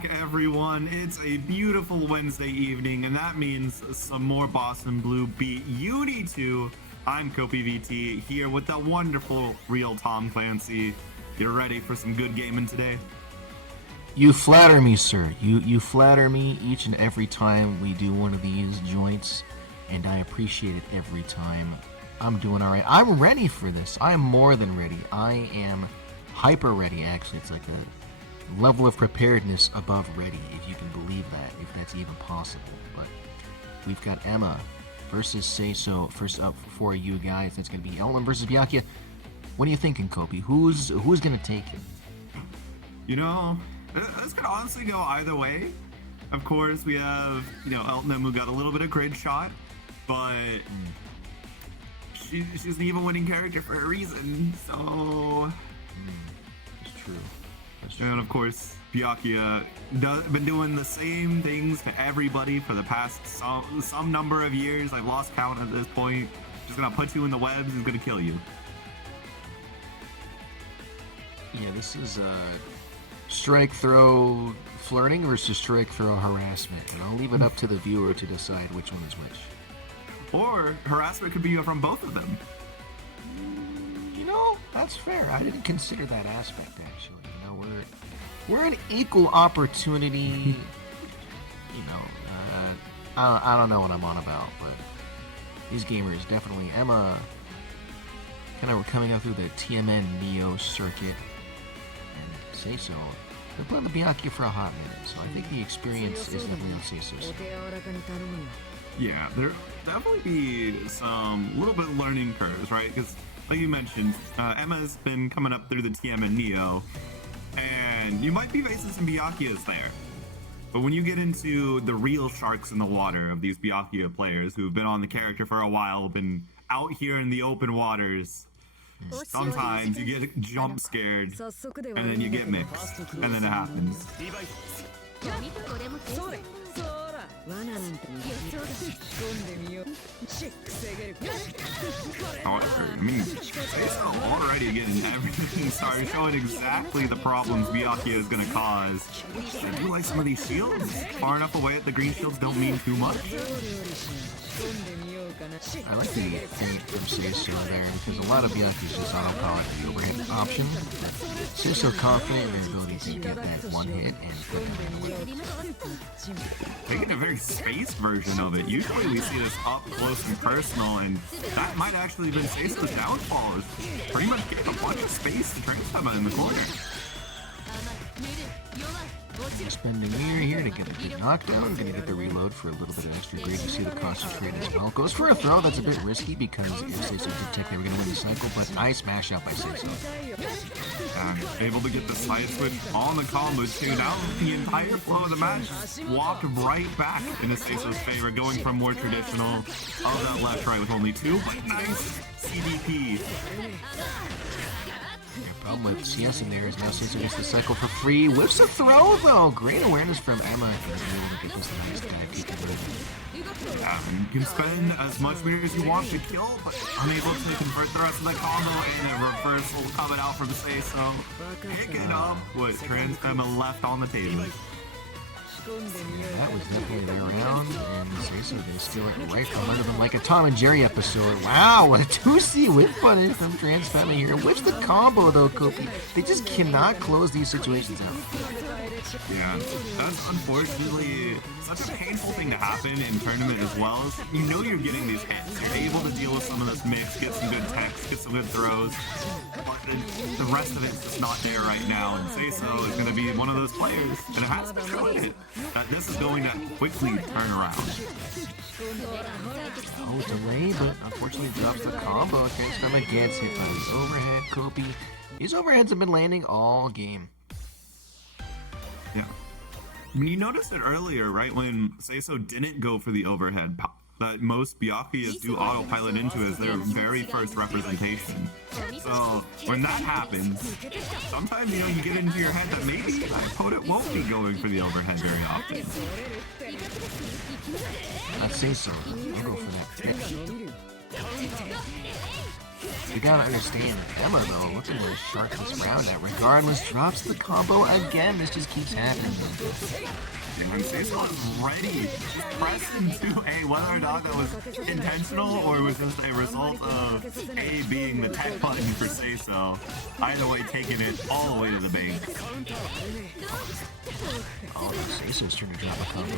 back, everyone. It's a beautiful Wednesday evening, and that means some more Boston Blue beat UNI2. I'm CopyVT here with the wonderful real Tom Clancy. You're ready for some good gaming today? You flatter me, sir. You flatter me each and every time we do one of these joints, and I appreciate it every time. I'm doing all right. I'm ready for this. I am more than ready. I am hyper ready, actually. It's like a level of preparedness above ready, if you can believe that, if that's even possible. But we've got Emma versus Sayyso. First up for you guys, it's going to be Ellen versus Buggy. What are you thinking, Kobe? Who's going to take it? You know, this could honestly go either way. Of course, we have, Elton who got a little bit of grid shot, but she's an even winning character for a reason, so... It's true. And of course, Byakuya been doing the same things to everybody for the past some number of years. I've lost count at this point. Just gonna put you in the webs, he's gonna kill you. Yeah, this is strike throw flirting versus strike throw harassment, and I'll leave it up to the viewer to decide which one is which. Or harassment could be from both of them. You know, that's fair. I didn't consider that aspect, actually. We're an equal opportunity. I don't know what I'm on about, but these gamers definitely. Emma, kind of coming up through the TMN Neo circuit, and Sayyso, they're playing the Byakuya for a hot minute, so I think the experience is definitely on Sayyso's. Yeah, there definitely be some little bit learning curves, right? Because, like you mentioned, Emma's been coming up through the TMN Neo, and you might be facing some Byakuyas there. But when you get into the real sharks in the water of these Byakuya players who've been on the character for a while, been out here in the open waters, sometimes you get jump scared, and then you get mixed, and then it happens. However, I mean, it's already getting everything started, showing exactly the problems Byakuya is going to cause. I do like some of these shields. Far enough away at the green shields don't mean too much. I like the feint from Sayyso there, because a lot of Byakuyas just auto-pilot the overhead option. Sayyso confident in their ability to get that one hit and put them away. Taking a very space version of it. Usually we see this up close and personal, and that might actually have been Sayso's downfall, is pretty much getting a bunch of space to transfemma in the corner. Spending mirror here to get a good knockdown, gonna get the reload for a little bit of extra grade. You see the concentrate as well. Goes for a throw that's a bit risky because if Sayyso could take, they were gonna win the cycle, but nice mash out by Sayyso. Able to get the side switch on the combo too. Now the entire flow of the match walked right back into Sayyso's favor, going from more traditional of that left right with only two, but nice CDP. The problem with CS in there is now Sayyso gets the cycle for free. Whips a throw though. Great awareness from Emma. And able to get this nice you can spend as much mirror as you want to kill, but unable to convert the rest of the combo, and a reversal coming out from Sayyso. Picking up what transfemma left on the table. That was definitely their round, and Sayyso they steal it right from under them like a Tom and Jerry episode. Wow, a 2C whip button from transfemma here. Whips the combo though, Kopi. They just cannot close these situations out. Yeah, that's unfortunately such a painful thing to happen in tournament as well. You know you're getting these hits. You're able to deal with some of this mix, get some good techs, get some good throws, but the rest of it's just not there right now, and Sayyso is going to be one of those players, and it has to show it, that this is going to quickly turn around. Oh, delay, but unfortunately drops the combo. Transfemma gets hit by the overhead. Kopi, these overheads have been landing all game. Yeah. I mean, you noticed it earlier, right, when Sayyso didn't go for the overhead, that most Byakuyas do autopilot into as their very first representation. So, when that happens, sometimes, you get into your head that maybe the opponent won't be going for the overhead very often. Sayyso, I'll go for that. You gotta understand, Emma though, look at where sharp this round at. Regardless, drops the combo again. This just keeps happening. And Sayyso is ready, pressing to A, whether or not that was intentional or was just a result of A being the tech button for Sayyso. Either way, taking it all the way to the bank. Oh, Sayyso's trying to drop a combo.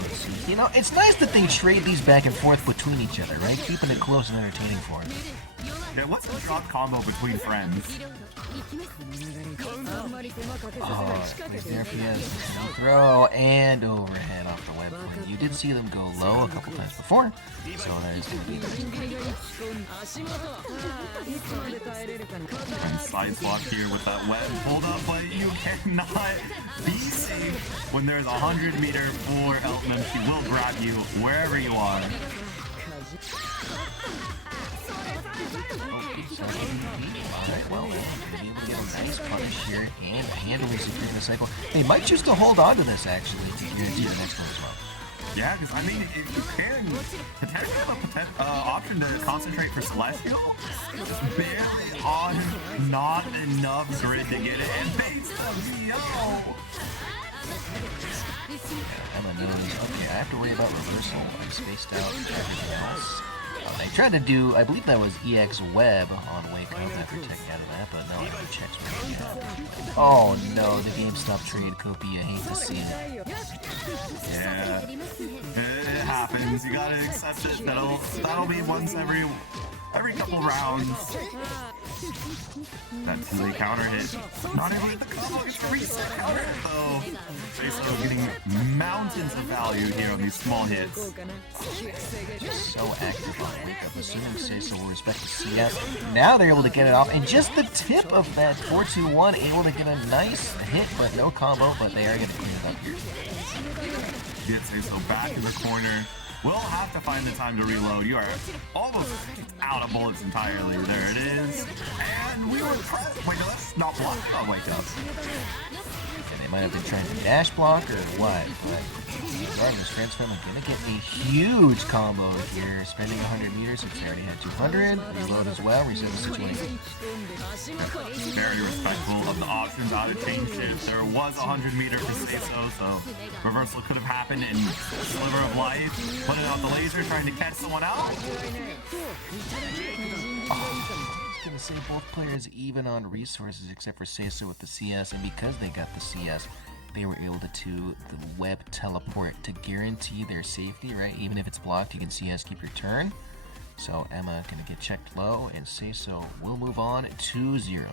You know, it's nice that they trade these back and forth between each other, right? Keeping it close and entertaining for him. Yeah, what's the drop combo between friends? Oh, there he is. Throw and overhead off the web point. You did see them go low a couple times before, so that is going to be and side block here with that web hold up, but you cannot be safe when there's 100-meter for Eltman. She will grab you wherever you are. Alright, well, maybe we get a nice punish here and handling secure the cycle. They might choose to hold on to this actually to guarantee the next one as well. Yeah, because I mean, if you can potentially have a option to concentrate for Celestial, just barely on not enough grid to get it, and base the VO! Emma knows, okay, I have to worry about reversal. I'm spaced out everything else. They tried to do, I believe that was EX Web on Wake Up after taking out of that, but no, it checks right now. Oh no, the GameStop trade, Kopi, I hate to see it. Yeah, it happens. You gotta accept it. That'll be once every couple rounds. That 2A counter hit. Not able to hit the combo, gets a reset counter hit though. Sayyso getting mountains of value here on these small hits. Just so active on Wake Up, assuming Sayyso will respect the CS. Now they're able to get it off, and just the tip of that 4-2-1, able to get a nice hit, but no combo, but they are going to clean it up here. Get Sayyso back in the corner. We'll have to find the time to reload. You are almost out of bullets entirely. There it is. And we were pressed. Wait, no, that's not blocked. Oh, Wake Up. And they might have been trying to dash block or what, but regardless, transfemma gonna get a huge combo here, spending 100 meters since they already had 200. Reload as well, reset the situation. Very respectful of the options out of chain shift. There was 100-meter for Sayyso, so reversal could have happened in Sliver of Life. Putting out the laser, trying to catch someone out. Gonna say both players even on resources except for Sayyso with the CS, and because they got the CS, they were able to do the web teleport to guarantee their safety, right? Even if it's blocked, you can CS keep your turn. So Emma gonna get checked low, and Sayyso will move on 2-0.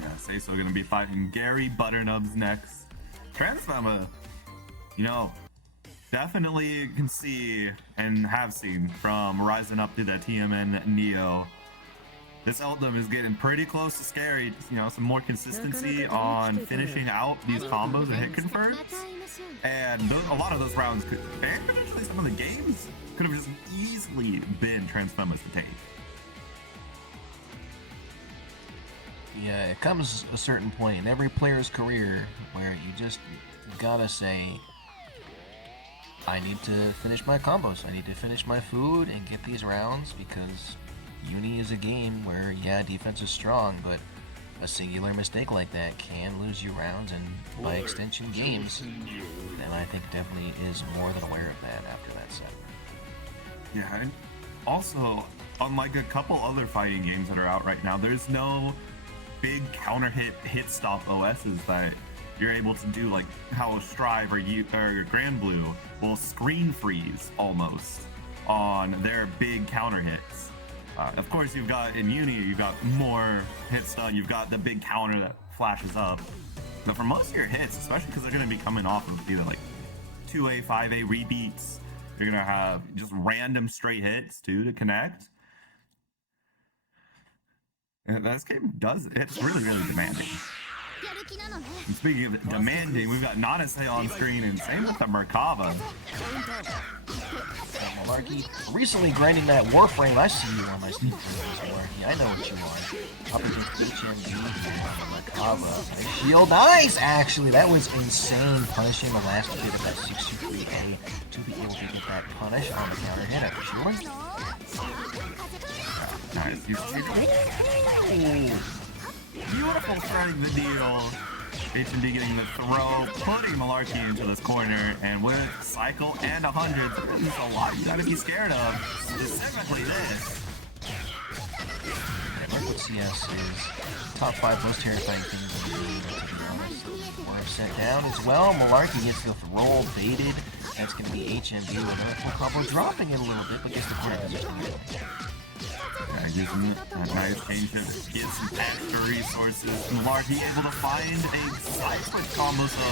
Yeah, Sayyso gonna be fighting GaryButternubs next. Transfemma, you know, definitely can see and have seen from rising up to the TMN Neo. This Eldom is getting pretty close to scary. You know, some more consistency on finishing out these combos and hit converts. And a lot of those rounds could, and potentially some of the games, could have just easily been Transfemma's to take. Yeah, it comes a certain point in every player's career where you just gotta say, I need to finish my combos, I need to finish my food and get these rounds, because Uni is a game where, yeah, defense is strong, but a singular mistake like that can lose you rounds and, by extension, games. And I think definitely is more than aware of that after that set. Yeah, and also, unlike a couple other fighting games that are out right now, there's no big counter hit stop OSs that you're able to do, like how Strive or Grand Blue will screen freeze almost on their big counter hits. Of course, you've got in Uni, you've got more hit stun, you've got the big counter that flashes up. But for most of your hits, especially because they're going to be coming off of either like 2A, 5A rebeats, you're going to have just random straight hits too to connect. And this game it's really, really demanding. And speaking of demanding, we've got Nanase on screen, and same with the Merkaba. Malarky, recently grinding that Warframe. I see you on my Steam Malarky. I know what you are. Up against HMD here on the Merkaba. Shield, nice! Actually, that was insane. Punishing the last hit of that 623A to be able to get that punish on the counter hit at the shielding. Nice. Beautiful starting the deal. H&D getting the throw, putting Malarky into this corner, and with cycle and 100, there's a lot you gotta be scared of. Specifically this. Local CS is top 5 most terrifying things in the game, to be honest. Or sent down as well. Malarky gets the throw baited. That's going to be HMD with a full combo, dropping it a little bit, but gets the corner position. Yeah, using that nice change to get some extra resources. Malarky able to find a side switch combo, so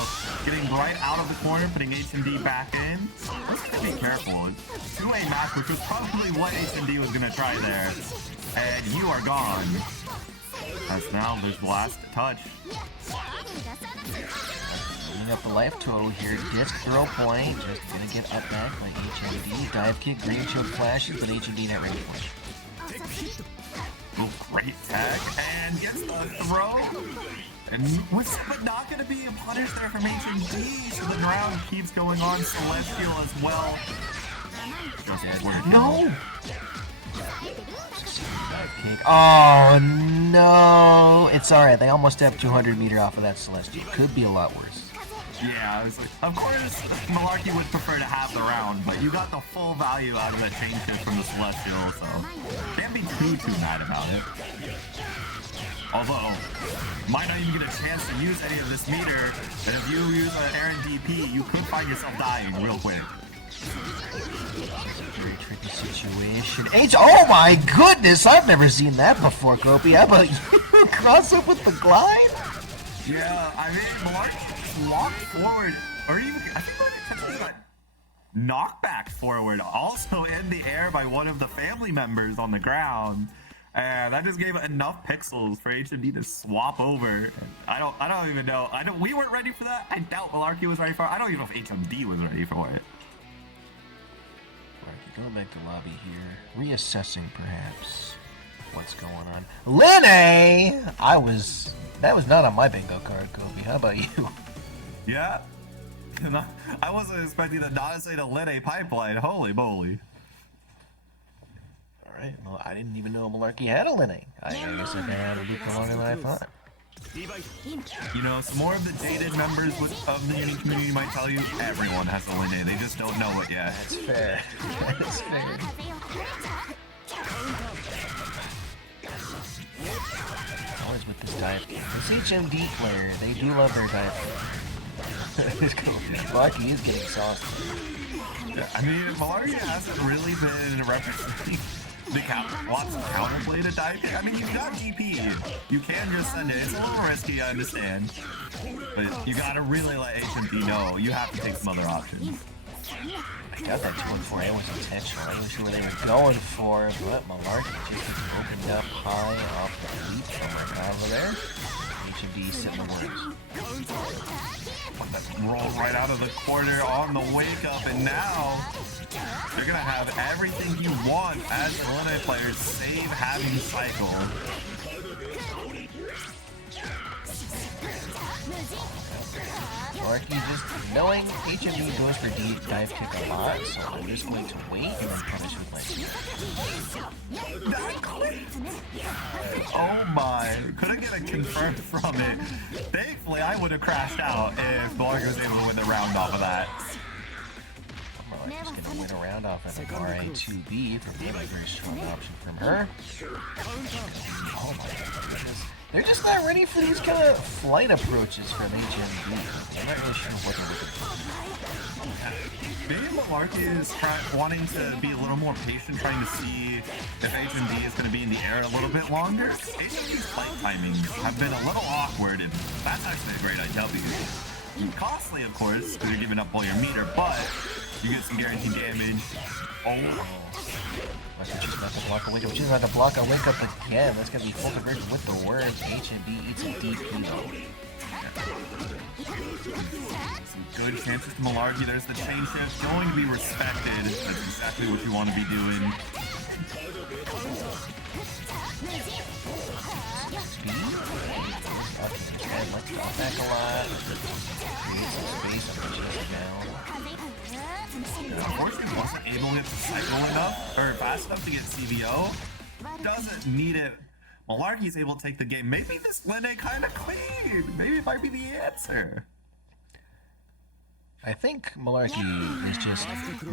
getting right out of the corner, putting HMD back in. Let's be careful. Two-way match, which was probably what HMD was going to try there. And you are gone. That's now the last touch. Bringing up the life total here. Disc throw point. Just going to get up back by HMD. Dive kick, green shield flashes, but HMD not ready for it. Oh, great tag. And gets the throw. And but not going to be a punish there from HMD. So the round keeps going on. Celestial as well. Just no! Oh no! It's alright, they almost have 200 meter off of that Celestial. Could be a lot worse. Yeah, I was like, of course, Malarky would prefer to have the round, but you got the full value out of that chain shift from the Celestial, so can't be too mad about it. Although, might not even get a chance to use any of this meter, and if you use an Aaron DP, you could find yourself dying real quick. Very tricky situation. Oh my goodness! I've never seen that before, Kobe. How about you cross up with the glide? Yeah, I mean, Malarky walked forward, or even, I think Malarky got knockback forward, also in the air by one of the family members on the ground. And that just gave enough pixels for HMD to swap over. I don't even know. We weren't ready for that. I doubt Malarky was ready for it. I don't even know if HMD was ready for it. Going back to lobby here, reassessing perhaps what's going on. Linne! That was not on my bingo card, Kobe. How about you? Yeah, I wasn't expecting the not to say the Linne pipeline. Holy moly! All right, well I didn't even know Malarky had a Linne. I guess I've had a bit longer than I thought. You know, some more of the dated members of the Uni community might tell you everyone has a Linne. They just don't know it yet. That's fair. That's fair. Always with this dive game. This HMD player, they do love their dive game. Malarky is getting sauced. Yeah, I mean, Malarky hasn't really been representing the lots of counterplay to dive kick. I mean, you've got DP. You can just send it. It's a little risky, I understand. But you gotta really let HMD know. You have to take some other options. I got that 2-4. It was intentional. I wasn't sure what they were going for, but Malarky just gets opened up high off the leap from right over there. HMD sitting the words. Rolled right out of the corner on the wake up, and now you're gonna have everything you want as the Linne players, save having cycle. Malarky just knowing HMD goes for deep dive kick a lot, so I'm just going to wait and then punish with my Oh my, couldn't get a confirmed from it. Thankfully, I would have crashed out if Malarky was able to win the round off of that. Malarky's going to win a round off of the RA2B from a very strong option from her. Oh my goodness. They're just not ready for these kind of flight approaches from HMD. I'm not really sure what they're looking for. Maybe Malarky is wanting to be a little more patient, trying to see if HMD is going to be in the air a little bit longer. HMD's flight timings have been a little awkward, and that's actually a great IW. Costly, of course, because you're giving up all your meter, but you get some guaranteed damage. Oh. She's about to block a wake up. She's about to block a wake up again. That's going to be full conversion with the words. HMD eats a DP though. Some good chances to Malarky. There's the chain shift. Going to be respected. That's exactly what you want to be doing. Let's go back a lot. Create some space. I'm pushing it down. Unfortunately, wasn't able to get the cycle enough, or fast enough to get CVO. doesn't need it. Malarky's able to take the game. Maybe this win ain't kind of clean. Maybe it might be the answer. I think Malarky is just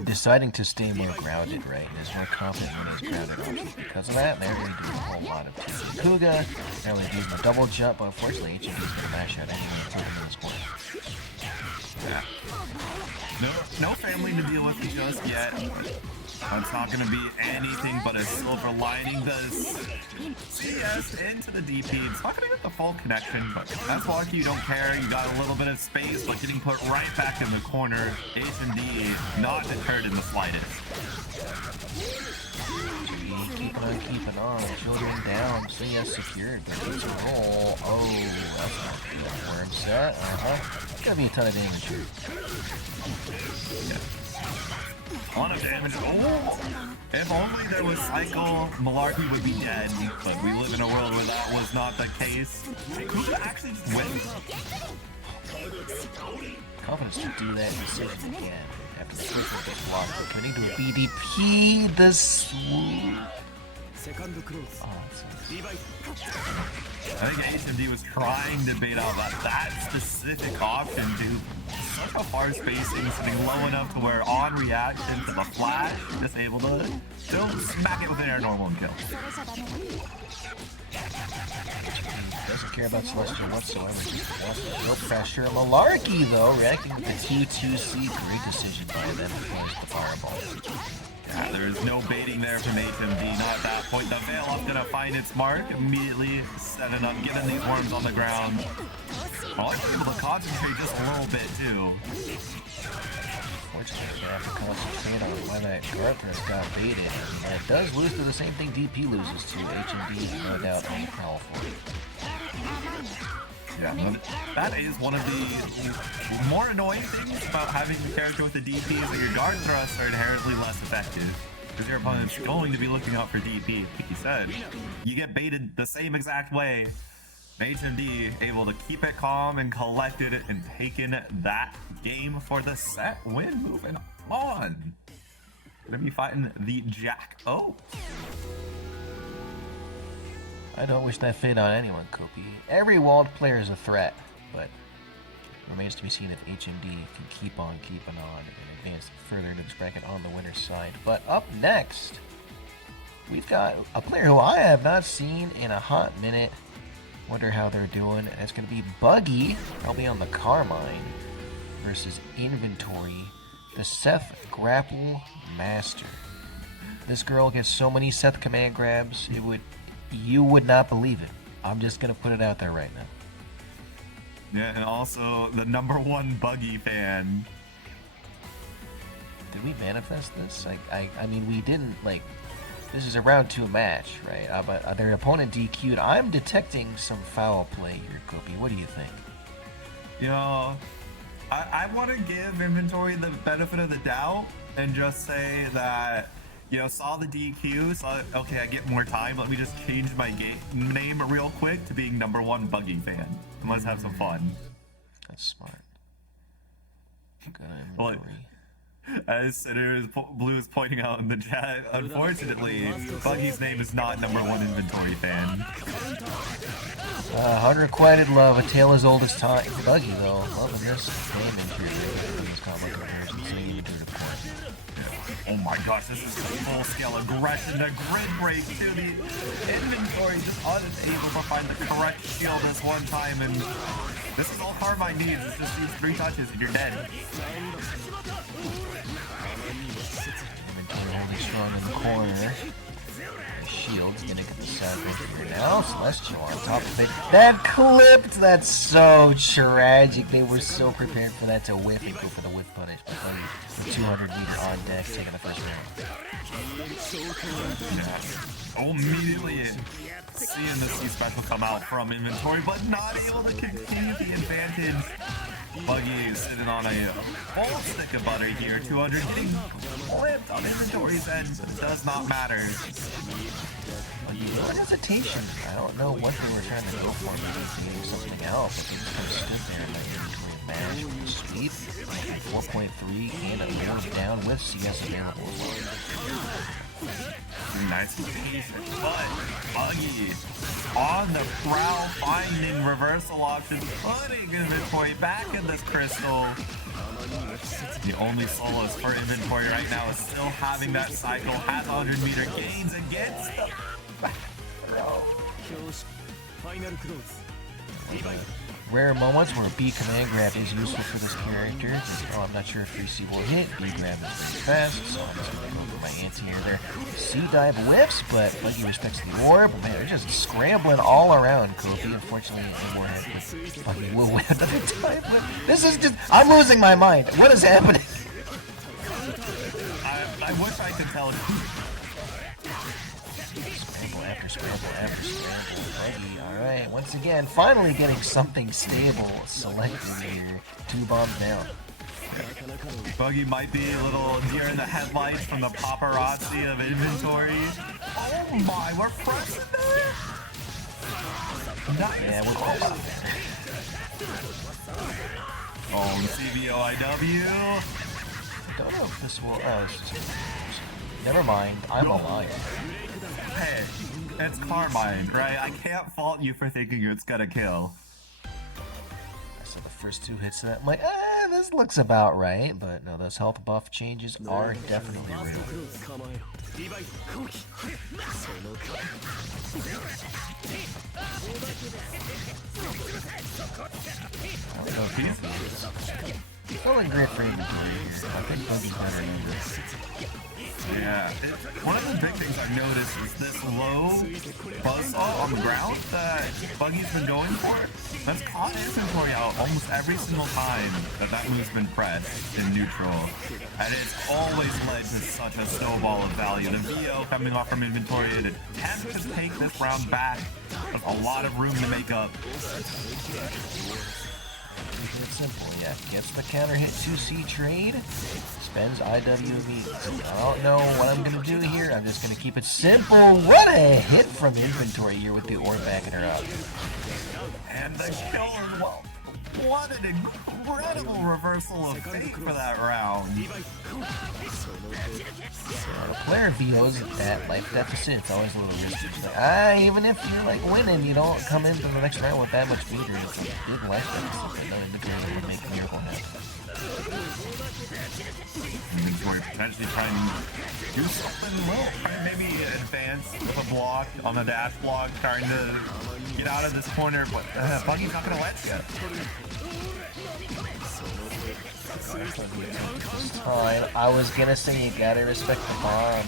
deciding to stay more grounded, right? And is more confident when he's grounded options. Because of that, they're going to do a whole lot of TP Kuga. They're only using the double jump, but unfortunately, HMD's going to mash out anyway and put him in this point. Yeah. No family to deal with just yet. It's not going to be anything but a silver lining. The CS into the DP. It's not going to get the full connection, but that's lucky. You don't care. You got a little bit of space, but getting put right back in the corner. HMD not deterred in the slightest. Keeping on. Children down. CS secured. Gets a roll. Oh, that's not good. Worm set. Gonna be a ton of damage. Yeah. A lot of damage. Oh! If only there was Cycle, Malarky would be dead. But we live in a world where that was not the case. Kuga actually just wins. Confidence to do that decision again. After the first one gets blocked, committing to BDP, the swoop. Oh, I think HMD was trying to bait out that specific option to such a far spacing, sitting low enough to where on reaction to the flash, just able to still smack it within air normal and kill. Doesn't care about Celestial whatsoever. Just wants to kill pressure. Malarky, though, reacting to the T2C. Great decision by them to finish the fireball. Yeah, there is no baiting there from HMD. Not at that point. The Veil up gonna find its mark. Immediately setting up, getting these worms on the ground. Malarky's able to concentrate just a little bit, too. Fortunately, they have to concentrate on why that Gartner's got baited. And it does lose to the same thing DP loses to. HMD, no doubt, on the prowl for it. Yeah, that is one of the more annoying things about having the character with the DP is that your guard thrusts are inherently less effective. Because your opponent's going to be looking out for DP. Like you said, you get baited the same exact way. HMD able to keep it calm and collected and taken that game for the set win. Moving on. Gonna be fighting the Jack O. I don't wish that fate on anyone, Kopi. Every walled player is a threat, but remains to be seen if HMD can keep on keeping on and advance further into this bracket on the winner's side. But up next, we've got a player who I have not seen in a hot minute. Wonder how they're doing. And it's going to be Buggy, probably on the Carmine, versus Inventory, the Seth Grapple Master. This girl gets so many Seth command grabs, you would not believe it. I'm just going to put it out there right now. Yeah, and also the #1 Buggy fan. Did we manifest this? I mean, we didn't, like, this is a round 2 match, right? But their opponent DQ'd. I'm detecting some foul play here, Kopi. What do you think? You know, I want to give Inventory the benefit of the doubt and just say that, you know, saw the DQ, saw, okay, I get more time. Let me just change my name real quick to being #1 Buggy fan. And let's have some fun. That's smart. Good Inventory. As Senator Blue is pointing out in the chat, unfortunately, Buggy's name is not #1 Inventory fan. Unrequited love, a tale as old as time. Buggy, though, loving this game injury in this combo comparison, seeing into the court. Oh my gosh, this is full-scale aggression. The grid break to the Inventory, just unable to find the correct shield this one time, and this is all Carmine needs. It's just these 3 touches and you're dead. Inventory holding strong in the corner. Shield's gonna get the side here now. Celestial on top of it. That clipped! That's so tragic. They were so prepared for that to whiff and go for the whiff punish. But the 200 meter on deck taking the first round. Yeah. Oh, immediately seeing the C special come out from Inventory, but not able to continue the advantage. Buggy sitting on a full stick of butter here. 200 getting flipped on Inventory's end, but it does not matter. No hesitation. I don't know what they were trying to go for. Maybe something else. I think they just kind of stood there and let Inventory manage with the speed. 4.3 and a load down with CS available as well. Nice patient, but Buggy on the prowl, finding reversal options, putting inventory back in this crystal. The only solace for inventory right now is still having that cycle, has 100-meter gains against the back throw. Rare moments where B command grab is useful for this character. Oh, I'm not sure if 3C will hit. B grab is pretty fast, so I'm just going to go for my anti-air there. C dive whiffs, but Buggy respects the orb. Man, they're just scrambling all around Kofi. Unfortunately, the warhead, but Buggy will win another time. This is just, I'm losing my mind. What is happening? I wish I could tell you. Scramble after scramble after scramble. Buggy, alright, once again, finally getting something stable selected here. 2 bombs down. Buggy might be a little deer in the headlights from the paparazzi of inventory. Oh my, we're pressing there! Nice. Yeah, we're close. Oh, CBOIW. Don't know if this will. Oh, it's just. Never mind, I'm a liar. Hey, it's Carmine, right? I can't fault you for thinking it's gonna kill. So the first 2 hits that, I'm like, this looks about right, but no, those health buff changes are definitely real. I don't know if he's feeling great for inventory here. I think Buggy's better than this. Yeah, one of the big things I've noticed is this low buzzsaw on the ground that Buggy's been going for. That's caught inventory out almost every single time that move's been pressed in neutral. And it's always led to such a snowball of value. The VO coming off from inventory, an attempt to take this round back. There's a lot of room to make up. It's simple, yeah. Gets the counter hit 2C trade, spends IWV. So I don't know what I'm gonna do here. I'm just gonna keep it simple. What a hit from inventory here with the orb backing her up. And the killer, well, what an incredible reversal of fate for that round. Player VOs at life deficit, it's always a little risky. Like, even if you're like winning, you don't come into the next round with that much meter. It's a big life deficit that no indicator would make a miracle happen. Inventory potentially trying to do something well. Maybe advance with a block on the dash block, trying to get out of this corner, but Buggy's not going to let you. I was gonna say you gotta respect the bomb.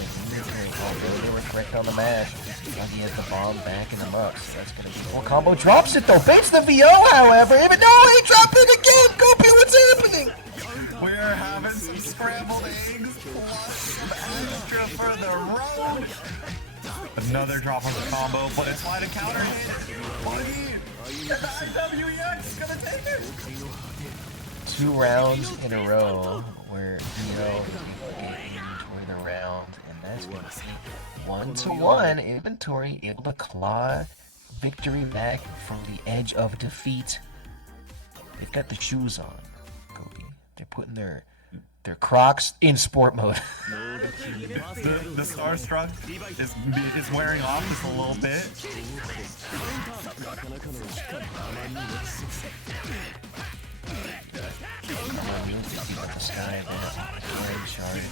They were correct on the mash. Buggy has the bomb backing him up, so that's gonna be cool. Combo drops it though, baits the VO, however. Even though he dropped it again, Gopi, what's happening? We're having some scrambled eggs plus some extra for the road. Another drop on the combo, but it's wide a counter hit. Buggy, the IWEX is gonna take it. 2 rounds in a row where VO get inventory the round, and that's going to be 1-1. Inventory able to claw victory back from the edge of defeat. They've got the shoes on, Gopi. They're putting their Crocs in sport mode. the Starstruck is wearing off just a little bit. The sky there, carry charge.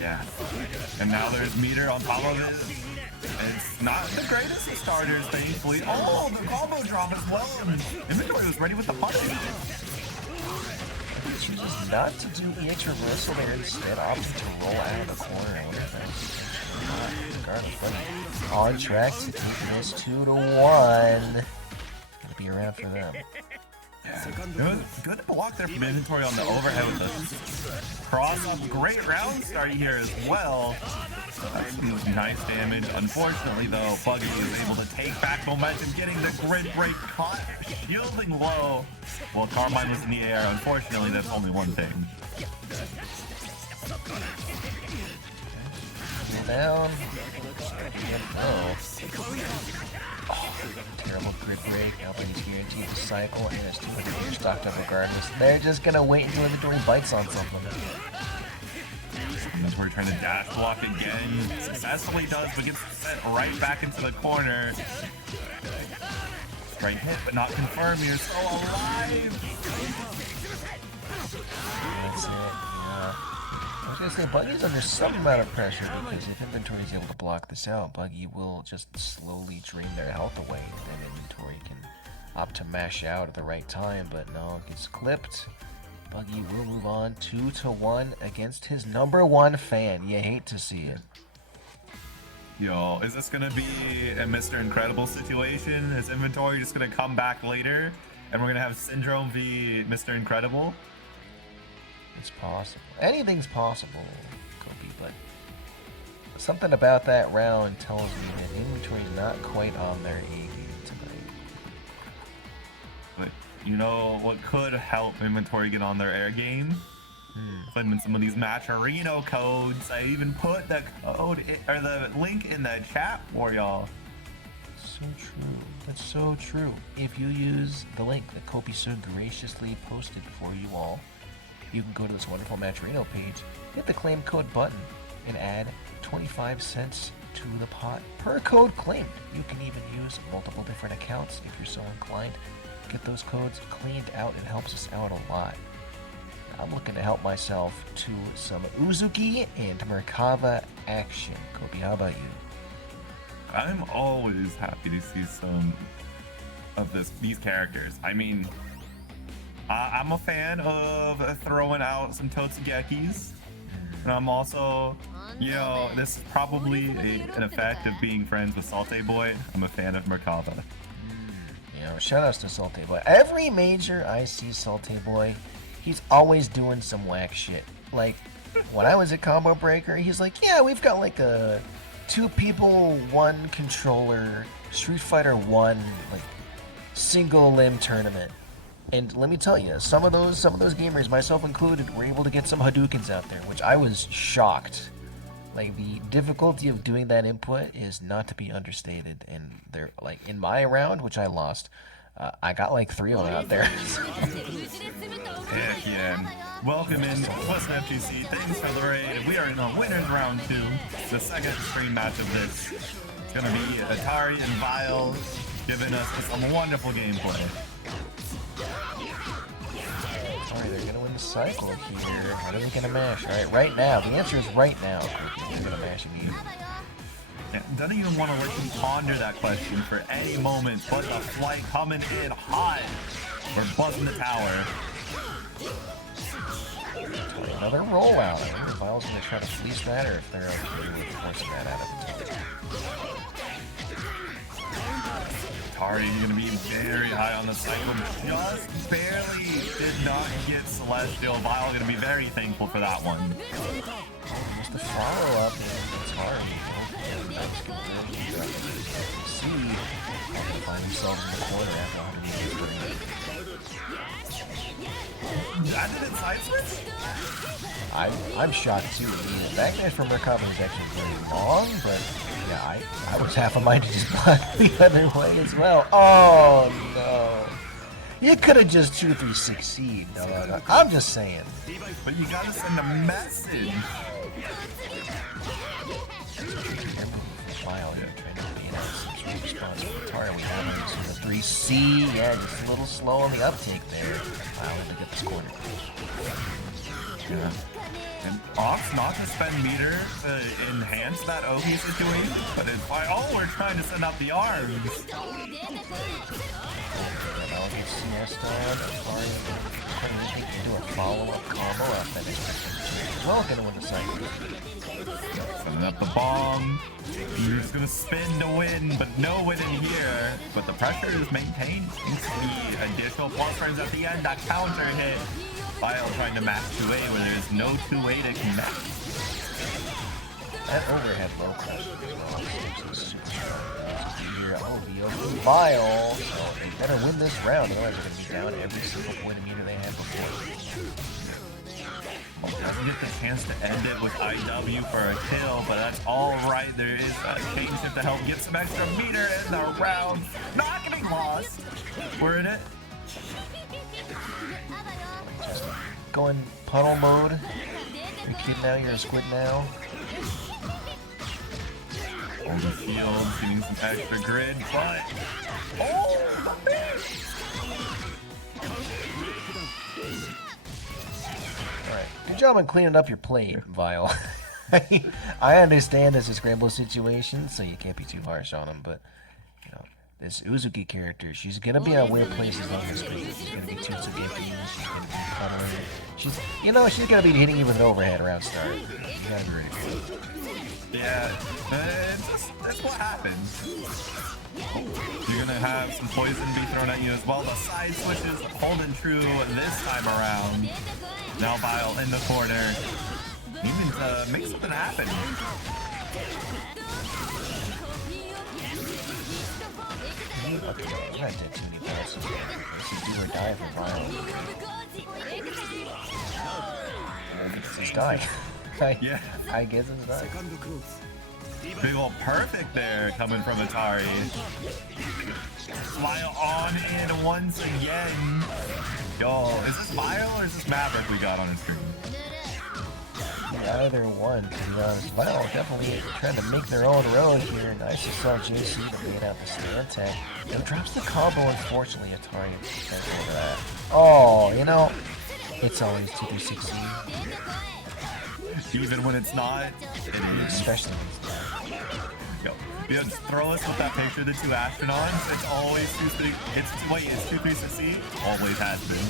Yeah. And now there's meter on top of it. It's not the greatest of starters, thankfully. Oh, the combo drop as well. Inventory was ready with the punish. He chooses not to do EX reversal there, instead opting to roll out of the corner. Regardless, on track to take this 2-1. Gonna be around for them. Yeah. Good block there from inventory on the overhead with the cross up. Great round start here as well. Nice damage. Unfortunately, though, Buggy is able to take back momentum, getting the grid break caught, shielding low. Well, Carmine was in the air. Unfortunately, that's only one thing. Down. Oh, terrible terrible grid break. Now he's guaranteed to cycle, and his 200 gear stocked up regardless. They're just gonna wait until inventory bites on something. That's where we're trying to dash block again. Successfully does, but gets sent right back into the corner. Straight hit, but not confirmed. You're still alive. That's it. Yeah. I was gonna say Buggy's under some amount of pressure because if inventory is able to block this out, Buggy will just slowly drain their health away. Then inventory can opt to mash out at the right time, but no, it gets clipped. Buggy will move on 2-1 against his #1 fan. You hate to see it. Yo, is this gonna be a Mr. Incredible situation? Is inventory just gonna come back later and we're gonna have Syndrome v Mr. Incredible? It's possible. Anything's possible, Kobe, but something about that round tells me that inventory's not quite on their A game tonight. But you know what could help inventory get on their air game? Putting in some of these Matcherino codes. I even put the code or the link in the chat for y'all. So true. That's so true. If you use the link that Kobe so graciously posted for you all, you can go to this wonderful Matcherino page, hit the claim code button, and add 25 cents to the pot per code claimed. You can even use multiple different accounts if you're so inclined. Get those codes cleaned out. It helps us out a lot. I'm looking to help myself to some Uzuki and Merkava action. Kobe, how about you? I'm always happy to see some of these characters. I mean, I'm a fan of throwing out some Totsugekis. And I'm also, you know, this is probably an effect of being friends with Salte Boy. I'm a fan of Merkava. You know, shout outs to Salte Boy. Every major I see Salte Boy, he's always doing some whack shit. Like, when I was at Combo Breaker, he's like, yeah, we've got like a 2 people, 1 controller, Street Fighter 1, like, single limb tournament. And let me tell you, some of those gamers, myself included, were able to get some Hadoukens out there, which I was shocked. Like, the difficulty of doing that input is not to be understated. And they're, like, in my round, which I lost, I got like 3 of them out there. Heck yeah. Welcome in OhioFGC. Thanks for the raid. We are in the winners round 2. The second stream match of this. It's going to be Atari and Vile giving us some wonderful gameplay. Alright, they're gonna win the cycle here. What are they gonna mash? Alright, right now. The answer is right now. They're gonna mash immediately. Yeah, don't even want to let you ponder that question for any moment, but the flight coming in hot. We're buzzing the tower. Another rollout. I wonder if Vile's gonna try to fleece that or if they're forcing that out of it. Atari is going to be very high on the cycle. Just barely did not get Celestial. Vile going to be very thankful for that one. Just the follow-up. Atari. See, they'll find themselves in the corner after 100 meters. That didn't side switch? I'm shocked too. The backdash from Merkava is actually very long, but yeah, I was half a mind to just block the other way as well. Oh no. You could have just 2-3-6-seed. No. I'm just saying. But you gotta send a message. File here, trying to be some sort of response from Atari. We have him to the 3C. Yeah, just a little slow on the uptake there. Wow, to get this corner. Yeah. And Ox not to spend meter to enhance that Oki situation, but it's like, oh, we're trying to send out the arms. I'll get CS down. Atari can do a follow-up combo after that. Well, gonna win the cycle. Sending up the bomb. He's just gonna spin to win, but no win in here. But the pressure is maintained. Thanks to the additional plus frames at the end. That counter hit. Vile trying to match 2A when there's no 2A to connect. That overhead low pressure is super strong. Here, Vile. So they better win this round, otherwise they're gonna be down every single point of meter they had before. Doesn't get the chance to end it with IW for a kill, but that's all right. There is a change to help get some extra meter in the round. Not getting lost. We're in it. Just going puddle mode. You're a kid now, you're a squid now. Hold the shield, getting some extra grid, but... Oh! Alright, good job on cleaning up your plate, Vile. I understand this is a scramble situation, so you can't be too harsh on him, but, you know, this Uzuki character, she's gonna be on weird places on the screen. She's gonna be Tutsugeki, she's gonna be cuddling. She's gonna be hitting you with an overhead around start. You gotta be ready for it. Yeah, that's what happens. You're gonna have some poison be thrown at you as well. The side switches holding true this time around. Now Vile in the corner. Needing to make something happen. Okay, I did too many passes. This is do or die for Vile. I guess he's dying. I guess it's dying. Big ol' perfect there coming from Atari. Vile on in once again. Yo, is this Vile or is this Maverick we got on the screen? Either one, to be honest. Vile definitely trying to make their own road here. Nice to saw JC to bait out the stand attack. It drops the combo, unfortunately. Atari can't go over that. Oh, you know, it's always 2-3-16. Even when it's not, it is. Especially when it's not. Yo, you just throw us with that picture of the two astronauts. It's always 2-3. It's 2-3-6. Always has been.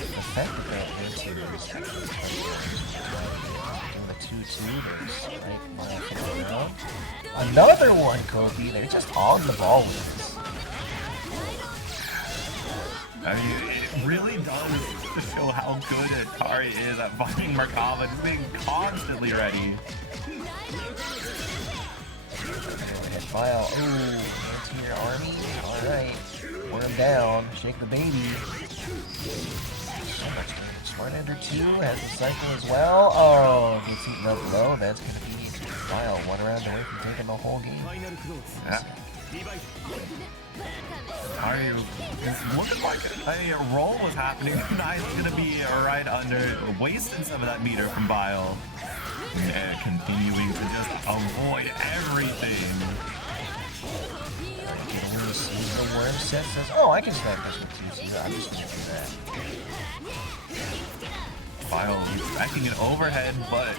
The fact that they're into this doing the 2-2, there's right Mile around. Another one, Kofi. They're just on the ball with this. I mean, it really does show how good Atari is at finding Merkava, just being constantly ready. Vile, ooh, anti-air army. Alright, wear him down, shake the baby. So much damage. Smart Ender 2 has the cycle as well. Oh, gets eaten up low. That's going to be Vile. 1 round away from taking the whole game. Yeah. Atari is looking like a roll was happening. UNI is going to be right under, wasting some of that meter from Vile. And continuing to just avoid everything. Get away, see the worm set says, oh, I can snipe this with 2-2. I'm just going to do that. Vile expecting an overhead, but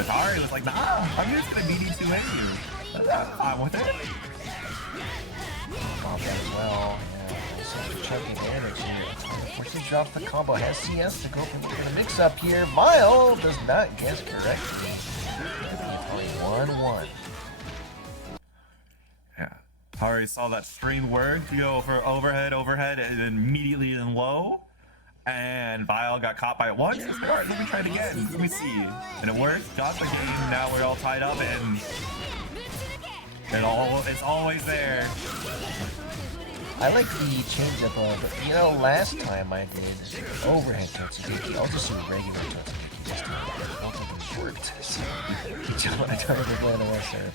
Atari was like, nah, I'm just going to DD2 in you. I'm fine with it. Pop that as well. Yeah, such a chunky damage here. Unfortunately, drops the combo. Has CS to go for the mix-up here. Vile does not guess correctly. 1-1. Yeah. Atari saw that string word to go for overhead, and then immediately in low. And Vile got caught by it once. Alright, let me try it again. Let me see. And it worked. Got the game. Now we're all tied up, and it's always there. I like the change-up of, you know, last time I did overhead Tatsugeki, I'll just do regular Tatsugeki this time. Both of them worked, so I tried to play the West Surf.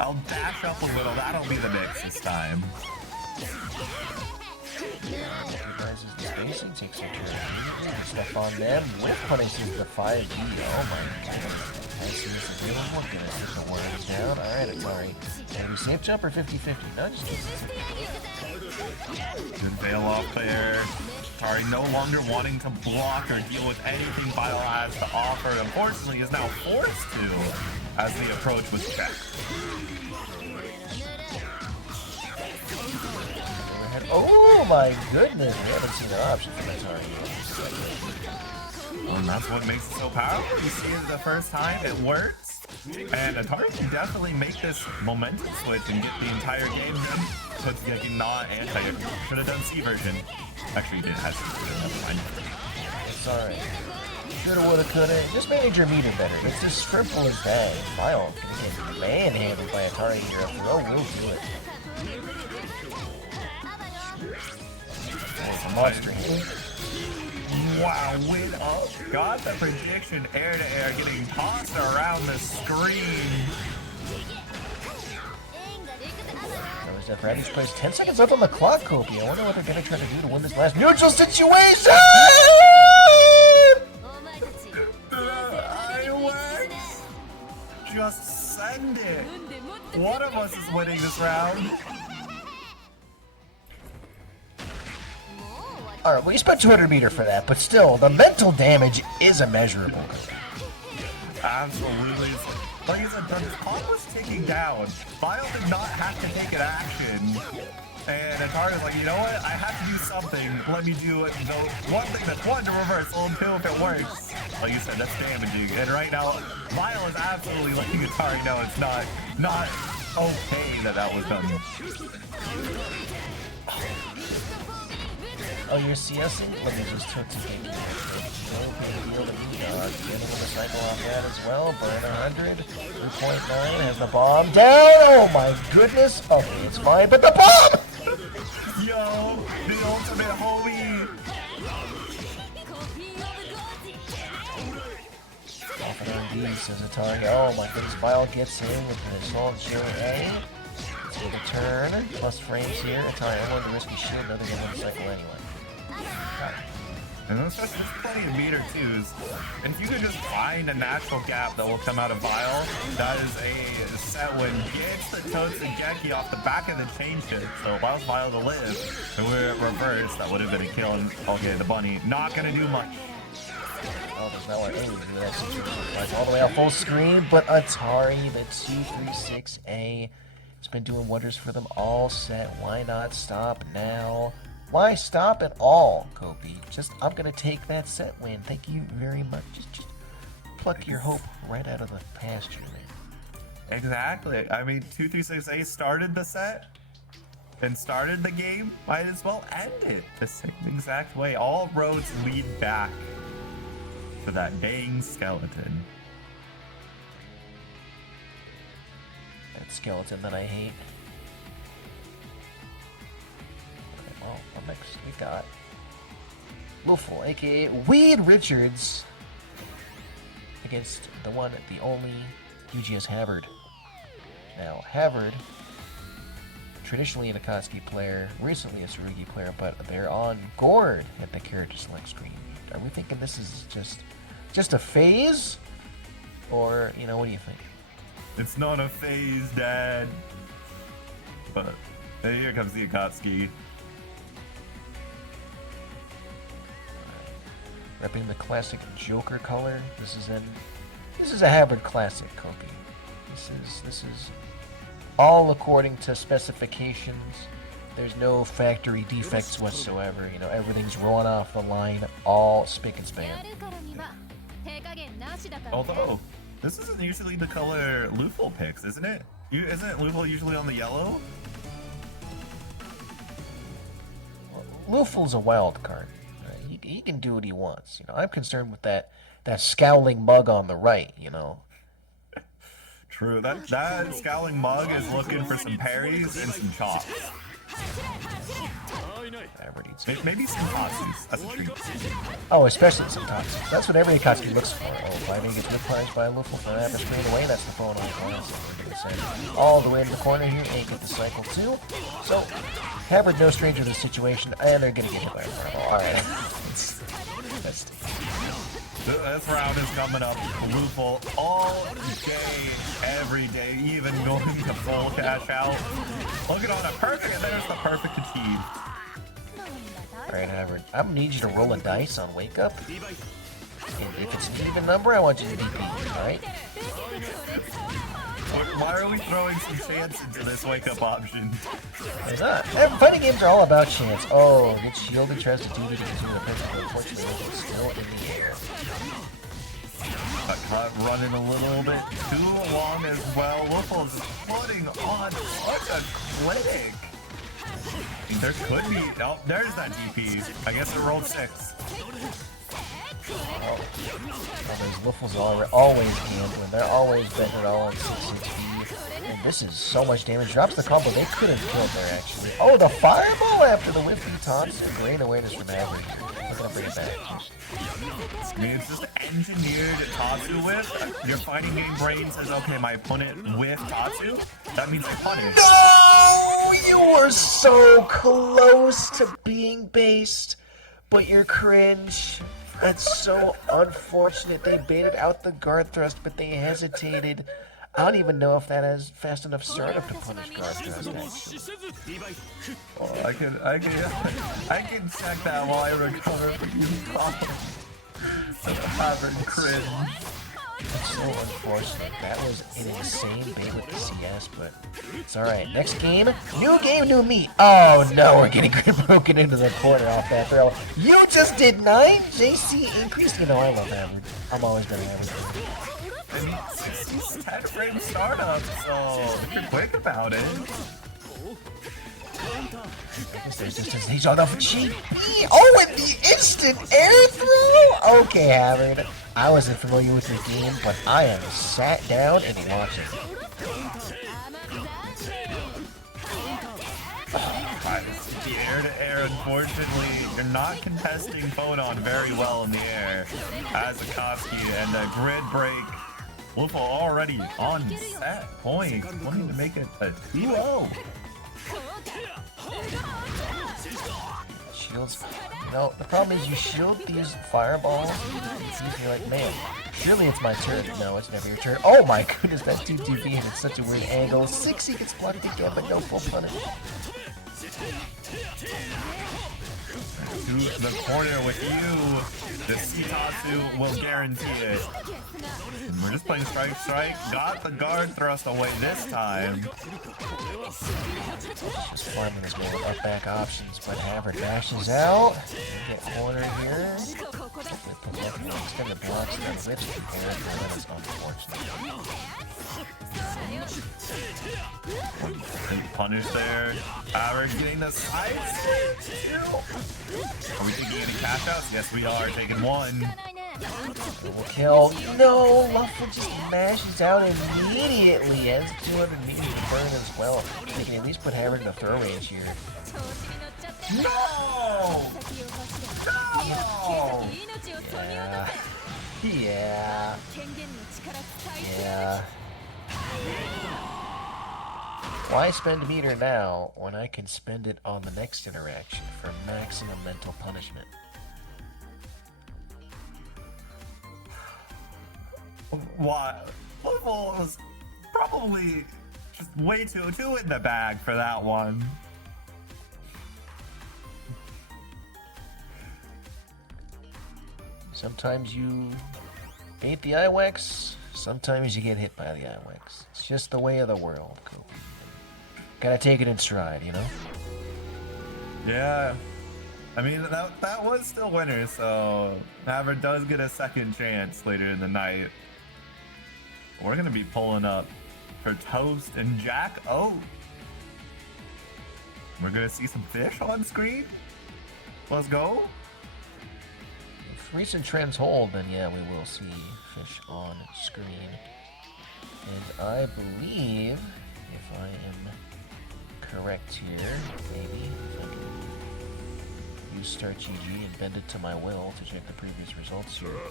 I'll dash up a little, that'll be the mix this time. Recognizes the spacing, takes some good stuff on them, with punishes the 5B, oh my god. I see this available, gonna take the worms down. Alright, Atari. Maybe safe jumper 50-50. No, just good veil off there. Atari no longer wanting to block or deal with anything Vile has to offer. Unfortunately, is now forced to as the approach was checked. Oh my goodness, we haven't seen an option for Atari. And that's what makes it so powerful. You see it the first time, it works. And Atari can definitely make this momentum switch and get the entire game done. So it's gonna be not anti. Should have done C version. Actually, you did have C version. That's fine. It's alright. Shoulda, woulda, coulda. Just manage your meter better. It's as simple as that. Vile can get manhandled by Atari here. A throw will do it. It's a monster here. Wow, win up. Got the prediction air to air getting tossed around the screen. That was Ravage plays 10 seconds left on the clock, Kobe. I wonder what they're going to try to do to win this last neutral situation! Just send it! One of us is winning this round. Alright, well you spent 200 meter for that, but still, the mental damage is immeasurable. Absolutely. Like I said, the clock was ticking down. Vile did not have to take an action. And Atari's like, you know what? I have to do something. Let me do it. One thing that's one to reverse. Well, two if it works. Like you said, that's damaging. And right now, Vile is absolutely letting Atari know it's not okay that was done. Oh, you're CSing? Let me just took to take it. No big deal to me, dog. Getting a cycle off that as well. Burn 100. 3.9 has the bomb down. Oh my goodness. Okay, it's fine, but the bomb! Yo, the ultimate homie. Off it on D, says Atari. Oh my goodness, Vile gets in with the assault J.A. Let's get a turn. Plus frames here. Atari, I'm going to risky shit. Another game on the cycle anyway. And there's plenty of meter twos. And if you could just find a natural gap that will come out of Vile, that is a set win. Gets the Totsugeki off the back of the chain shift. So allows Vile to live. And we're reversed. That would have been a kill. And okay, the bunny not gonna do much. Oh, there's nowhere to do that situation. All the way out full screen, but Atari, the 236A, has been doing wonders for them all set. Why not stop now? Why stop at all, Kobe? I'm gonna take that set win. Thank you very much. Just pluck your hope right out of the pasture, man. Exactly. I mean, 236A started the set and started the game. Might as well end it the same exact way. All roads lead back to that dang skeleton. That skeleton that I hate. Well, next we got LuFL, aka Weed Richards, against the one, the only UGS Havard. Now, Havard, traditionally an Akatsuki player, recently a Tsurugi player, but they're on Gord at the character select screen. Are we thinking this is just a phase? Or, you know, what do you think? It's not a phase, Dad. But here comes the Akatsuki. Repping the classic Joker color. This is a Havard classic, Kobe. This is all according to specifications. There's no factory defects whatsoever. You know, everything's rolling off the line, all spick and span. Although, this isn't usually the color LuFL picks, isn't it? Isn't LuFL usually on the yellow? LuFL's a wild card. He can do what he wants. You know, I'm concerned with that scowling mug on the right. You know. True. That scowling mug is looking for some parries and some chops. Maybe some Tatsus. That's a treat. Oh, especially some Tatsus. That's what every Akatsuki looks for. Oh, if I get whipped by a LuFL from that screen away, that's the phone on. All the way to the corner here, and get the cycle too. So, Havard no stranger to the situation, and they're gonna get hit by a fireball. Alright. This round is coming up. LuFL all day, every day, even going to full cash out. Looking on a perfect, and there's the perfect achieve. Alright, Havard. I'm gonna need you to roll a dice on Wake Up. And if it's an even number, I want you to be beat, alright? Why are we throwing some chance into this Wake Up option? There's not. Fighting games are all about chance. Oh, gets shielded, tries to do it against the pistol, unfortunately, it's still in the air. Got caught running a little bit too long as well. LuFL's putting on such a clinic. There could be. Oh, there's that DP. I guess it rolled 6. Oh, those LuFL's always gambling. They're always betting it all on 6 HP. And this is so much damage. Drops the combo. They could have killed there, actually. Oh, the fireball after the whiffing toss. Great awareness from Havard. I'm going to bring it back. I mean, it's just engineered Tatsu whiff. Your fighting game brain says, okay, my opponent with Tatsu. That means they punish. No! You You're so close to being based, but you're cringe. That's so unfortunate. They baited out the guard thrust, but they hesitated. I don't even know if that has fast enough startup to punish guard thrust, actually. Oh, I can check that while I recover from you, problem. Havard cringe. That's so unfortunate. That was an insane bait with the CS, but it's alright. Next game, new me. Oh no, we're getting broken into the corner off that throw. You just did 9 JC increase. You know, I love Havard. I'm always gonna have it. I mean, 10 frame startup, so if you're quick about it. There's just a stage on off cheap. Oh, and the instant air throw? Okay, Havard. I wasn't familiar with your game, but I am sat down and watching. The air to air, unfortunately, you're not contesting Photon very well in the air as a Koski and a grid break. LuFL already on set point, wanting to make it a 2-0. Shields. No, the problem is you shield these fireballs, and you're like, man, surely it's my turn. No, it's never your turn. Oh my goodness, that 2-2B and it's such a weird angle. 60 gets blocked again, but no full punish. To the corner with you, the Sitatsu will guarantee it. And we're just playing strike. Got the guard thrust away this time. Just farming his more up back options, but Havard dashes out. Get corner here. Extend the blocks and then rips the air, and that is unfortunate. Punish there. Havard getting the side stage. Are we taking any cash outs? Yes, we are. Taking one. Double kill. No, LuFL just mashes out immediately. Has 200 meters to burn as well. They can at least put Havard in the throw range here. No! No! Yeah. Why spend meter now when I can spend it on the next interaction for maximum mental punishment? Why? LuFL was probably just way too in the bag for that one. Sometimes you hate the IWEX, sometimes you get hit by the IWEX. It's just the way of the world, Kobe. Gotta take it in stride, you know? Yeah. I mean, that was still winner, so Havard does get a second chance later in the night. We're going to be pulling up for Toast and Jack O. We're going to see some fish on screen. Let's go. If recent trends hold, then yeah, we will see fish on screen. And I believe, if I am correct here, maybe, if I can use start GG and bend it to my will to check the previous results here.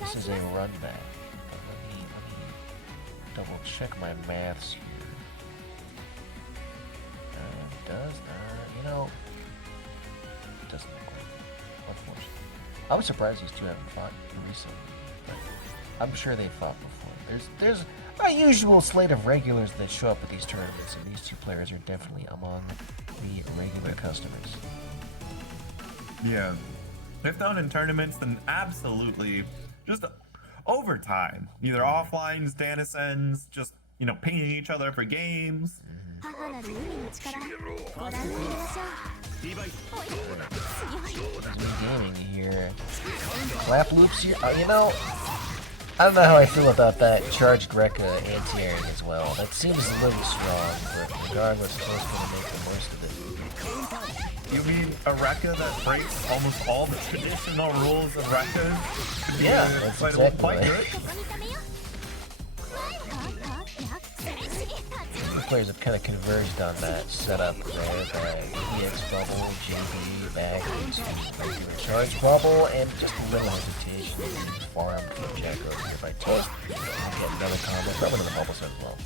This is a run back. But let me double check my maths here. You know, it doesn't look like it, unfortunately. I was surprised these two haven't fought recently, but I'm sure they've fought before. There's a usual slate of regulars that show up at these tournaments, and these two players are definitely among the regular customers. Yeah. If done in tournaments, then absolutely just over time. Either offlines, Danisens, just, you know, pinging each other for games. Gaming here. Clap loops here. You know, I don't know how I feel about that charge Greca anti-airing as well. That seems a little strong, but regardless, Toast gonna make the most of it. You mean a Rekka that breaks almost all the traditional rules of Rekka? Yeah, that's exactly quite right. good. The players have kind of converged on that setup there, the EX bubble, JB, back into regular charge bubble, and just a little hesitation to farm from Jacko here by Toast. Get another combo, probably another bubble set as well.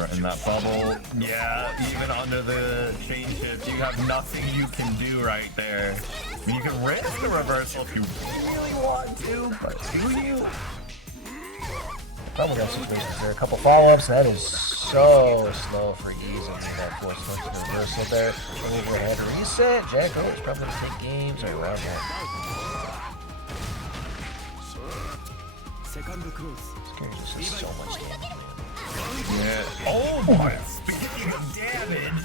In that bubble, yeah, even under the chain shift, you have nothing you can do right there. I mean, you can risk the reversal if you really want to, but do you? Probably got situations there. A couple follow-ups. That is so slow for easing that force function reversal there. Overhead reset. Jacko is probably going to take games around that. This is so much damage. Yeah. Oh my! Speaking of damage,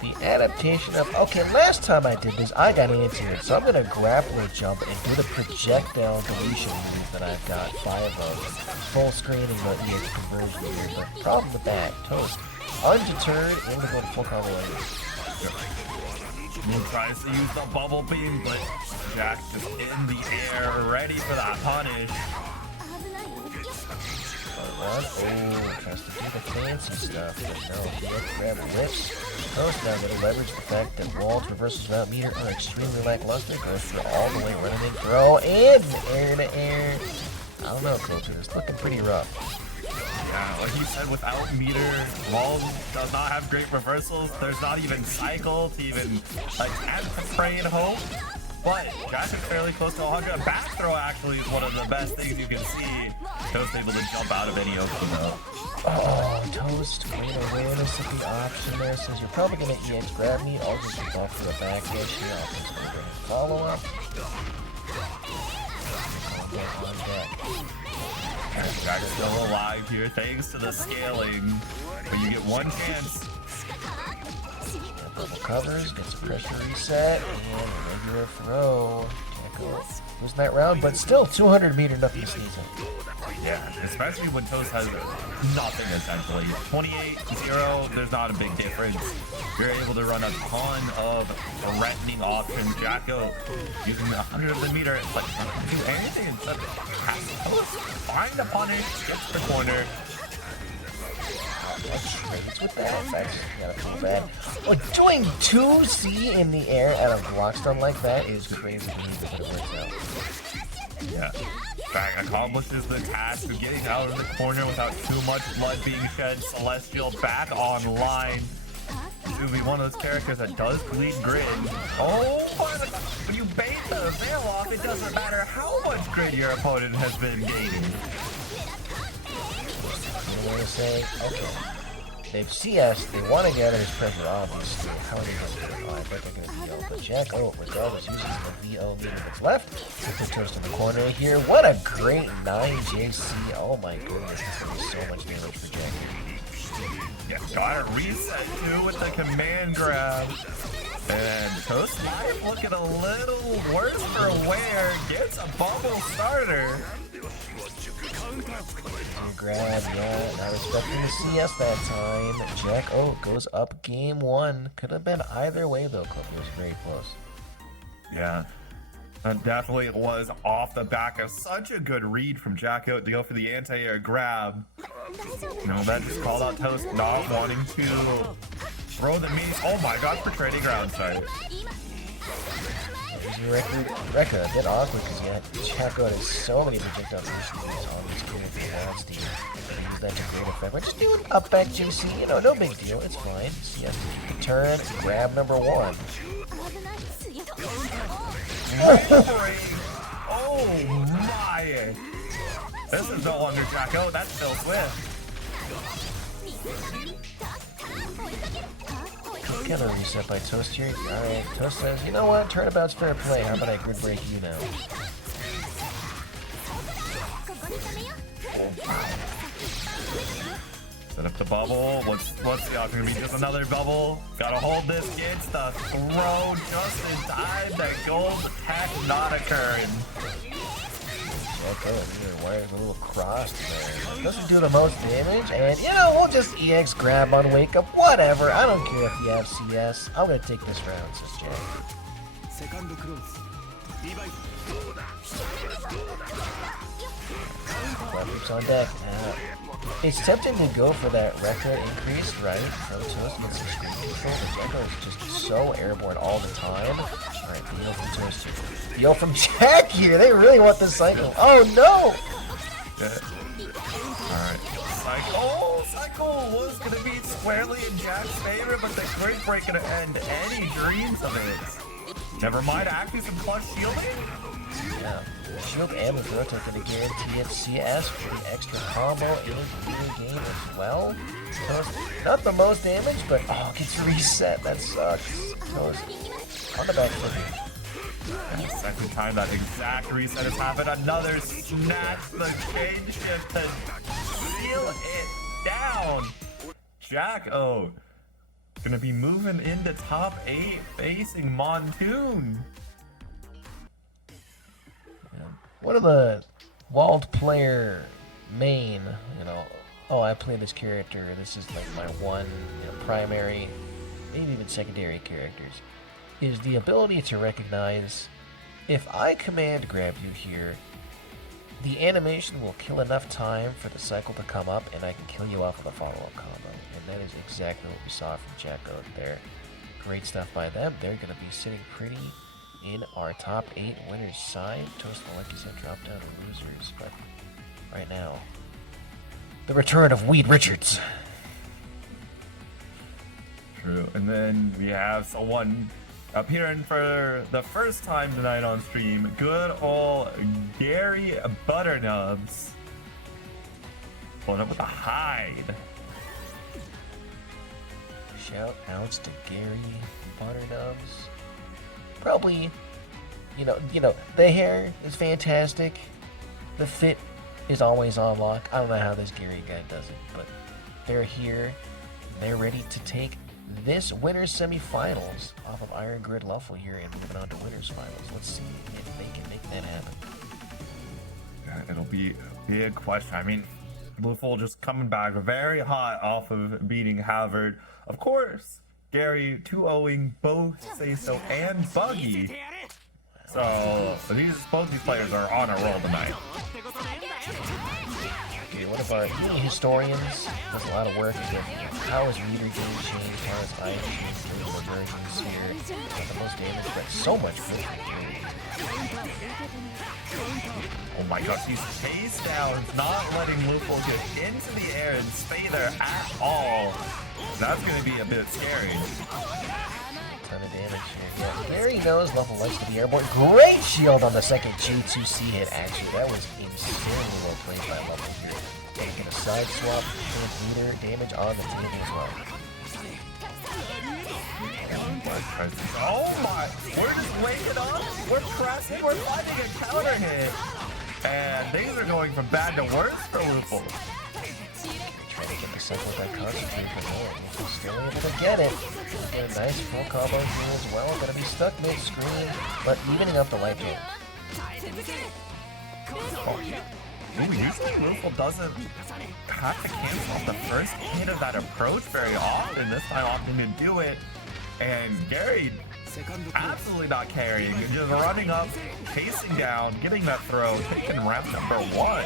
the adaptation of... Okay, last time I did this, I got answered. So I'm going to grappler jump and do the projectile deletion move that I've got 5 of. Full screening the EX conversion here, but problem with that. Toast. Undeterred, able to go to full combo later. Moon tries to use the bubble beam, but Jack just in the air, ready for that punish. Oh, tries to do the fancy stuff, but no, he had to grab whips. Toast now going to leverage the fact that Walt reversals without meter are extremely lackluster. Goes through all the way, running in throw, and air to air. I don't know, Coulter, it's looking pretty rough. Yeah, like you said, without meter, Walt does not have great reversals. There's not even cycle to even attempt to pray and hope. But Jack is fairly close to 100. A back throw actually is one of the best things you can see. Toast able to jump out of any Okino. Oh, Toast, great awareness of the option there. Says you're probably going to EX grab me. I'll just go off for the back edge here. I'll just go ahead and follow up. On deck. Jack is still alive here thanks to the scaling. But you get one chance. Double covers, gets a pressure reset, and a regular throw. Jacko losing that round, but still 200 meter, nothing to sneeze at. Yeah, especially when Toast has nothing essentially. 28-0, there's not a big difference. You're able to run a ton of threatening options. Jacko using 100 of the meter, it's like doesn't do anything except find a punish, gets the corner. Trades with that? That's gotta feel bad. Well, doing 2C in the air at a block stun like that is crazy to me, but it works out. Yeah. Back accomplishes the task of getting out of the corner without too much blood being shed. Celestial back online. To be one of those characters that does bleed grid. Oh, but when you bait the veil off, it doesn't matter how much grid your opponent has been gaining. You want to say, okay, they've CS, they want to gather his pressure, obviously. How are they going to do it? Oh, I bet they're going to VO. But Jack, regardless, using the VO meter that's left. Put Toast in the corner here. What a great 9JC. Oh my goodness, this is going to be so much damage for Jack. Yeah, got a reset too with the command grab. And Toast Life looking a little worse for wear. Gets a bubble starter. Grab, yeah, not expecting the CS that time. Jack goes up game 1. Could have been either way though, Clip. It was very close. Yeah, that definitely was off the back of such a good read from Jacko to go for the anti-air grab. You know, that just called out Toast not wanting to throw the meat. Oh my god, for trading ground strikes. Record a bit awkward because Jacko has so many projectile issues on this character wants to use that to great effect. We're just doing up back JC, you know, no big deal, it's fine. CS turn, grab number 1. Oh my! This is no longer Jacko, that's Phil Swift. Kind of reset by Toast here. Alright, Toast says, you know what? Turnabout's fair play. How about I grid break you now? Set up the bubble. What's the option gonna be? Just another bubble. Gotta hold this. Gets the throw just in time. That gold attack not occurring. Okay, your wire's a little crossed there. Doesn't do the most damage, and you know, we'll just EX grab on wake up. Whatever. I don't care if you have CS. I'm gonna take this round, says Jack. Weapons on deck. It's tempting to go for that record increase, right? So Toast gets the screen control, but Jacko is just so airborne all the time. Alright, the from Toast here. Yo from Jack here! They really want this cycle. Oh no! Alright. Cycle was gonna be squarely in Jack's favor, but the Grid Break gonna end any dreams of it. Never mind, actually some clutch shielding. Yeah, shield and reverse are gonna guarantee it. CS for the extra combo in the leader game as well. Toast, not the most damage, but gets reset. That sucks. Toast on the back foot. And the second time that exact reset has happened, another snatch the chain shift and seal it down. Jack O gonna be moving into top 8 facing Montoon. One of the Walled player main, I play this character, this is like my one primary, maybe even secondary characters, is the ability to recognize if I command grab you here, the animation will kill enough time for the cycle to come up and I can kill you off with a follow-up combo. And that is exactly what we saw from Jack O there. Great stuff by them. They're going to be sitting pretty in our top 8 winners side. Toast Malarky said drop down to losers, but right now, the return of Weed Richards. True. And then we have someone appearing for the first time tonight on stream. Good old GaryButternubs. Pulling up with a hide. Shout outs to GaryButternubs. Probably, the hair is fantastic. The fit is always on lock. I don't know how this Gary guy does it, but they're here. They're ready to take this winners semifinals off of Iron Grid LuFL here and moving on to winners finals. Let's see if they can make that happen. Yeah, it'll be a big question. I mean, LuFL just coming back very hot off of beating Havard. Of course, Gary 2-0ing both Sayyso and Buggy. So both these players are on a roll tonight. Okay, one of our historians does a lot of work again. How is reader game changed? How is item changed? There's versions here. Not the most damage, but so much good. Oh my gosh, these chase downs not letting LuFL get into the air and stay there at all. That's going to be a bit scary. Ton of damage here. Yeah, Gary knows LuFL likes to be airborne. Great shield on the second G2C hit, actually. That was insanely well played by LuFL here. Taking a side swap, meter damage on the team as well. Oh my! We're just waking up. We're pressing. We're finding a counter hit, and things are going from bad to worse for LuFL. Trying to get the cycle with that concentrate, but no, LuFL still able to get it. Get a nice full combo here as well. Gonna be stuck mid-screen, but evening up the light damage. Usually LuFL doesn't have to cancel off the first hit of that approach very often. This time opting to do it. And Gary absolutely not carrying, just running up, chasing down, getting that throw, taking round number 1.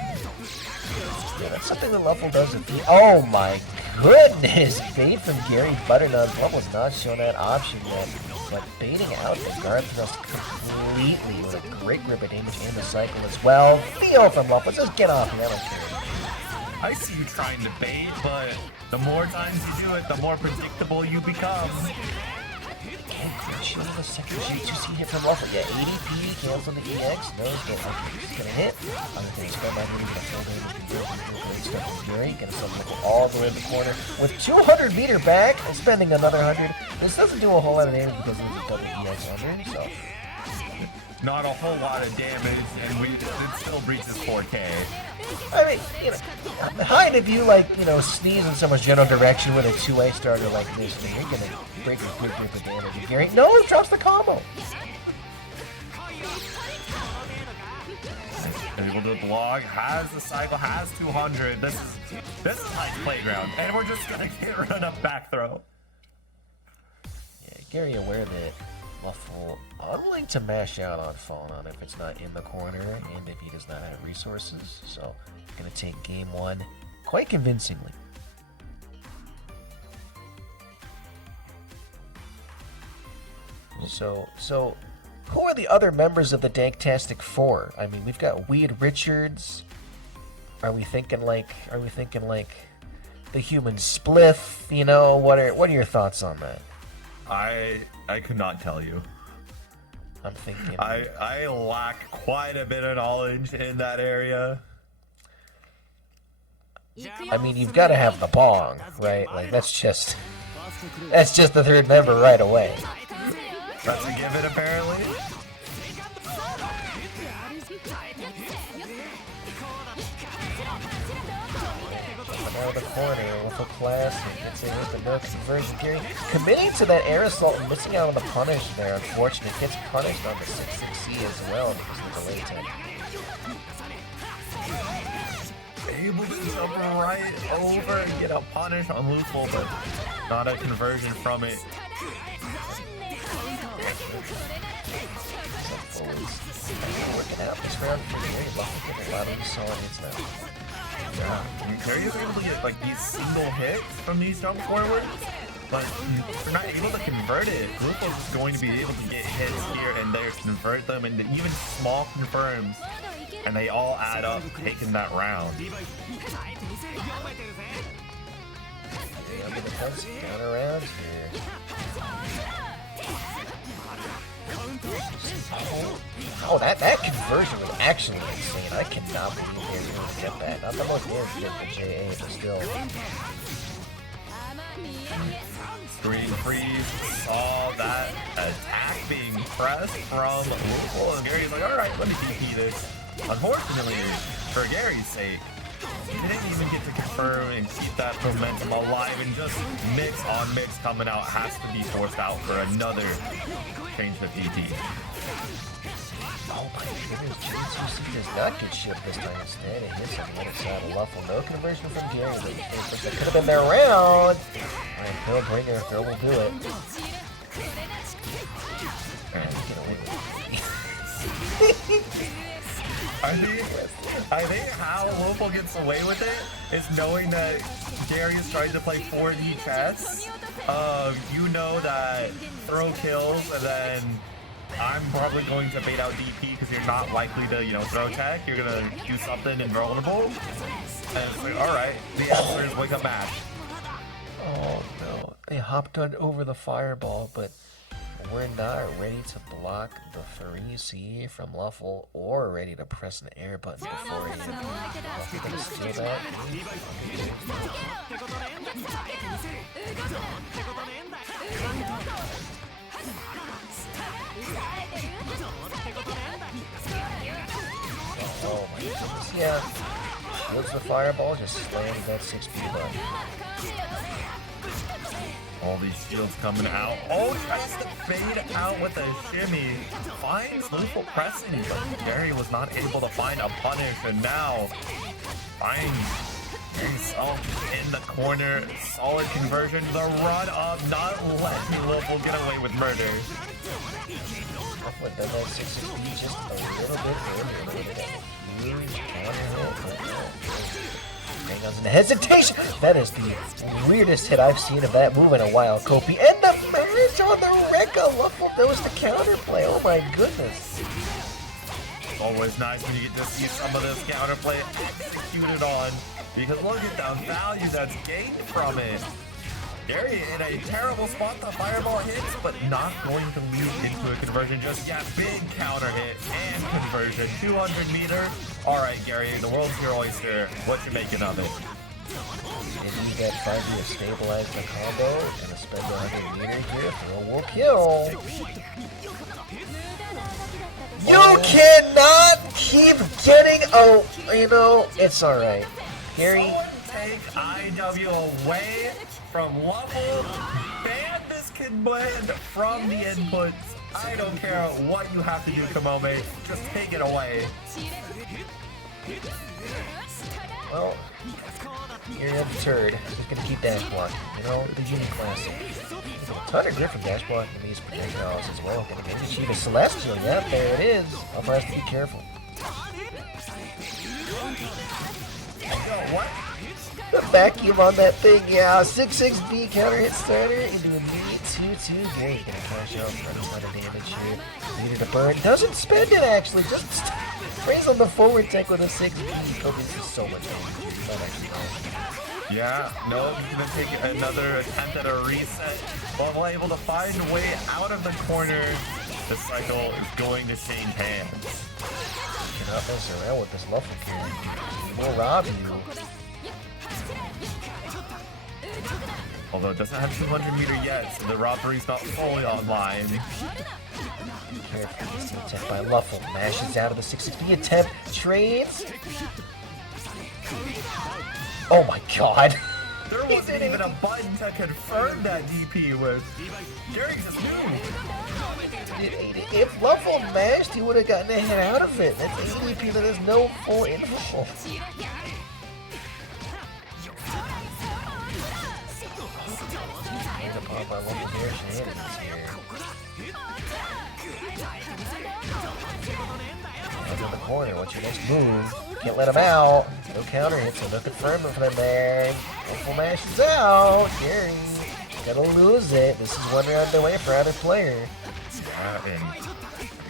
Yeah, that's something that LuFL does with the... Oh my goodness! Bait from GaryButternubs. LuFL's not shown that option yet, but baiting out the guard thrust completely with a great grip of damage in the cycle as well. Feel from LuFL. Just get off here. I don't care. I see you trying to bait, but the more times you do it, the more predictable you become. Can't shield the second G2C hit from LuFL. Yeah, ADP cancel the EX. No, he's gonna hit. I'm gonna spend my money to full damage. Great stuff from Gary. Gonna send LuFL all the way in the corner with 200 meter back and spending another 100. This doesn't do a whole lot of damage because there's a double EX under, so. Not a whole lot of damage, and it still reaches 4K. I mean, behind if you sneeze in someone's general direction with a 2A starter like this, you're gonna break a good grip of damage. And Gary, no, he drops the combo. Able to blog, has the cycle, has 200. This is like playground, and we're just gonna get run up back throw. Yeah, Gary aware that LuFL unwilling to mash out on Fauna if it's not in the corner and if he does not have resources, so gonna take game 1 quite convincingly. So who are the other members of the Danktastic 4? I mean, we've got Weed Richards. Are we thinking like the human spliff, you know, what are your thoughts on that? I could not tell you. I'm thinking. I lack quite a bit of knowledge in that area. I mean, you've got to have the bong, right? Like, that's just the third member right away. That's a given, apparently. Out of the corner with a classic. Gets in with the no conversion. Gary committing to that air assault and missing out on the punish there. Unfortunately, gets punished on the 6-6C as well because of the delay time. Able to jump right over and get a punish on LuFL, but not a conversion from it. Working out this round for Gary. Lucky getting a lot of these solid hits now. Yeah, Gary's able to get like these single hits from these jump forwards, but if they're not able to convert it, LuFL's just going to be able to get hits here and there, convert them, and even small confirms, and they all add up, taking that round. I'm gonna punch down around here. Oh, that conversion was actually insane. I cannot believe they were able to get that. Not the most instant for JA, but still. Green freeze, saw that attack being pressed from LuFL, and Gary's like, alright, let me DP this. Unfortunately, for Gary's sake, he didn't even get to confirm and keep that momentum alive, and just mix on mix coming out has to be forced out for another change to DP. Oh my goodness, GTC does not get shipped this time. Instead, it hits on the other side of LuFL. No conversion from Gary. That could have been their round. Alright, Phil Bringer, Phil will do it. Alright, get away with it. I think how LuFL gets away with it is knowing that Gary is trying to play 4D chess. You know that throw kills, and then I'm probably going to bait out DP because you're not likely to, you know, throw tech. You're gonna do something invulnerable. And it's like, alright, the answer is wake up match. Oh no, they hopped on over the fireball, but we're not ready to block the free from LuFL or ready to press an air button before he can steal that. Oh my goodness, yeah. Shields the fireball, just slams that 6B button. All these shields coming out. Oh, tries to fade out with a shimmy. Finds LuFL pressing, but Gary was not able to find a punish, and now finds himself in the corner. Solid conversion. The run up, not letting LuFL get away with murder. But then that 6B just a little bit earlier. Look at that huge counter hit. Hang on, the hesitation! That is the weirdest hit I've seen of that move in a while, Kopi. And the marriage on the Rekka! LuFL knows the counterplay. Oh my goodness. Always nice when you get to see some of this counterplay executed on, because look at the value that's gained from it. Gary in a terrible spot, the fireball hits, but not going to lead into a conversion just yet. Big counter hit and conversion. 200 meter. Alright, Gary, the world's your oyster. What you making of it? And you get 5 to stabilize the combo and spend 100 meter here. Phil will kill. You cannot keep getting. Oh, you know, it's alright. Gary. Take IW away from LuFL. Ban this kid blend from the inputs. I don't care what you have to do, Kamome. Just take it away. Well, you're a turd. Just gonna keep dash blocking. You know, the Uni Classic. A ton of different dash blocking in these projectiles as well. Gonna get Chiba Celestial. Yep, there it is. I'll have to be careful. What? The vacuum on that thing, yeah. 6-6B counter hit starter into a mini 2-2. Gary gonna cash out for a ton of damage here. Needed a burn. Doesn't spend it actually. Just sprays on the forward tech with a 6B. Kobe, this is so much damage. Not actually Yeah, no, he's gonna take another attempt at a reset. While able to find a way out of the corner, the cycle is going to change hands. You're not messing around with this LuFL character. He will rob you. Although it doesn't have 200 meter yet, so the robbery's not fully online. Careful, gets the attempt by LuFL. Mashes out of the 660 attempt. Trades. Oh my god. There wasn't even a button to confirm that DP with. Gary just moved. If LuFL mashed, he would have gotten a hit out of it. That's ADP that has no full info. Pop my LuFL here, shenanigans here. Out in the corner, what's your next move? Can't let him out. No counter hit, so no confirming for that man. LuFL mashes out. Gary, gonna lose it. This is one round away for either player. Yeah, and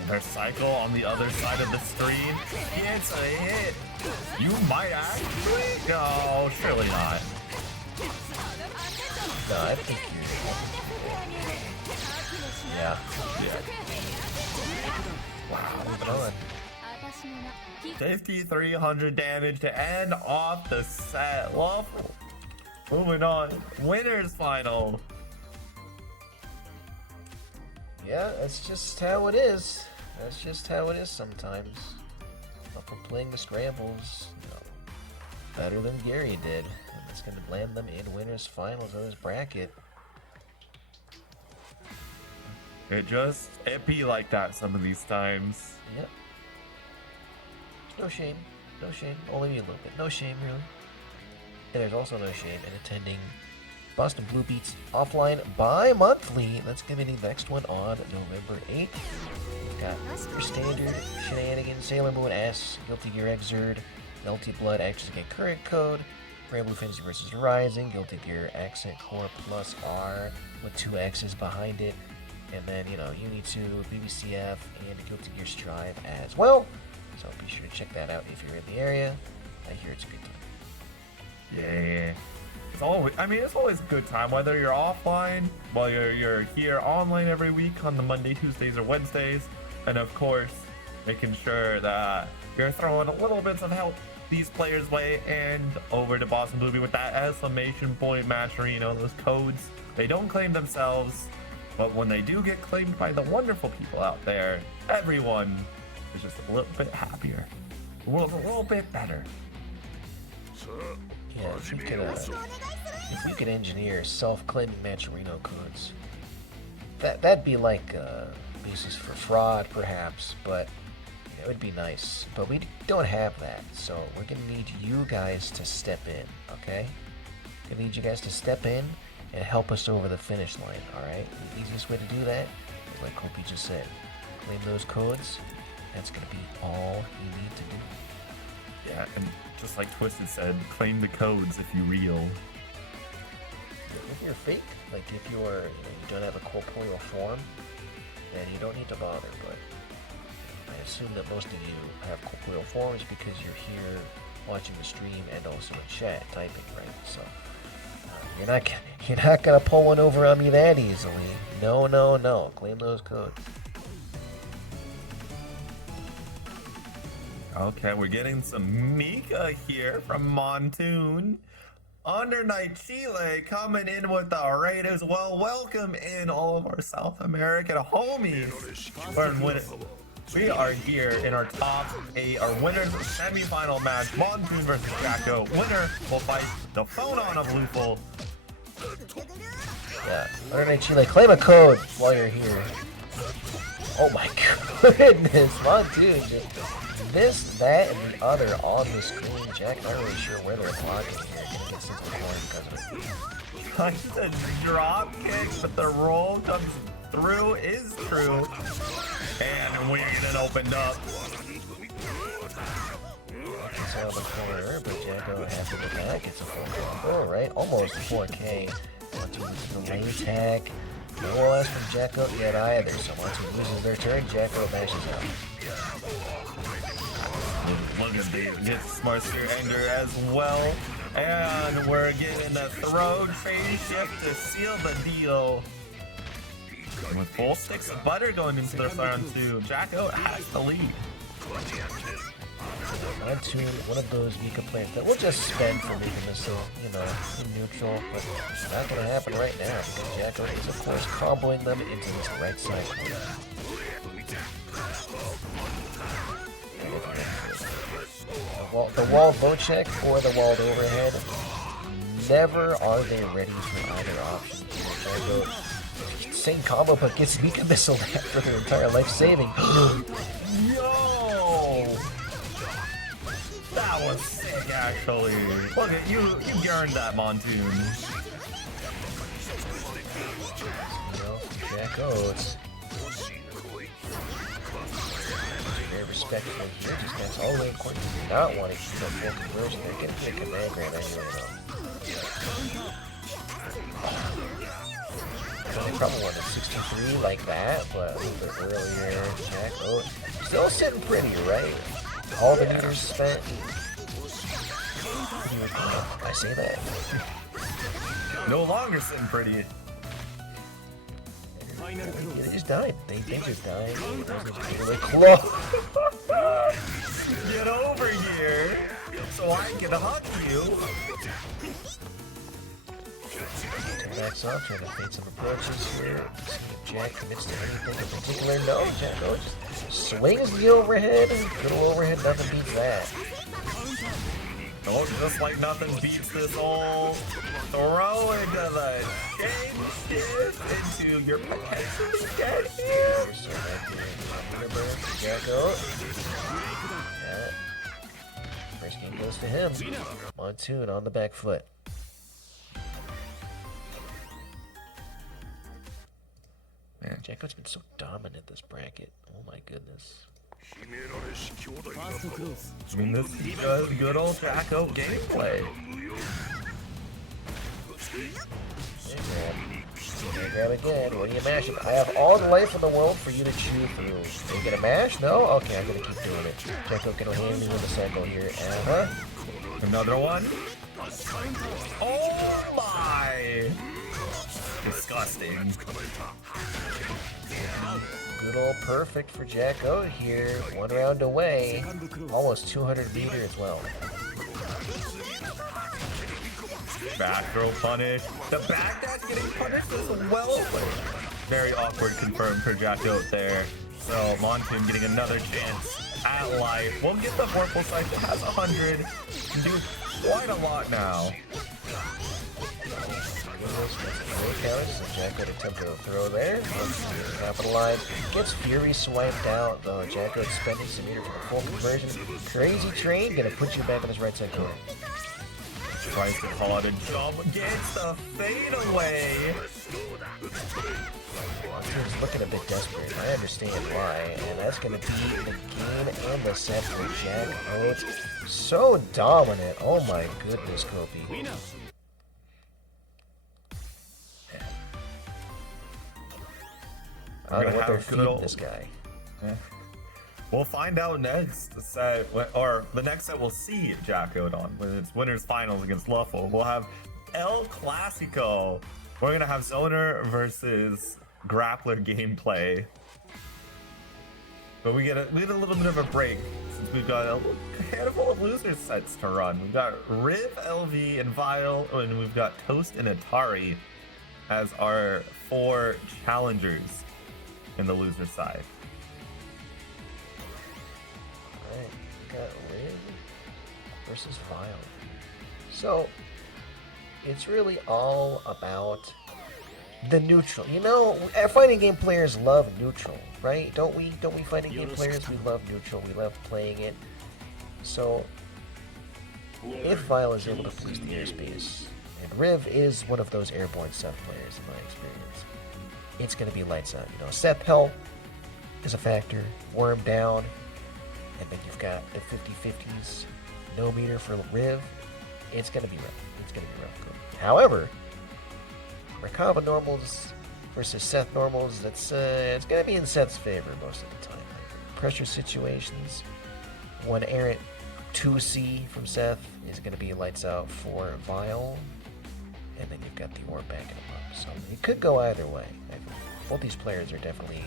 her cycle on the other side of the screen. It's a hit. You might actually. No, surely not. No, I think you're. Yeah. Wow, moving on. 5,300 damage to end off the set. LuFL. Moving on. Winners final. Yeah, that's just how it is. That's just how it is sometimes. LuFL playing the scrambles, you know, better than Gary did. And it's going to land them in winners finals of this bracket. It be like that some of these times. Yep. No shame. No shame. Only me a little bit. No shame, really. And there's also no shame in attending Boston Blue Beats offline bi-monthly. That's going to be the next one on November 8th. We've got your standard shenanigans, Sailor Moon S, Guilty Gear Exerd, Melty Blood, Actions Against Current Code, Brand Blue Fantasy vs. Rising, Guilty Gear Accent Core plus R with 2 X's behind it. And then, you know, UNI2, BBCF, and Guilty Gear Strive as well. So be sure to check that out if you're in the area. I hear it's a good time. Yeah. It's always a good time, whether you're offline, while you're here online every week on the Monday, Tuesdays, or Wednesdays. And of course, making sure that you're throwing a little bits of help these players' way and over to Boston Blue Bee with that exclamation point matcher, you know, those codes. They don't claim themselves. But when they do get claimed by the wonderful people out there, everyone is just a little bit happier. The world's a little bit better. Yeah, if we could engineer self-claiming Matcherino codes, that'd be like a basis for fraud, perhaps, but it would be nice. But we don't have that, so we're gonna need you guys to step in, okay? Gonna need you guys to step in and help us over the finish line, alright? The easiest way to do that is like Kopi just said. Claim those codes. That's going to be all you need to do. Yeah, and just like Twisted said, claim the codes if you real. If you're fake, like if you're, you don't have a corporeal form, then you don't need to bother, but I assume that most of you have corporeal forms because you're here watching the stream and also in chat typing, right? So you're not gonna pull one over on me that easily. No. Claim those codes. Okay, we're getting some Mika here from Montoon. Undernight Chile coming in with the raid as well. Welcome in all of our South American homies. We are here in our top 8, our winners semi-final match, Montoon versus Jacko. Winner will fight the phone on of LuFL. Yeah, Undernight Chile, claim a code while you're here. Oh my goodness, Montoon. This, that, and the other on the screen. Jack, not really sure where they're blocking here. Gonna get sent to the corner because of it. The drop kick, but the roll comes through is true. And we're getting opened up. It's out of the corner, but Jacko has to go back. It's a 4K, right? Almost 4K. Montoon uses the lane tag. No OS from Jacko yet either, so Montoon uses their turn. Jacko bashes out. Look at the get smart spear ender as well. And we're getting a throw trade shift to seal the deal. And with full sticks of butter going into their round 2, Jacko has the lead. Round 2, one of those we could play that we'll just spend for making this so, you know, in neutral, but it's not going to happen right now because Jacko is, of course, comboing them into this right side corner. The walled low check or the walled overhead, never are they ready for either option. Jacko, same combo, but gets Mika missile for their entire life saving. Yo! That was sick, actually. Look at you, you earned that, Montoon. You know, Jacko, it's very respectful here. Just that's all the way according to not wanting to keep up full conversion. They're going to get a command grab anyway, though. They probably wanted 63 like that, but a little bit earlier. Jacko still sitting pretty, right? All the meters spent. I say that. No longer sitting pretty. They just died. They just died. Really close. Get over here so I can hug you. Backs off, trying to fade some approaches here. See if Jack commits to anything in particular. No, Jacko just swings the overhead. Good old overhead, nothing beats that. Oh, just like nothing beats this old throw into the chain shift into your potentially dead here. So Jacko. Yeah. First game goes to him. Montoon on the back foot. Man, Jacko's been so dominant this bracket. Oh my goodness. I mean, this is good old Jacko gameplay. Grab again. What are you mashing? I have all the life in the world for you to chew through. Are you gonna mash? No? Okay, I'm gonna keep doing it. Jacko can hand me with a cycle here. Another one. Oh my! Disgusting. Good old perfect for Jacko here. One round away. Almost 200 meter as well. Back throw punish. The back dash getting punished as well. Very awkward confirmed for Jacko there. So Montoon getting another chance at life. Won't get the Vorpal cycle. Has 100. Can do quite a lot now. Jacko attempted to throw there. Capitalize. Gets Fury swiped out, though. Jacko spending some meter for the full conversion. Crazy train. Gonna put you back on his right side corner. Tries to call out a jump. Gets the fade away. Montoon's looking a bit desperate. I understand why. And that's gonna be the game and the set for Jacko. So dominant. Oh my goodness, Kopi. I don't know what they're feeding this guy. We'll find out next set, or the next set we'll see Jacko on when it's winners finals against LuFL. We'll have El Clasico. We're gonna have Zoner versus Grappler gameplay. But we get a little bit of a break since we've got a handful of loser sets to run. We've got Riv, LV, and Vile, and we've got Toast and Atari as our 4 challengers in the loser side. Alright, we got Riv versus Vile. So, it's really all about the neutral. You know, fighting game players love neutral, right? Don't we fighting game players? We love neutral. We love playing it. So, if Vile is able to please the airspace, and Riv is one of those airborne Seth players in my experience, it's going to be lights out. You know, Seth Hell is a factor, Worm down, and then you've got the 50-50s, no meter for Riv. It's going to be rough. It's going to be rough. However, Merkaba normals versus Seth normals, it's going to be in Seth's favor most of the time. Pressure situations, one errant 2C from Seth is going to be lights out for Vile. And then you've got the orb backing him up. So it could go either way. Both these players are definitely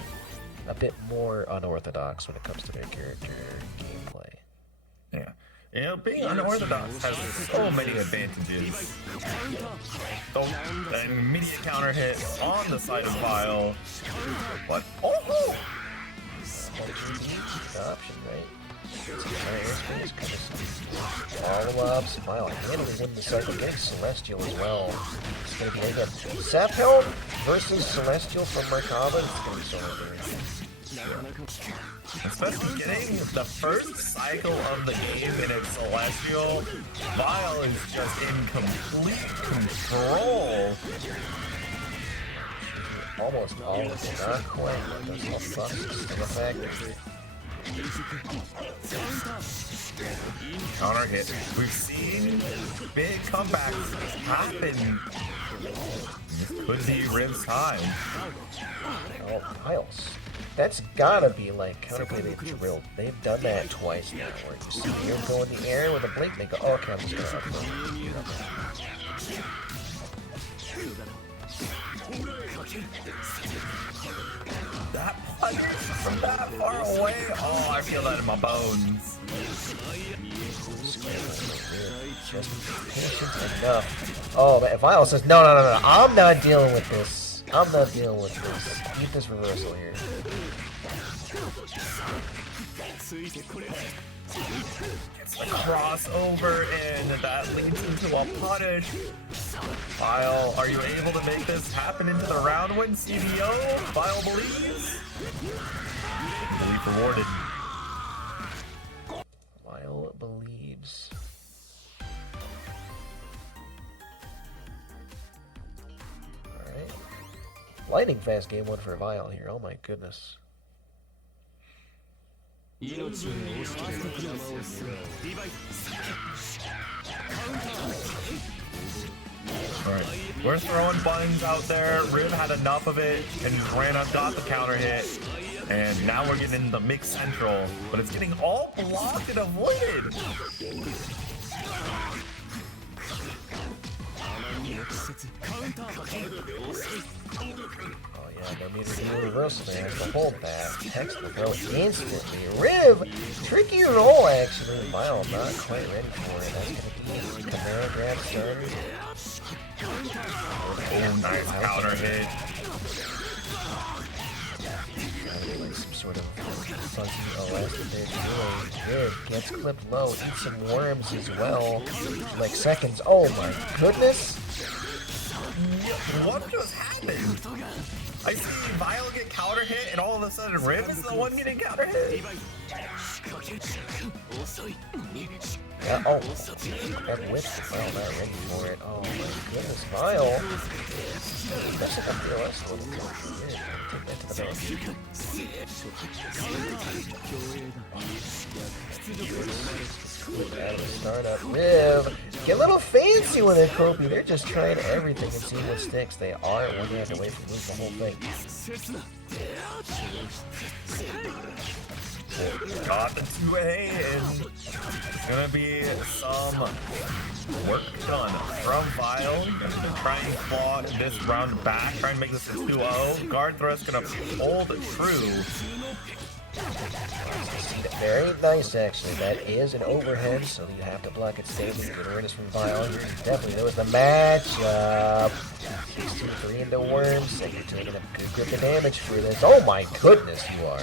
a bit more unorthodox when it comes to their character gameplay. Yeah. You know, being unorthodox has so many advantages. An immediate counter hit on the side of Vile. But, oh! The option, right? Follow-ups, Vile handily winning the cycle, getting Celestial as well. It's going to be, again, Saphelm versus Celestial from Merkaba. It's going to be so much. Especially getting the first cycle of the game in its Celestial. Vile is just in complete control. Almost all of it, not quite. Those little buffs still effect. Counter hit. We've seen big comebacks happen. This could be Riv's time. Oh, Miles. That's gotta be like counterplay they've drilled. They've done that twice now, where you see you go in the air with a blink, they go, oh, okay, I'm just gonna upload. That punch from that far away, oh, I feel that in my bones. Just patient enough. Oh, man, Vile says, no, I'm not dealing with this. I'm not dealing with this. Keep this reversal here. Gets the crossover, and that leads into a punish. Vile, are you able to make this happen into the round win? CBO? Vile believes? Belief rewarded. Vile believes. Alright. Lightning fast game one for Vile here. Oh my goodness. Alright, we're throwing buttons out there. Riv had enough of it and ran up, got the counter hit. And now we're getting into the mixed central, but it's getting all blocked and avoided. Oh yeah, no need to do a reversal there. The hold that. Text will go instantly. Riv! Tricky roll actually. Vile not quite ready for it. That's gonna be command grab starter. Oh, nice counter hit. Some sort of fuzzy OS that they're doing. Good. Gets clipped low. Eats some worms as well. Like seconds. Oh my goodness. What just happened? I see Vile get counter hit, and all of a sudden Riv is the one getting counter hit. Yeah, oh, that whip. Vile not ready for it. Oh my goodness, Vile. Messing up the OS a little bit. Yeah, take that to the bank. Out of the startup. Riv. Get a little fancy with it, Kopi. They're just trying everything and seeing what sticks. They are one hand away from losing the whole thing. Got the 2A, and it's gonna be some work done from Vile. Gonna try and claw this round back, try and make this a 2-0. Guard thrust gonna hold true. Very nice, actually. That is an overhead, so you have to block it safely. Get rid of this from Vile. Definitely, there was the matchup. 6-2-3 into Worms, and you're taking a good grip of damage for this. Oh my goodness, you are.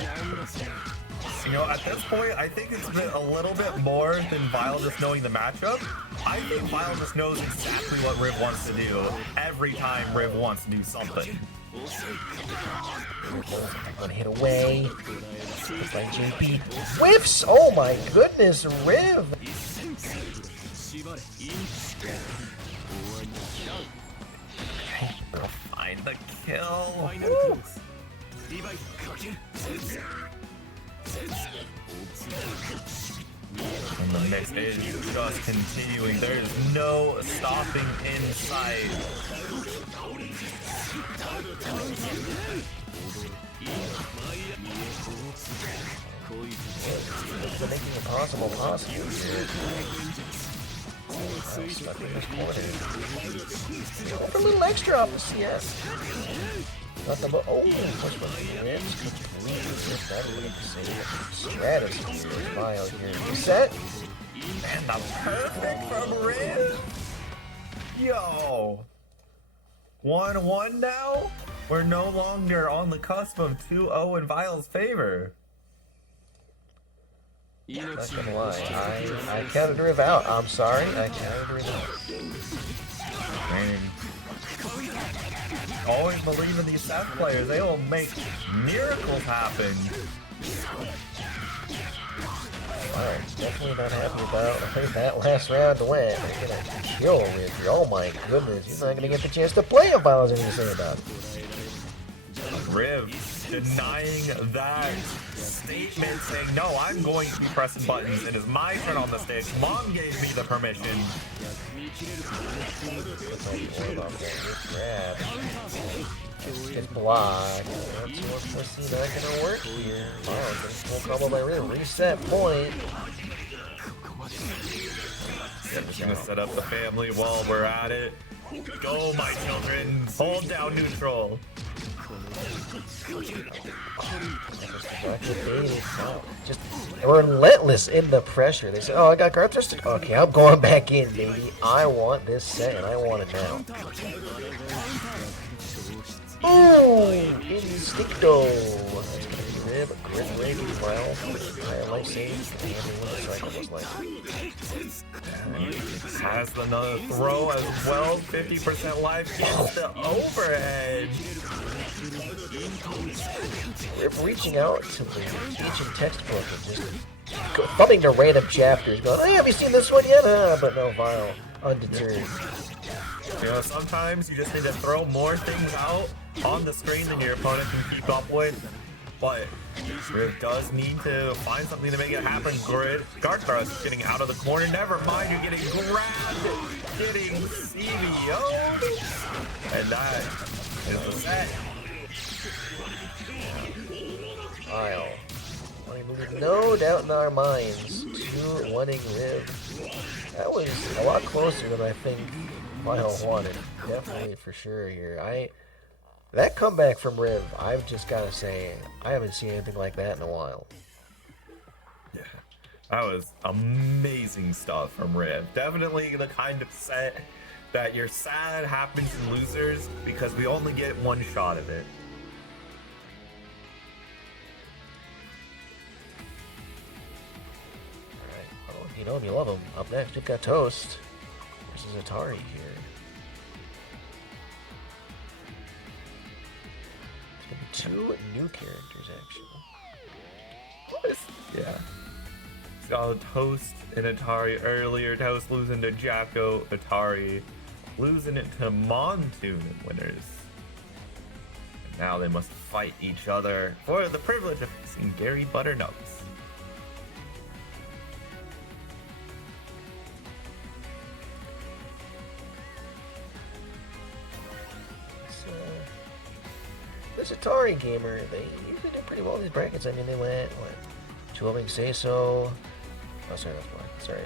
You know, at this point, I think it's been a little bit more than Vile just knowing the matchup. I think Vile just knows exactly what Riv wants to do every time Riv wants to do something. Gonna hit away. It's like JP. Whiffs! Oh my goodness, Riv! We'll find the kill. Woo. And the mix is just continuing. There is no stopping in sight. It's making it possible here. Stuck in this corner. A little extra off the CS. Nothing but push button ribs. That would have saved Stratus here. Bio here. Reset. And the perfect from Riv. Yo. 1-1 now? We're no longer on the cusp of 2-0 in Vile's favor. Not gonna lie, I counted Riv out. I'm sorry, I counted Riv out. Man. Always believe in these Seth players. They will make miracles happen. Alright, definitely not happy about how that last round went. I'm gonna kill Riv here. Oh my goodness, he's not gonna get the chance to play if I was anything to say about it. Riv denying that statement, saying, no, I'm going to be pressing buttons. It is my turn on the stick. Mom gave me the permission. It's blocked. That's not gonna work here. Wow, full combo by Riv. Reset point. I'm just gonna set up the family while we're at it. Go, my children. Hold down neutral. Just relentless in the pressure. They say, oh, I got guard thrusted. Okay, I'm going back in, baby. I want this set and I want it now. Boom! Instincto! That's gonna be Rib. Grid Raging well. Higher life save. Cycle was like. Has another throw as well. 50% life gets the overhead. Rib reaching out to the ancient textbook and just thumbing to random chapters, going, hey, have you seen this one yet? But no, Vile, undeterred. You know, sometimes you just need to throw more things out on the screen than your opponent can keep up with. But Riv does need to find something to make it happen. Guard thrust getting out of the corner. Never mind, you're getting grabbed, getting CBO'd. And that is the set. Vile. No doubt in our minds, 2-1ing Riv. That was a lot closer than I think Vile wanted. Definitely for sure here. That comeback from Riv, I've just got to say, I haven't seen anything like that in a while. Yeah, that was amazing stuff from Riv. Definitely the kind of set that you're sad happens in losers because we only get one shot of it. Alright, well, if you know him, you love him. Up next, we've got Toast versus Atari here. Two new characters, actually. Yeah. Saw Toast and Atari earlier. Toast losing to Jacko. Atari losing it to Montoon winners. And now they must fight each other for the privilege of seeing GaryButternubs. This Atari gamer, they usually do pretty well in these brackets. I mean, they went, what, 2-0ing Sayyso. Oh, sorry, that's why. Sorry,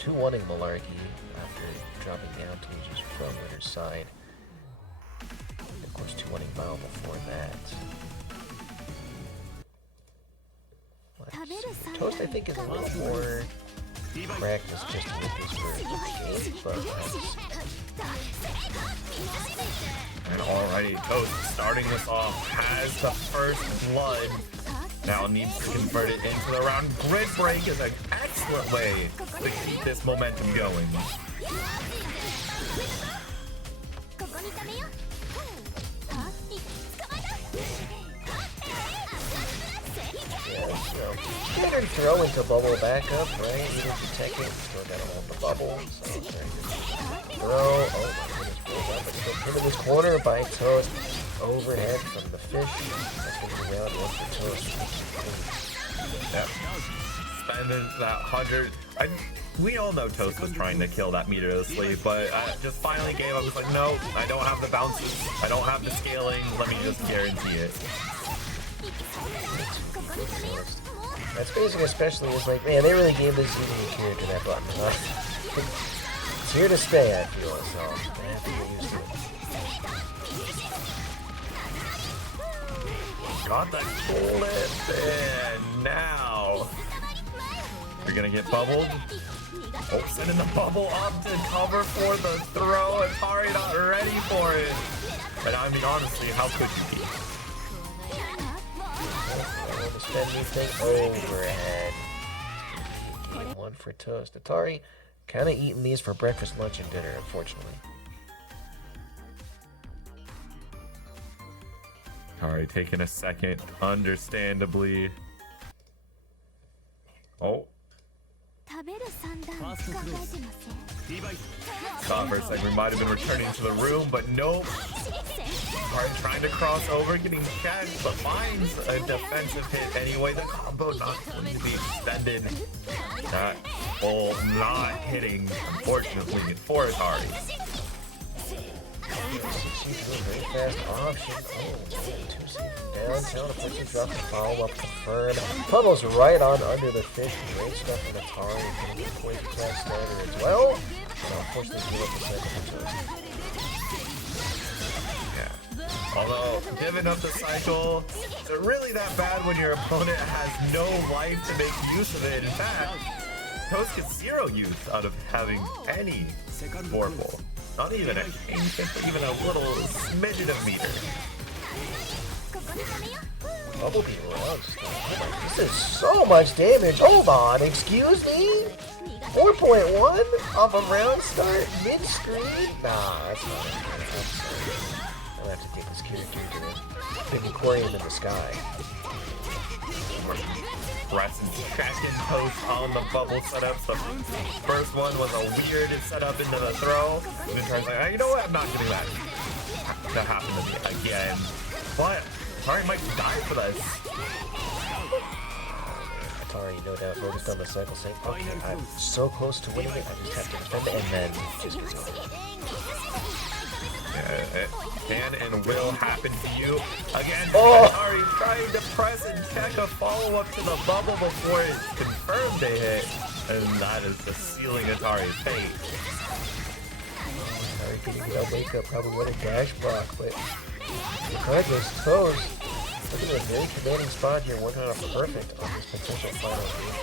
2-1ing Malarky after dropping down to losers from winner's side. And of course, 2-1ing Vile before that. Toast, I think, is a little more practice just to make this for game, but and alrighty, Toast starting this off has the first blood. Now needs to convert it into the round. Grid break is an excellent way to keep this momentum going. Standard throw into bubble backup, right? You didn't detect it, still gotta hold the bubble. So very good throw. Oh my goodness, rolls out, but still put in this corner by Toast. Overhead from the fish. That's gonna be round one for Toast. Yeah. Spending that 100. We all know Toast was trying to kill that meter of sleep, but I just finally gave up. It's like, no, I don't have the bounces. I don't have the scaling. Let me just guarantee it. That's basically especially is like, man, they really gave this ZD character that button. Huh? It's here to stay, I feel, so I have to get used to it. Got that clip, and now you're gonna get bubbled. Oh, sending the bubble up to cover for the throw. Atari not ready for it. But I mean, honestly, how could you be? I want to spend anything overhead. Game one for toast. Atari kind of eating these for breakfast, lunch, and dinner, unfortunately. Atari taking a second, understandably. Oh. Thought for a second we might have been returning to the room, but nope. Alright, trying to cross over, getting checked, but finds a defensive hit anyway. The combo not going to be extended. That ball not hitting, unfortunately, for Atari. She's a very fast option. Oh, downtown, a person drops the follow-up confirmed. Puddle's right on under the fish. Great stuff from Atari. Getting the point to try starter as well. But unfortunately, give up the second for Yeah. Although, giving up the cycle, is it really that bad when your opponent has no life to make use of it? In fact, Toast gets 0 use out of having any Vorpal. Not even a even a little smidgen of meter. Bubble beat around. This is so much damage. Hold on, excuse me? 4.1 off a round start mid-screen? Nah, that's not it. I'm sorry. I'll have to take this character to the big aquarium in the sky. Preston checking Toast on the bubble setup. The first one was a weird setup into the throw. And then Atari's like, you know what? I'm not getting that to happen to me again. But Atari might die for this. Atari, no doubt, focused on the cycle saying, okay, I'm so close to winning it, I just have to defend it, and then just resolve it. It can and will happen to you again. Atari trying to press and check a follow-up to the bubble before it's confirmed a hit, and that is just sealing Atari's fate. Atari couldn't get a wake up, probably win a dash block, but regardless, Toes looking at a very commanding spot here, working on a perfect on this potential final game.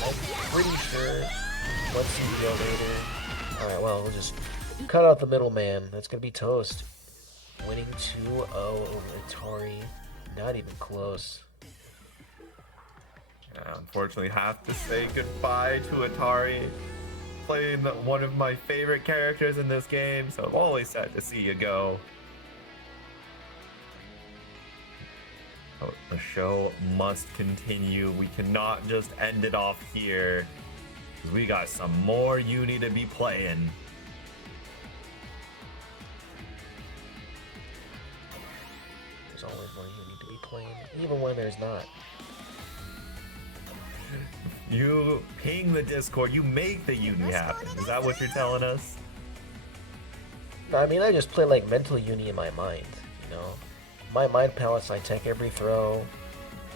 I'm pretty sure once CPO later. Alright, well, we'll just cut out the middleman. That's gonna be Toast. Winning 2-0 over Atari. Not even close. I unfortunately have to say goodbye to Atari. Playing one of my favorite characters in this game, so I'm always sad to see you go. Oh, the show must continue. We cannot just end it off here. We got some more Uni to be playing. There's always more Uni to be playing, even when there's not. You ping the Discord, you make the Uni happen. Is that what you're telling us? No, I mean, I just play like mental Uni in my mind, you know? My mind palace, I tech every throw,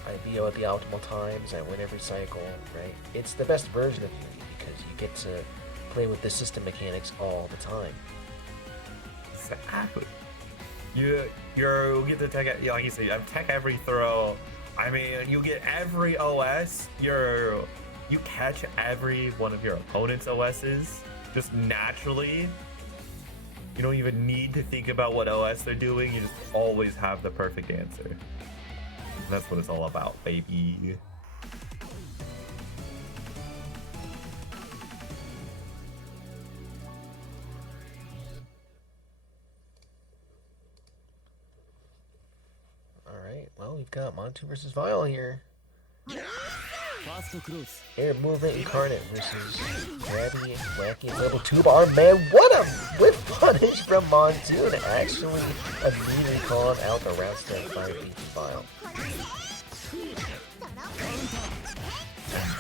I BO at the optimal times, I win every cycle, right? It's the best version of Uni because you get to play with the system mechanics all the time. Exactly. You get to tech, like you say, tech every throw. I mean, you get every OS. You catch every one of your opponent's OSs just naturally. You don't even need to think about what OS they're doing. You just always have the perfect answer. That's what it's all about, baby. Alright, well, we've got Montu versus Vile here. Air Movement Incarnate versus Grabby, Wacky, Level 2 Bar. Man, what a whip punish from Monsoon. Actually, immediately calling out the round step by BB Vile.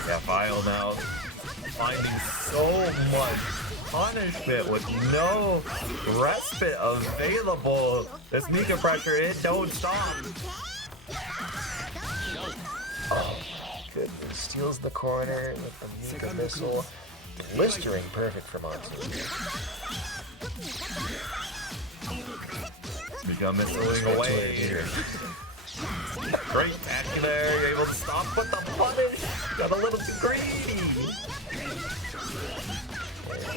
Yeah, Vile now finding so much punishment with no respite available. This Mika pressure, it don't stop. Oh, goodness. Steals the corner with the Mika missile. Blistering perfect for Monsoon. Mika missiling away. Great catch there. You're able to stop with the punish. Got a little too greedy.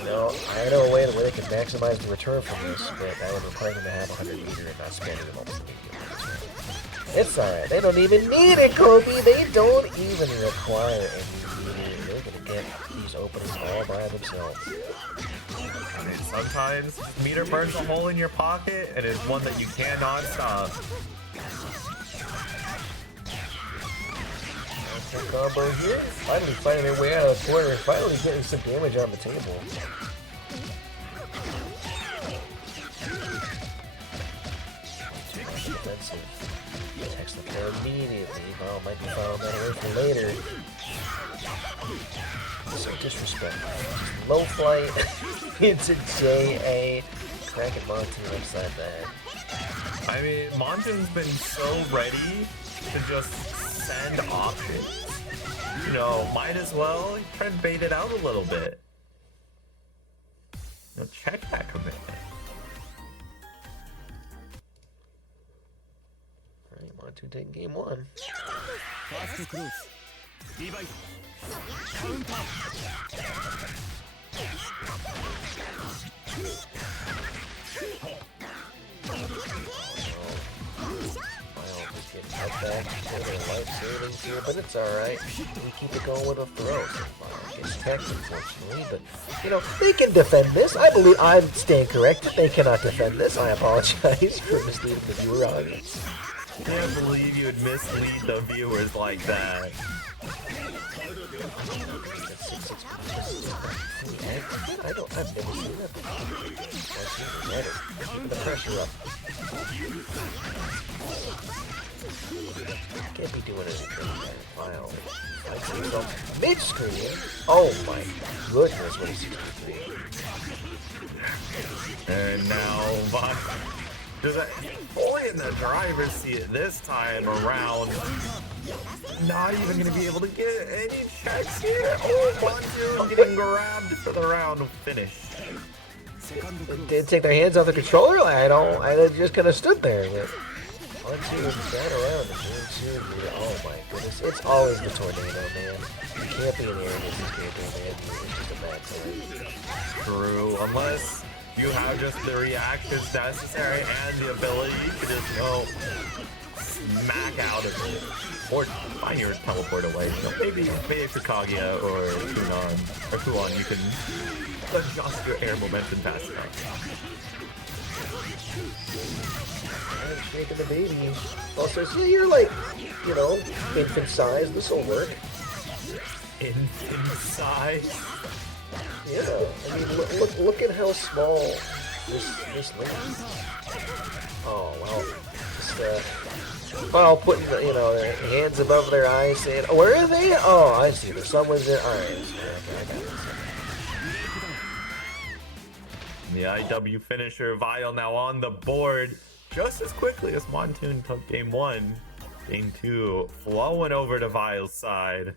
No, I know a way where they can maximize the return from this, but that would require them to have 100 meter and not spending them all the meter. It's alright. They don't even need it, Kobe. They don't even require any meter. They're gonna get these openings all by themselves. Sometimes meter burns a hole in your pocket, and it's one that you cannot stop. Combo here, finally finding their way out of the corner, finally getting some damage on the table. Defensive. Text the player immediately. Oh, might be found that away for later. So disrespectful. Low flight into JA. Cracking Montoon upside the head. I mean, Montoon's been so ready to just send options. You know, might as well try and bait it out a little bit. You know, check that commitment. Alright, Montoon taking game one. Up back, life savings here, but it's alright. We keep it going with a throw. Gets tech, unfortunately, but you know, they can defend this. I believe I'm staying corrected. They cannot defend this. I apologize for misleading the viewer audience. I can't believe you would mislead the viewers like that. I've never seen that before. Keeping the pressure up. Can't be doing anything. Wow. Mid-screen? Oh my goodness, what is 63? And now Von fully in the driver's seat this time around. Not even going to be able to get any checks here. Oh, Montoon getting grabbed for the round finish. Did take their hands off the controller? I just kind of stood there. But Montoon sat around and oh my goodness. It's always the tornado, man. You can't be in the area this game, man. It's just a bad time. True, unless you have just the reactions necessary and the ability to just go smack out of it. Or find your teleport away. So maybe for Kaguya or Kuon, you can adjust your air momentum fast enough. Making the baby. Also, see, you're like, you know, infant size. This will work. Infant size? Yeah. I mean, look at how small this lane is. Oh well. Just putting the, you know, their hands above their eyes, saying, oh, "Where are they?" Oh, I see. There's someone's there. All right. Okay, I got this. The IW finisher, Vile now on the board just as quickly as Montoon took game one. Game two, flowing over to Vile's side.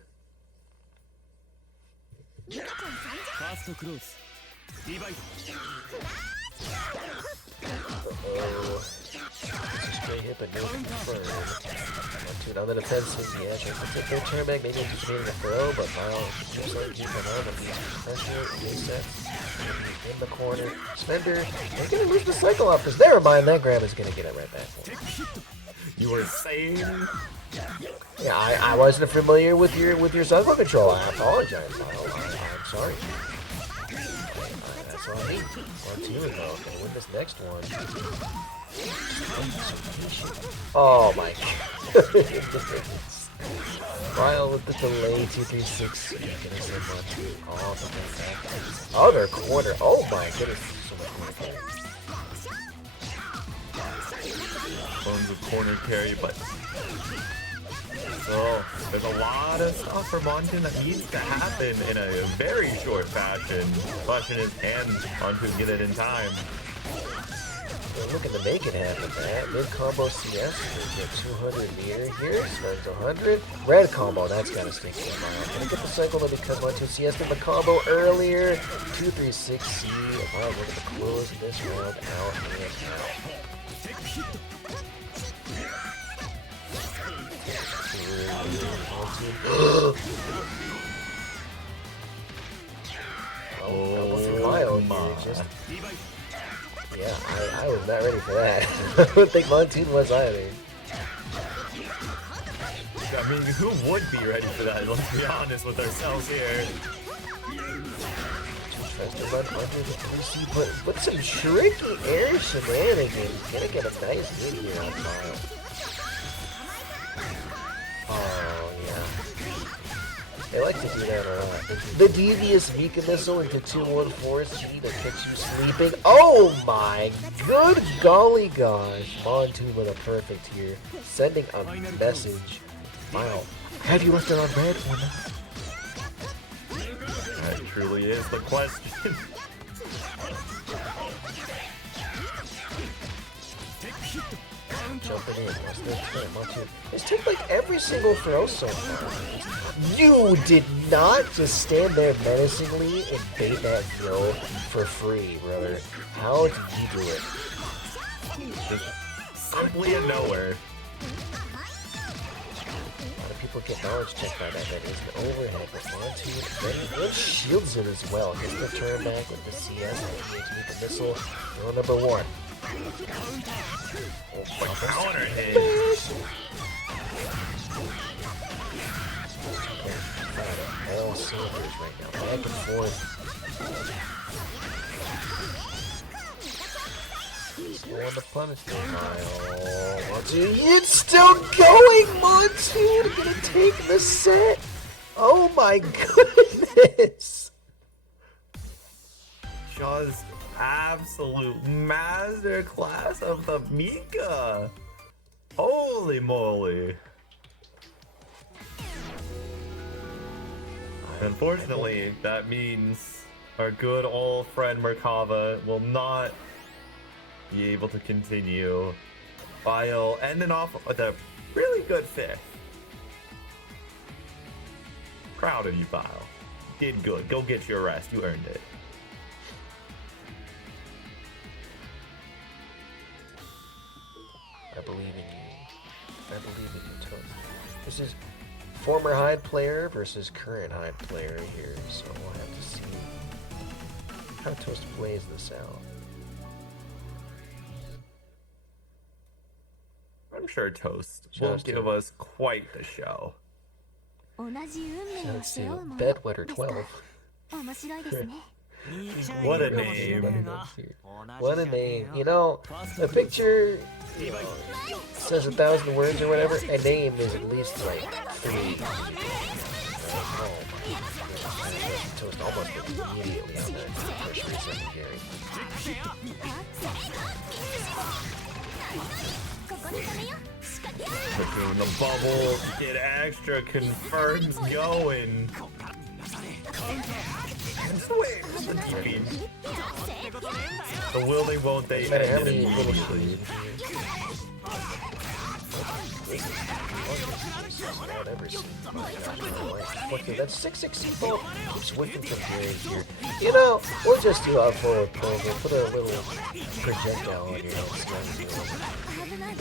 Straight hit, but no confirmed. Montoon on the defensive, yeah, trying to take their turn back, maybe anticipating a throw, but Vile keeps on keeping on, but he's pressure, resets, in the corner. Spender, they're gonna lose the cycle off, because never mind, that grab is gonna get it right back for him. You were saying? Yeah, I wasn't familiar with your cycle control. I apologize, Vile. I'm sorry. That's on me. 1-2 though. Gonna win this next one. Oh my goodness. Vile with the delay, 2-3-6. Oh, their corner. Oh my goodness. So much corner. Bones of corner carry, but So there's a lot of stuff for Monsoon that needs to happen in a very short fashion. Question is, can Monsoon get it in time? They're looking to make it happen, man. Mid combo CS, they get 200 meter here, starts 100. Red combo, that's gotta stick to a mile. Gonna get the cycle to become 1-2 CS, but the combo earlier. 2-3-6-C. Alright, we're gonna close this round out and out. Oh my. Yeah, I was not ready for that. I don't think Monsoon was either. I mean, who would be ready for that? Let's be honest with ourselves here. Tries to run under the 3C, but with some tricky air shenanigans. Gonna get a nice hit here on Mile. Oh, yeah. They like to do that a lot. The devious Mika missile into 2-1-4-C to catch you sleeping. Oh my good golly gosh. Monsoon with a perfect here. Sending a message. Mile, have you left it on red or not? That truly is the question. Jumping in, what's their turn? Monsoon. Let's take like every single throw so far. You did not just stand there menacingly and bait that throw for free, brother. How did you do it? Just simply in nowhere. A lot of people get knowledge checked by that. That is an overhead, but Monsoon and shields it as well. Gets the turn back with the CS and the missile. Throw number 1. But counter hit. All cylinders right now. Back and forth. Still on the punishment pile. Monsoon, it's still going! Monsoon gonna take the set! Oh my goodness! Just absolute masterclass of the Mika. Holy moly. Unfortunately, that means our good old friend Merkava will not be able to continue. Bio ending off with a really good 5th. Proud of you, Bio. Did good. Go get your rest. You earned it. I believe in you. I believe in you, Toast. This is former Hyde player versus current Hyde player here, so we'll have to see how Toast plays this out. I'm sure Toast will give us quite the show. Let's see, Bedwetter 12. What a name. What a name. You know, a picture says 1,000 words or whatever. A name is at least like 3. Oh my. Toast almost immediately on that pressure reset Gary. Between the bubble, get extra confirms going. The will they won't they end it immediately. Okay, that's 6-6 bolt. Keeps whipping from Gary here. You know, we'll just do our forward pull. We'll put a little projectile on your head.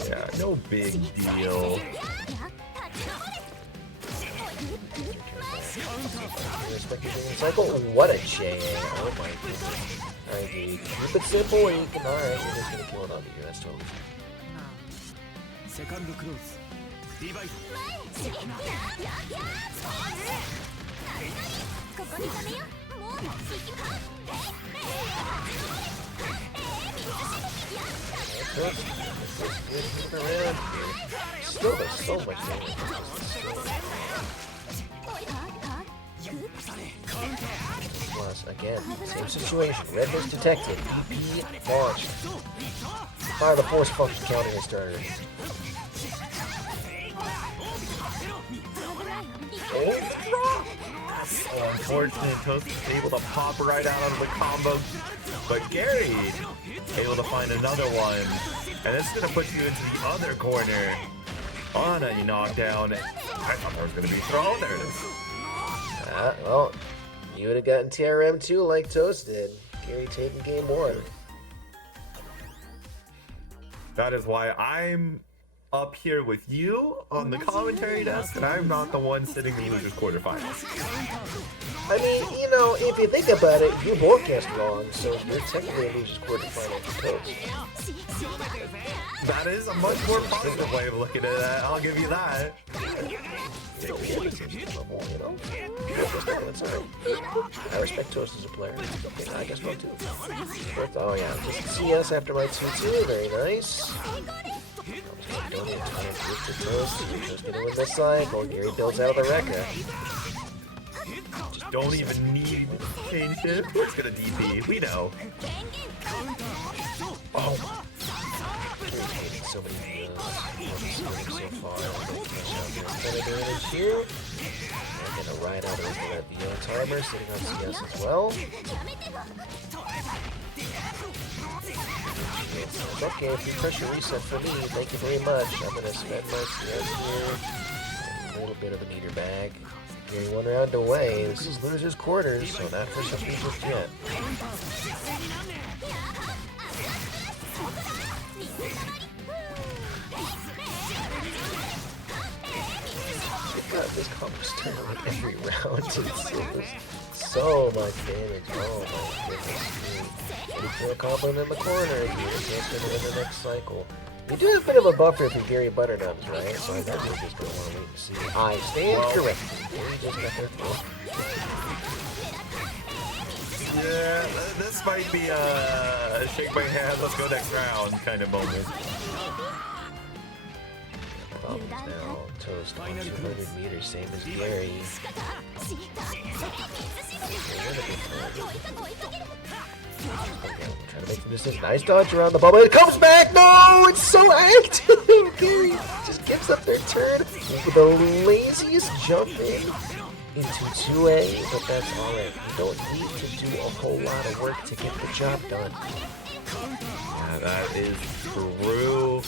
Yeah, no big deal. Cycle? What a shame. Oh my goodness. Alright, dude. Keep it simple and you can, alright, you're just gonna kill it on you. That's totally Still, there's so much damage. Plus, again, same situation. Red was detected. BP launched. Fire the force function counter starter. Oh, that's so unfortunate. Toast is able to pop right out of the combo. But Gary able to find another one. And it's going to put you into the other corner. On a knockdown. I thought that was going to be thrown. There it is. Well, you would have gotten TRM too, like Toast did. Gary taking game 1. That is why I'm up here with you on the commentary desk, and I'm not the one sitting in the losers quarterfinals. I mean, you know, if you think about it, you both guessed wrong, so you're technically a losers quarterfinal for Toast. That is a much more positive way of looking at it. I'll give you that. You know? That's all right. I respect Toast as a player. Okay, I guess wrong too. Oh yeah, just CS after my 2-2. Very nice. Don't need to get to Toast. Toast gonna win this cycle. Gary builds out of the Rekka. Just don't even need to change it. It's gonna DP. We know. Oh. So many so far. Advantage here. I'm gonna ride out over that VO timer, sitting on CS as well. Okay, free pressure reset for me. Thank you very much. I'm gonna spend my CS here. A little bit of a meter bag. Gary 1 round away. This is losers quarters, so not for something just yet. God, this combo's turning like every round. It's so much damage. Oh my goodness. Ready for a combo in the corner. Gary's going to win the next cycle. We do have a bit of a buffer for GaryButternubs, right? So I imagine we're just going to want to wait and see. I stand corrected. Gary just got their throw. Yeah, this might be a shake my hand, let's go next round kind of moment. Now, Toast on 200 meters, same as Gary. Trying to make the distance. Nice dodge around the bubble. It comes back. No, it's so active. Gary just gives up their turn with the laziest jump into 2A, but that's alright. You don't need to do a whole lot of work to get the job done. Yeah, that is true.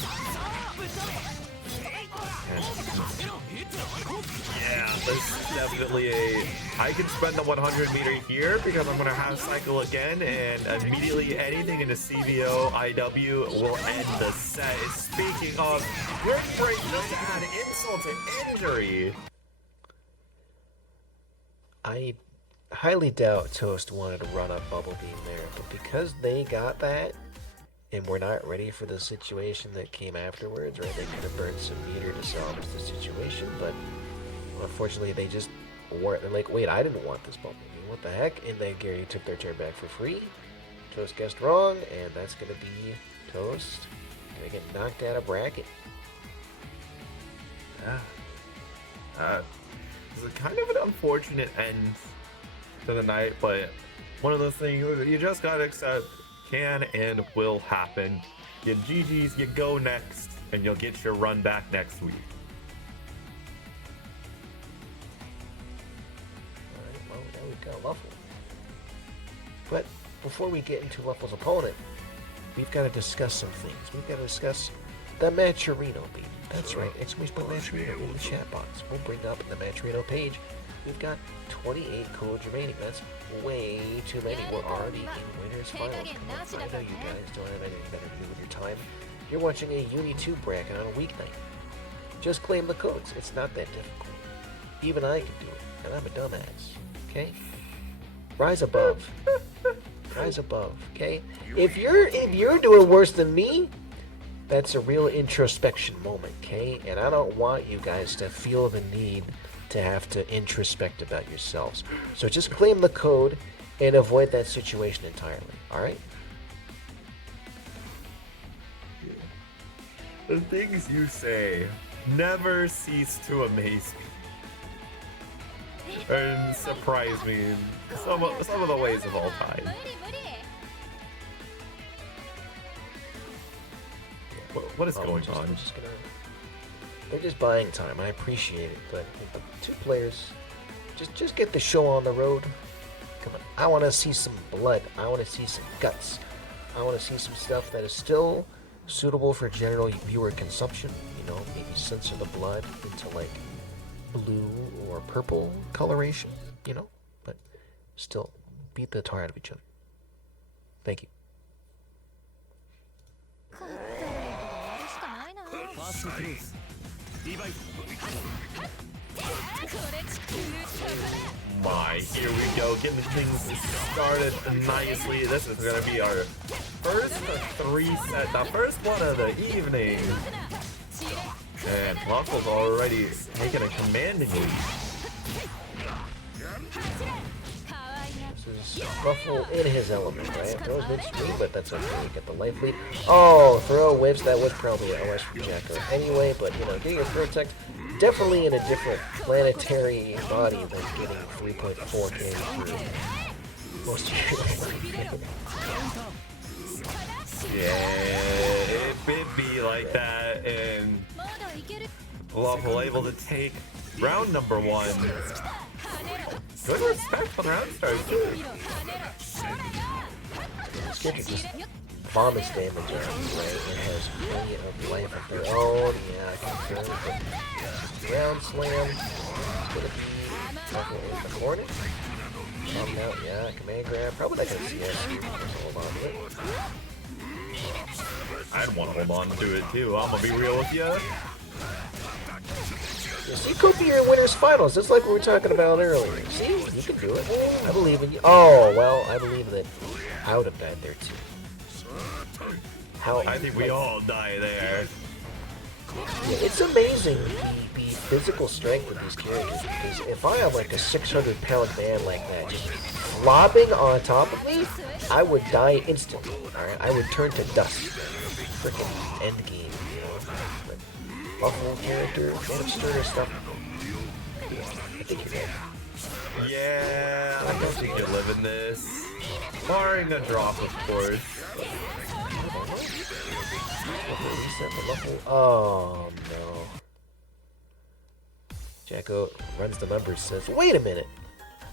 Yeah, this is definitely I can spend the 100 meter here because I'm going to have cycle again, and immediately anything in the CVO IW will end the set. Speaking of, we're breaking to add insult to injury. I highly doubt Toast wanted to run up Bubble Beam there, but because they got that, and we're not ready for the situation that came afterwards, right? They could have burned some meter to salvage the situation, but unfortunately they just weren't. They're like, wait, I didn't want this Bubble Beam. What the heck? And then Gary took their turn back for free. Toast guessed wrong, and that's going to be Toast. Gonna get knocked out of bracket. It's kind of an unfortunate end to the night, but one of those things you just gotta accept can and will happen. You GG's, you go next, and you'll get your run back next week. Alright, well, now we've got LuFL. But before we get into LuFL's opponent, we've got to discuss some things. We've got to discuss the Matcherino beat. That's right, exclamation point Matcherino in the chat box. We'll bring up the Matcherino page. We've got 28 codes remaining. That's way too many. We're already in winners finals. Come on, I know you guys don't have anything better to do with your time. You're watching a UNI2 bracket on a weeknight. Just claim the codes. It's not that difficult. Even I can do it, and I'm a dumbass. Okay? Rise above. Rise above. Okay? If you're doing worse than me, that's a real introspection moment. Okay? And I don't want you guys to feel the need to have to introspect about yourselves. So just claim the code and avoid that situation entirely. Alright? The things you say never cease to amaze me and surprise me in some of the ways of all time. What is going on? I'm just gonna they're just buying time. I appreciate it, but two players, just get the show on the road. Come on, I want to see some blood. I want to see some guts. I want to see some stuff that is still suitable for general viewer consumption. You know, maybe censor the blood into like blue or purple coloration. You know, but still beat the tar out of each other. Thank you. My, here we go, getting things started nicely. This is gonna be our first the first one of the evening. And LuFL's already taking a commanding lead. This is LuFL in his element, right? Throws midstream, but that's okay. Get the life lead. Oh, throw whips. That was probably an OS from Jacko anyway, but you know, getting a protect. Definitely in a different planetary body than getting 3.4k for most of your life. Yeah, it did be like that, and LuFL able to take round number 1. Good respect for the round stars, too. This character just vomits damage on it, right? It has plenty of life of their own. Yeah, I can feel it. Round slam. It's gonna be definitely in the corner. Out, yeah, command grab. Probably not gonna see us. Hold on to it. I'd want to hold on to it too. I'm gonna be real with you. You could be your winners finals, just like we were talking about earlier. See, you can do it. I believe in you. Oh well, I believe that I would have died there too. I think we all die there. Yeah, it's amazing the physical strength of these characters, because if I have like a 600-pound man like that just flopping on top of me, I would die instantly. Alright, I would turn to dust. Freaking end game, you know. But LuFL character, damage stirrer stuff. I think you're dead. Yeah, I guess you can live in this. Barring a drop, of course. Oh no. Jacko runs the numbers, says, wait a minute,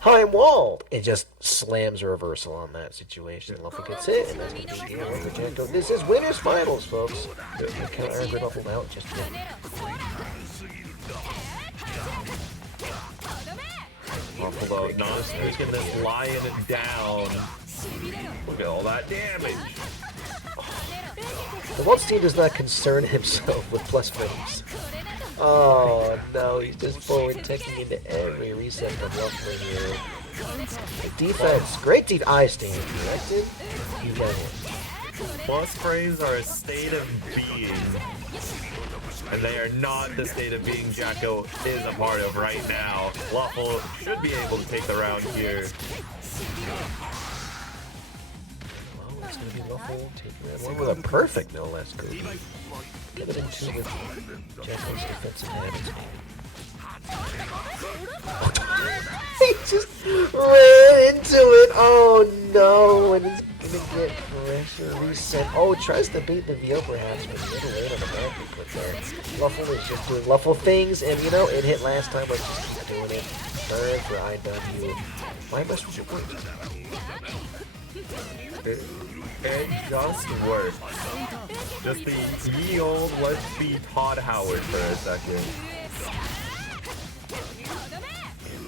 I'm walled, and just slams a reversal on that situation. LuFL gets hit, and that's going to be game over Jacko. This is winners finals, folks. You can't earn good LuFL out just yet. LuFL out, not taking this lion down. Look at all that damage. The Walt team does not concern himself with plus frames. Oh no, he's just forward taking into every reset from LuFL here. Defense, great deep eye stand, corrected. You got it. Plus frames are a state of being, and they are not the state of being Jacko is a part of right now. LuFL should be able to take the round here. It's going to be LuFL taking that one with a perfect no less good. Give it into with Jacko's defensive habits. He just ran into it. Oh no, and he's going to get pressure reset. Oh, tries to beat the VO perhaps, but he's a little late on the back put there. LuFL is just doing LuFL things, and you know, it hit last time. Let's just keep doing it. Third for IW. Why must we work? It just works. Just the ye old, let's be Todd Howard for a second.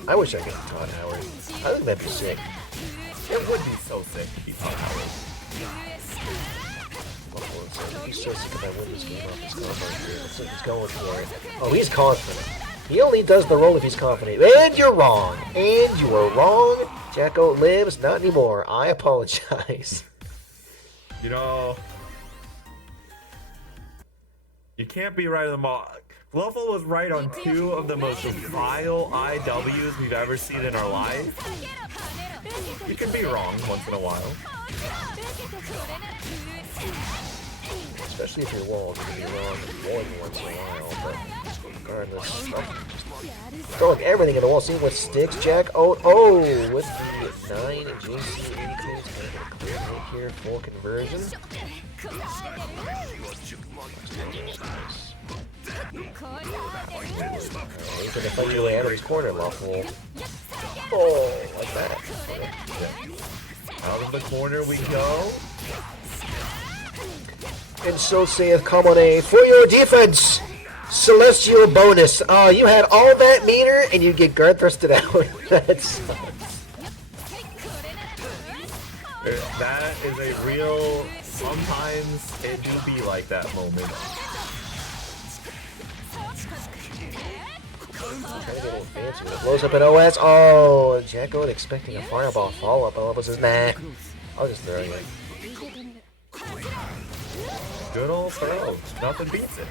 I wish I could be Todd Howard. I think that'd be sick. It would be so sick to be Todd Howard. He's so sick of that win this game off his combo. Looks like he's going for it. Oh, he's confident. He only does the roll if he's confident. And you're wrong. And you are wrong. Jacko lives. Not anymore. I apologize. You know, you can't be right on them all. LuFL was right on 2 of the most vile IWs we've ever seen in our lives. You can be wrong once in a while. Especially if you're walled, you can be wrong more than once in a while, but regardless. Throwing everything in the wall, see what sticks, Jack. Oh, with the 9 and JC 80 cleans, going to clear right here, full conversion. He's gonna fight your way out of his corner, LuFL. Oh, like that. Out of the corner we go. And so saith Kamone, for your defense, celestial bonus. Oh, you had all that meter and you get guard thrusted out. That sucks. That is a real, sometimes it do be like that moment. Trying to get a little fancy when it blows up an OS. Oh, Jacko expecting a fireball follow-up. LuFL says, nah, I'll just throw you. Good old throw. Nothing beats it.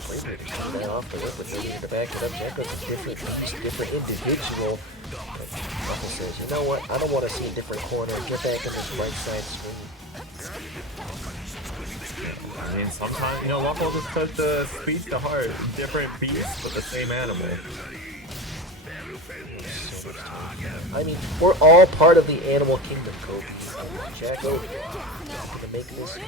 Slater to shoot that off the rip with nobody to back it up. Jacko's a different beast, different individual. But LuFL says, you know what? I don't want to see a different corner. Get back in this right side screen. I mean, sometimes, you know, LuFL just put the speech to heart. Different beasts, but the same animal. I mean, we're all part of the animal kingdom, Kobe. Jacko, gonna make this.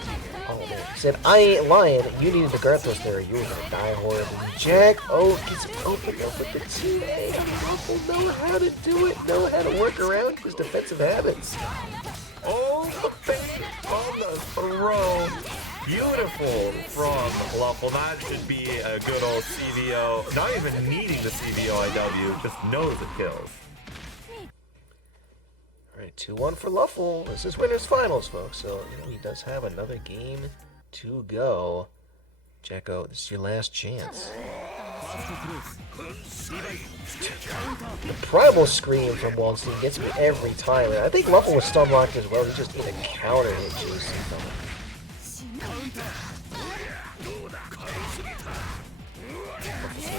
Oh man, he said, I ain't lying. You needed the guard thrust there. You were gonna die horribly. Jacko gets opened up with the teammate. LuFL know how to do it, know how to work around his defensive habits. Oh, the bait on the throw. Beautiful from LuFL. That should be a good old CVO. Not even needing the CVO IW, just knows it kills. Alright, 2-1 for LuFL. This is winners finals, folks. So, you know, he does have another game to go. Jacko, this is your last chance. The primal scream from Wallstein gets me every time. And I think LuFL was stun locked as well. He just need a counter hit Jason from him.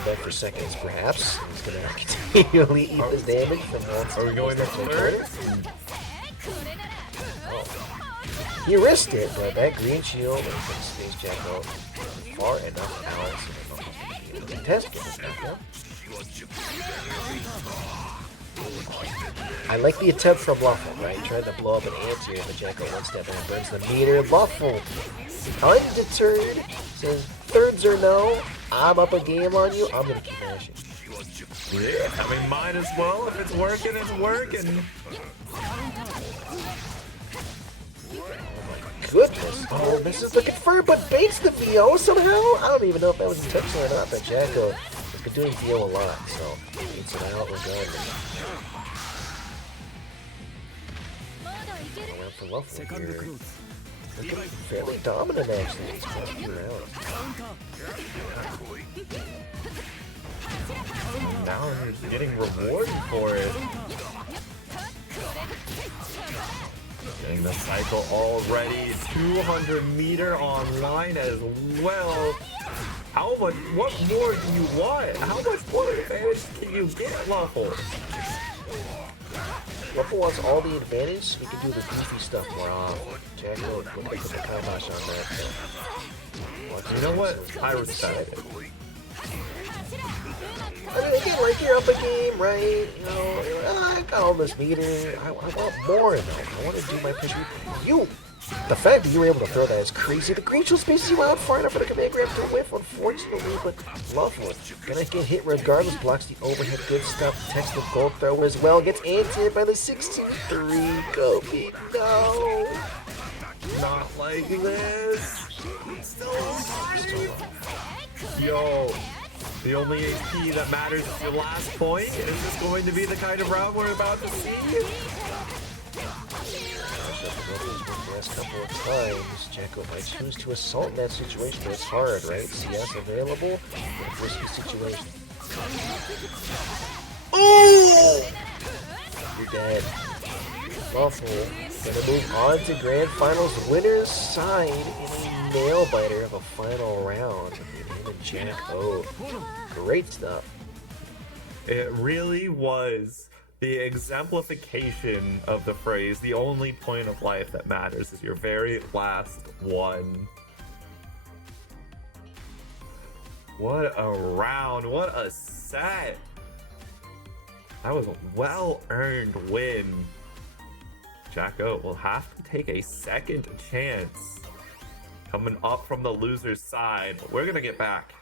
Back for seconds, perhaps. He's going to continually eat this damage from Wallstein. Are we going to third? Oh. He risked it, but that green shield and Space Jacko far enough out so they don't test this back up. I like the attempt from LuFL, right? Trying to blow up an anti but Jacko one step and burns the meter. LuFL, undeterred, says thirds or no, I'm up a game on you, I'm gonna keep mashing. Yeah, I mean, might as well. If it's working, it's working. Goodness, oh, this is the confirmed, but baits the VO somehow? I don't even know if that was intentional or not, but Jacko has been doing VO a lot, so beats it out regardless. I went for LuFL here. Looking fairly dominant actually these past few rounds. Now he's getting rewarded for it. Getting the cycle already. 200 meter online as well. How much? What more do you want? How much more advantage can you get, LuFL? LuFL wants all the advantage so he can do the goofy stuff more often. Jacko would put the kibosh on that. So. You know what? I respect it. I mean, again, like you're up a game, right? You know, you're like, I got all this meter. I want more, though. I want to do my push. The fact that you were able to throw that is crazy. The green shield spaces you out far enough for the command grab to whiff, unfortunately, but LuFL gonna get hit regardless. Blocks the overhead good stuff. Protects the gold throw as well. Gets anti by the 16-3. Kobe, no. Not like this. Still Yo. The only AP that matters is your last point. Is this going to be the kind of round we're about to see? Last couple of times, Jacko might choose to assault in that situation, but it's hard, right? CS available, but a risky situation. Oh! You're dead. LuFL gonna move on to Grand Finals winner's side in a nail biter of a final round between him and Jacko. Great stuff. It really was the exemplification of the phrase, the only point of life that matters is your very last one. What a round, what a set. That was a well-earned win. Jacko will have to take a second chance coming up from the loser's side. But we're gonna get back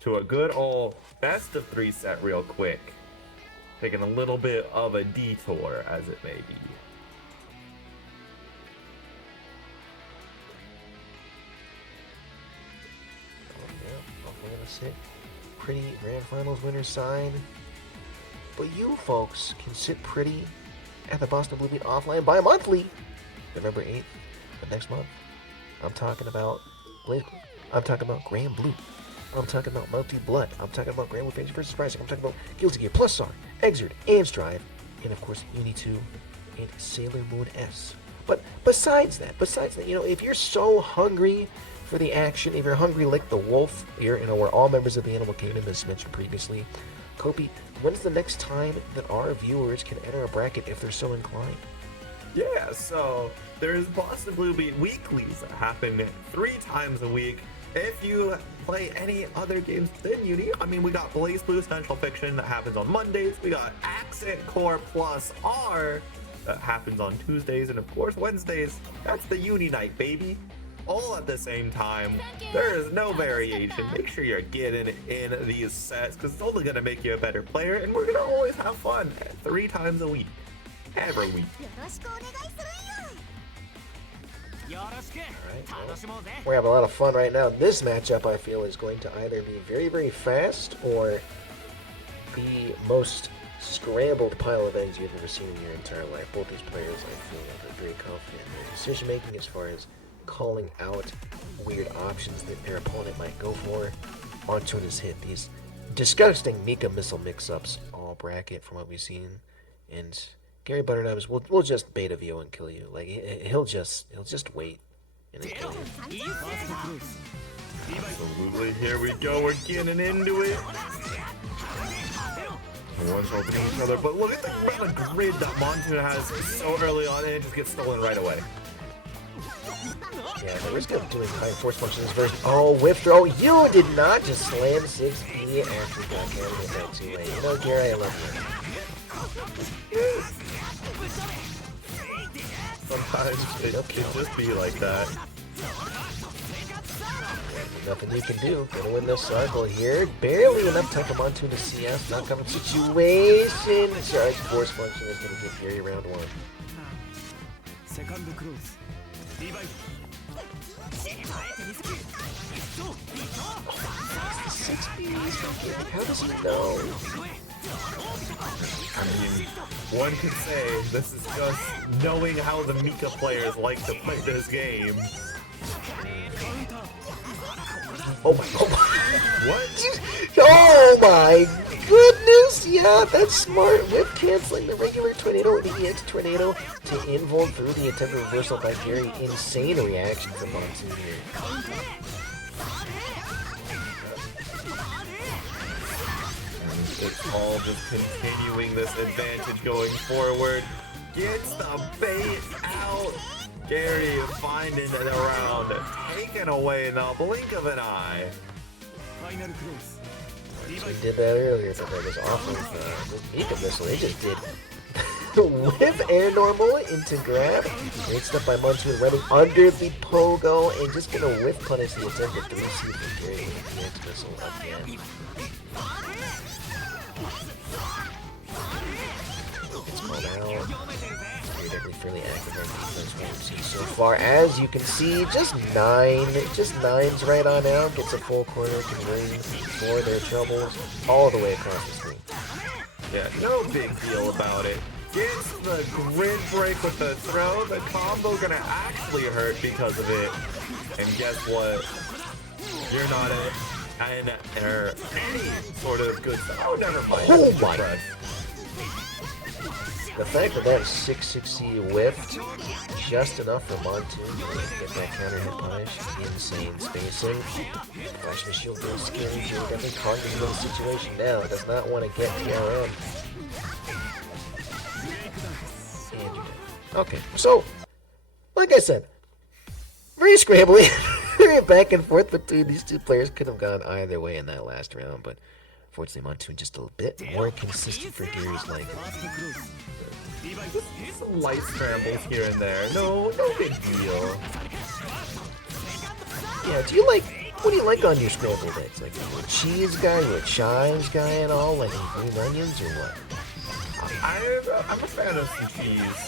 to a good old best of 3 set real quick. Taking a little bit of a detour, as it may be. We're gonna sit pretty grand finals winner side, but you folks can sit pretty at the Boston Blue Beat offline bi-monthly, November 8th of next month. I'm talking about Blaze Blue. I'm talking about Grand Blue. I'm talking about Multi Blood. I'm talking about Grand Blue Fantasy vs. Rising. I'm talking about Guilty Gear Plus Star, Exert, and Strive, and of course UNI2 and Sailor Moon S. But besides that, if you're so hungry for the action, if you're hungry like the wolf, we're all members of the Animal Kingdom, as mentioned previously. Kopi, when's the next time that our viewers can enter a bracket if they're so inclined? Yeah, so there's Boston Blue Beat weeklies that happen 3 times a week. If you play any other games within Uni, we got Blaze Blue Central Fiction that happens on Mondays. We got Accent Core Plus R that happens on Tuesdays, and of course Wednesdays. That's the Uni Night, baby. All at the same time. There is no variation. Make sure you're getting in these sets because it's only going to make you a better player, and we're going to always have fun 3 times a week. Every week. Alright, well, we're having a lot of fun right now. This matchup, I feel, is going to either be very, very fast or the most scrambled pile of eggs you've ever seen in your entire life. Both these players, I feel like, are very confident in their decision making as far as calling out weird options that their opponent might go for. Montoon has hit these disgusting Mika missile mix-ups all bracket from what we've seen, and GaryButternubs will just beta VO and kill you. Like he'll just wait and then kill you. Absolutely, here we go. We're getting into it. Everyone's helping each other, but look at the amount of grid that Montoon has so early on, and it just gets stolen right away. Yeah, the risk of doing high force functions version. Oh, whiff throw. You did not just slam 6B after you got carried with that too late. Gary, I love you. Sometimes it can just be like that. Nothing you can do. Gonna win this cycle here. Barely enough time for Montoon to CS. Not coming situation. Sorry, force function is gonna get Gary round 1. How does he know? One could say this is just knowing how the Mika players like to play this game. Oh my, what? Oh my goodness, yeah, that's smart. Whip canceling the regular tornado, the EX tornado to invuln through the attempted reversal by Gary. Insane reaction from Monsoon here. It's all just continuing this advantage going forward. Gets the bait out. Gary finding it around, taken away in the blink of an eye. So he did that earlier, but that was awful. This Mika missile, they just did whip air normal into grab. Great stuff by Monsoon running under the pogo and just gonna whiff punish the attempted 3C for Gary with the EX missile again. It's called out. You're definitely fairly active on defense from MC so far. As you can see, just 9s right on out. Gets a full corner, can ring for their troubles all the way across the screen. Yeah, no big deal about it. Gets the grid break with the throw. The combo gonna actually hurt because of it. And guess what? You're not any sort of good. Oh, never mind. Oh my god. The fact that that 6-6C whiffed just enough for Montoon to get that counter hit punish. Insane spacing. Flashman shield very scary. Joe definitely cognizant of the situation now. Does not want to get TRM. And you're dead. Okay, so, like I said, very scrambly. Very back and forth between these two players. Could have gone either way in that last round, but unfortunately Montoon just a little bit more consistent for Gary's liking. Some light scrambles here and there. No big deal. Yeah, what do you like on your scrambled eggs? Like, you're a cheese guy, you're a chives guy and all, like green onions or what? I'm a fan of some cheese.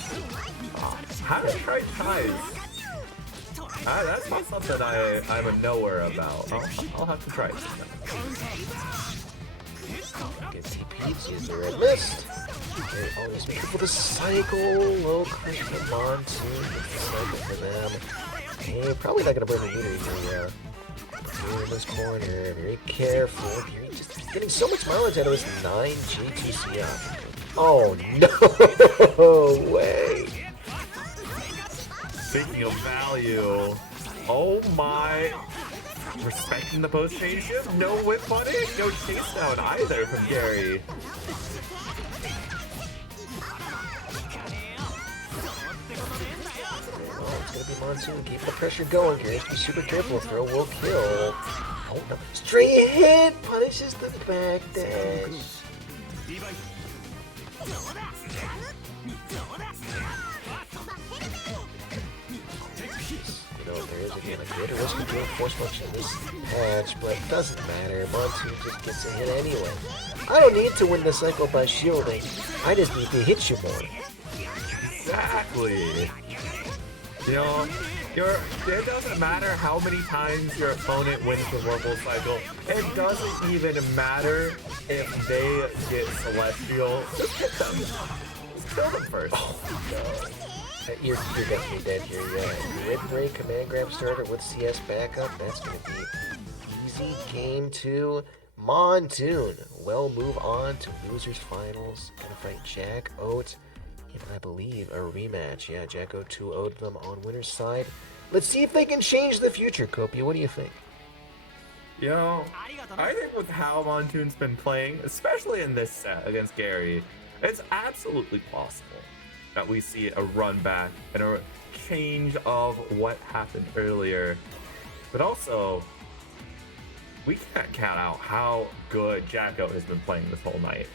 Haven't tried chives. That's not something I'm a knower about. I'll have to try it sometime. Get TPs, use the red mist. Okay, always be careful with the cycle. Low critical monsoon. Get the cycle for them. Okay, probably not gonna burn the meter here. Here in this corner. Very careful. You're just getting so much mileage out of this 9 G2C up. Oh no way! Speaking of value, oh my! Respecting the post change shift, no whip punish, no chase down either from Gary. Oh, it's gonna be Monsoon. Keep the pressure going, Gary. Just be super careful. Throw will kill. Oh no! Straight hit punishes the back dash. You know, there is again a greater risk of doing force function in this match, but it doesn't matter. Monsoon just gets a hit anyway. I don't need to win the cycle by shielding. I just need to hit you more. Exactly. You know, it doesn't matter how many times your opponent wins the Rumble cycle. It doesn't even matter if they get Celestial. Just hit them. Just kill them first. Oh, no. You're definitely dead here, yeah. Red Break command grab starter with CS backup. That's going to be easy. Game 2. Monsoon. Well, move on to losers finals. Gonna fight Jack Oat in, I believe, a rematch. Yeah, Jack Oat 2-0'd them on winner's side. Let's see if they can change the future, Kopi. What do you think? You know, I think with how Monsoon's been playing, especially in this set against Gary, it's absolutely possible that we see a run back and a change of what happened earlier. But also, we can't count out how good Jacko has been playing this whole night.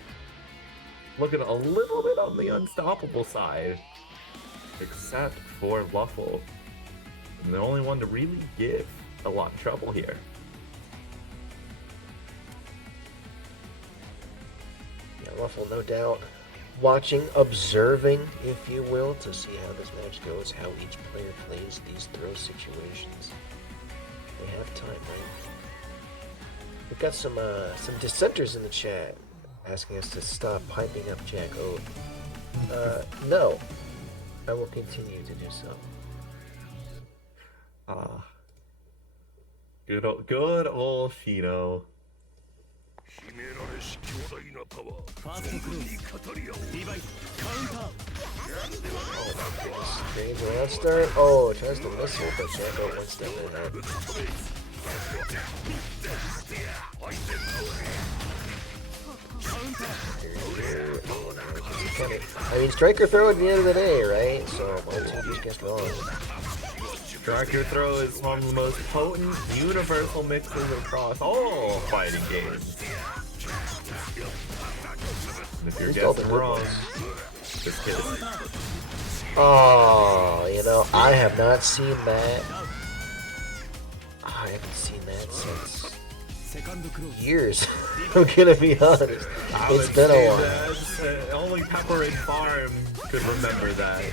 Looking a little bit on the unstoppable side, except for LuFL. And the only one to really give a lot of trouble here. Yeah, LuFL, no doubt. Watching, observing, if you will, to see how this match goes, how each player plays these throw situations. They have time, right? We've got some dissenters in the chat asking us to stop piping up Jack Oat. No. I will continue to do so. Good old Shino. Strange round start. Oh, tries to missile, but Jack Oat wants to win that. I mean, striker throw at the end of the day, right? So, Monsoon just gets wrong. Striker throw is one of the most potent universal mixes across all fighting games. And if you're guessing wrong, just kidding. Oh, you know, I have not seen that. I haven't seen that since years. I'm gonna be honest. It's been a while. Only Pepper and Farm could remember that.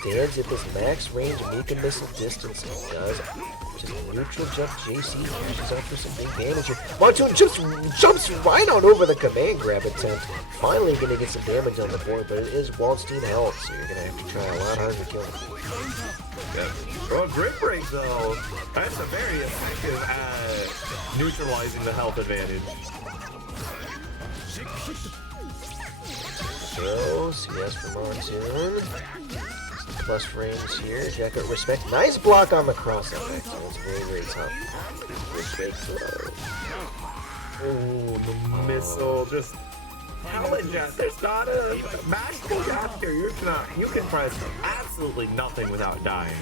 Stands at this max range Mika missile distance and does just neutral jump JC, catches up for some big damage here. Monsoon jumps right on over the command grab attempt. Finally gonna get some damage on the board, but it is Waldstein health, so you're gonna have to try a lot harder to kill him. Yeah. Well, Grip Break though, that's a very effective at neutralizing the health advantage. So, CS for Monsoon. Plus frames here. Jack Oat respect. Nice block on the cross effect. So it's very, very tough. Respect throw. Oh, the missile just challenge us. There's not a magical gap here. You can press absolutely nothing without dying.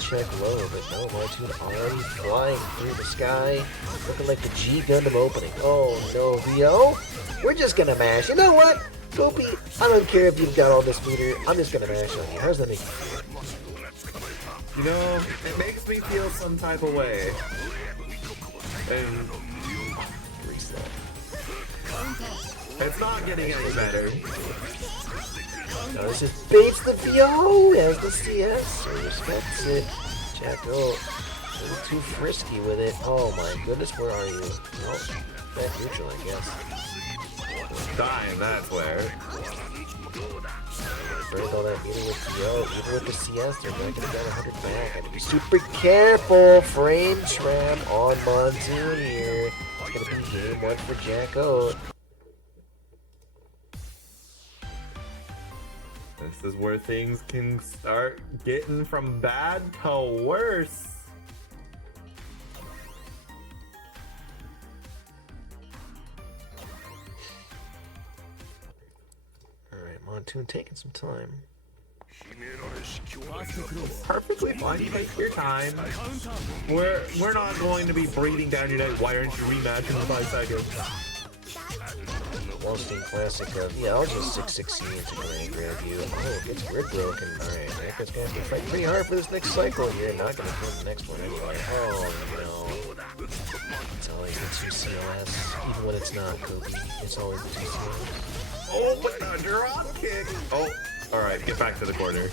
Check low, but no, Monsoon arm flying through the sky. Looking like the G Gundam opening. Oh no, VO? We're just gonna mash. You know what? Goopy, I don't care if you've got all this meter. I'm just gonna mash on you. How's that make you feel? You know, it makes me feel some type of way. And it's not getting any better. No, this just baits the VO as the CS. So respects it. Jacko, a little too frisky with it. Oh my goodness, where are you? Oh, back neutral, I guess. Dying, that's where. Break all that meter with VO. Even with the CS, they're not gonna get 100 back. I have to be super careful. Frame trap on Monsoon here. It's gonna be game 1 for Jacko. This is where things can start getting from bad to worse. Alright, Monsoon taking some time. Perfectly fine, take your time. We're not going to be breathing down your neck. Why aren't you rematching in 5 seconds? Wallenstein classic of, yeah, I'll just 6-6 into Granny grab you. Oh, it gets grid broken. Alright, Jacko's gonna have to fight pretty hard for this next cycle here. Not gonna kill the next one anyway. Oh no. It's always the 2 CLS, even when it's not Kobe. It's always the 2 CLS. Oh, but a drop kick! Oh, alright, get back to the corner.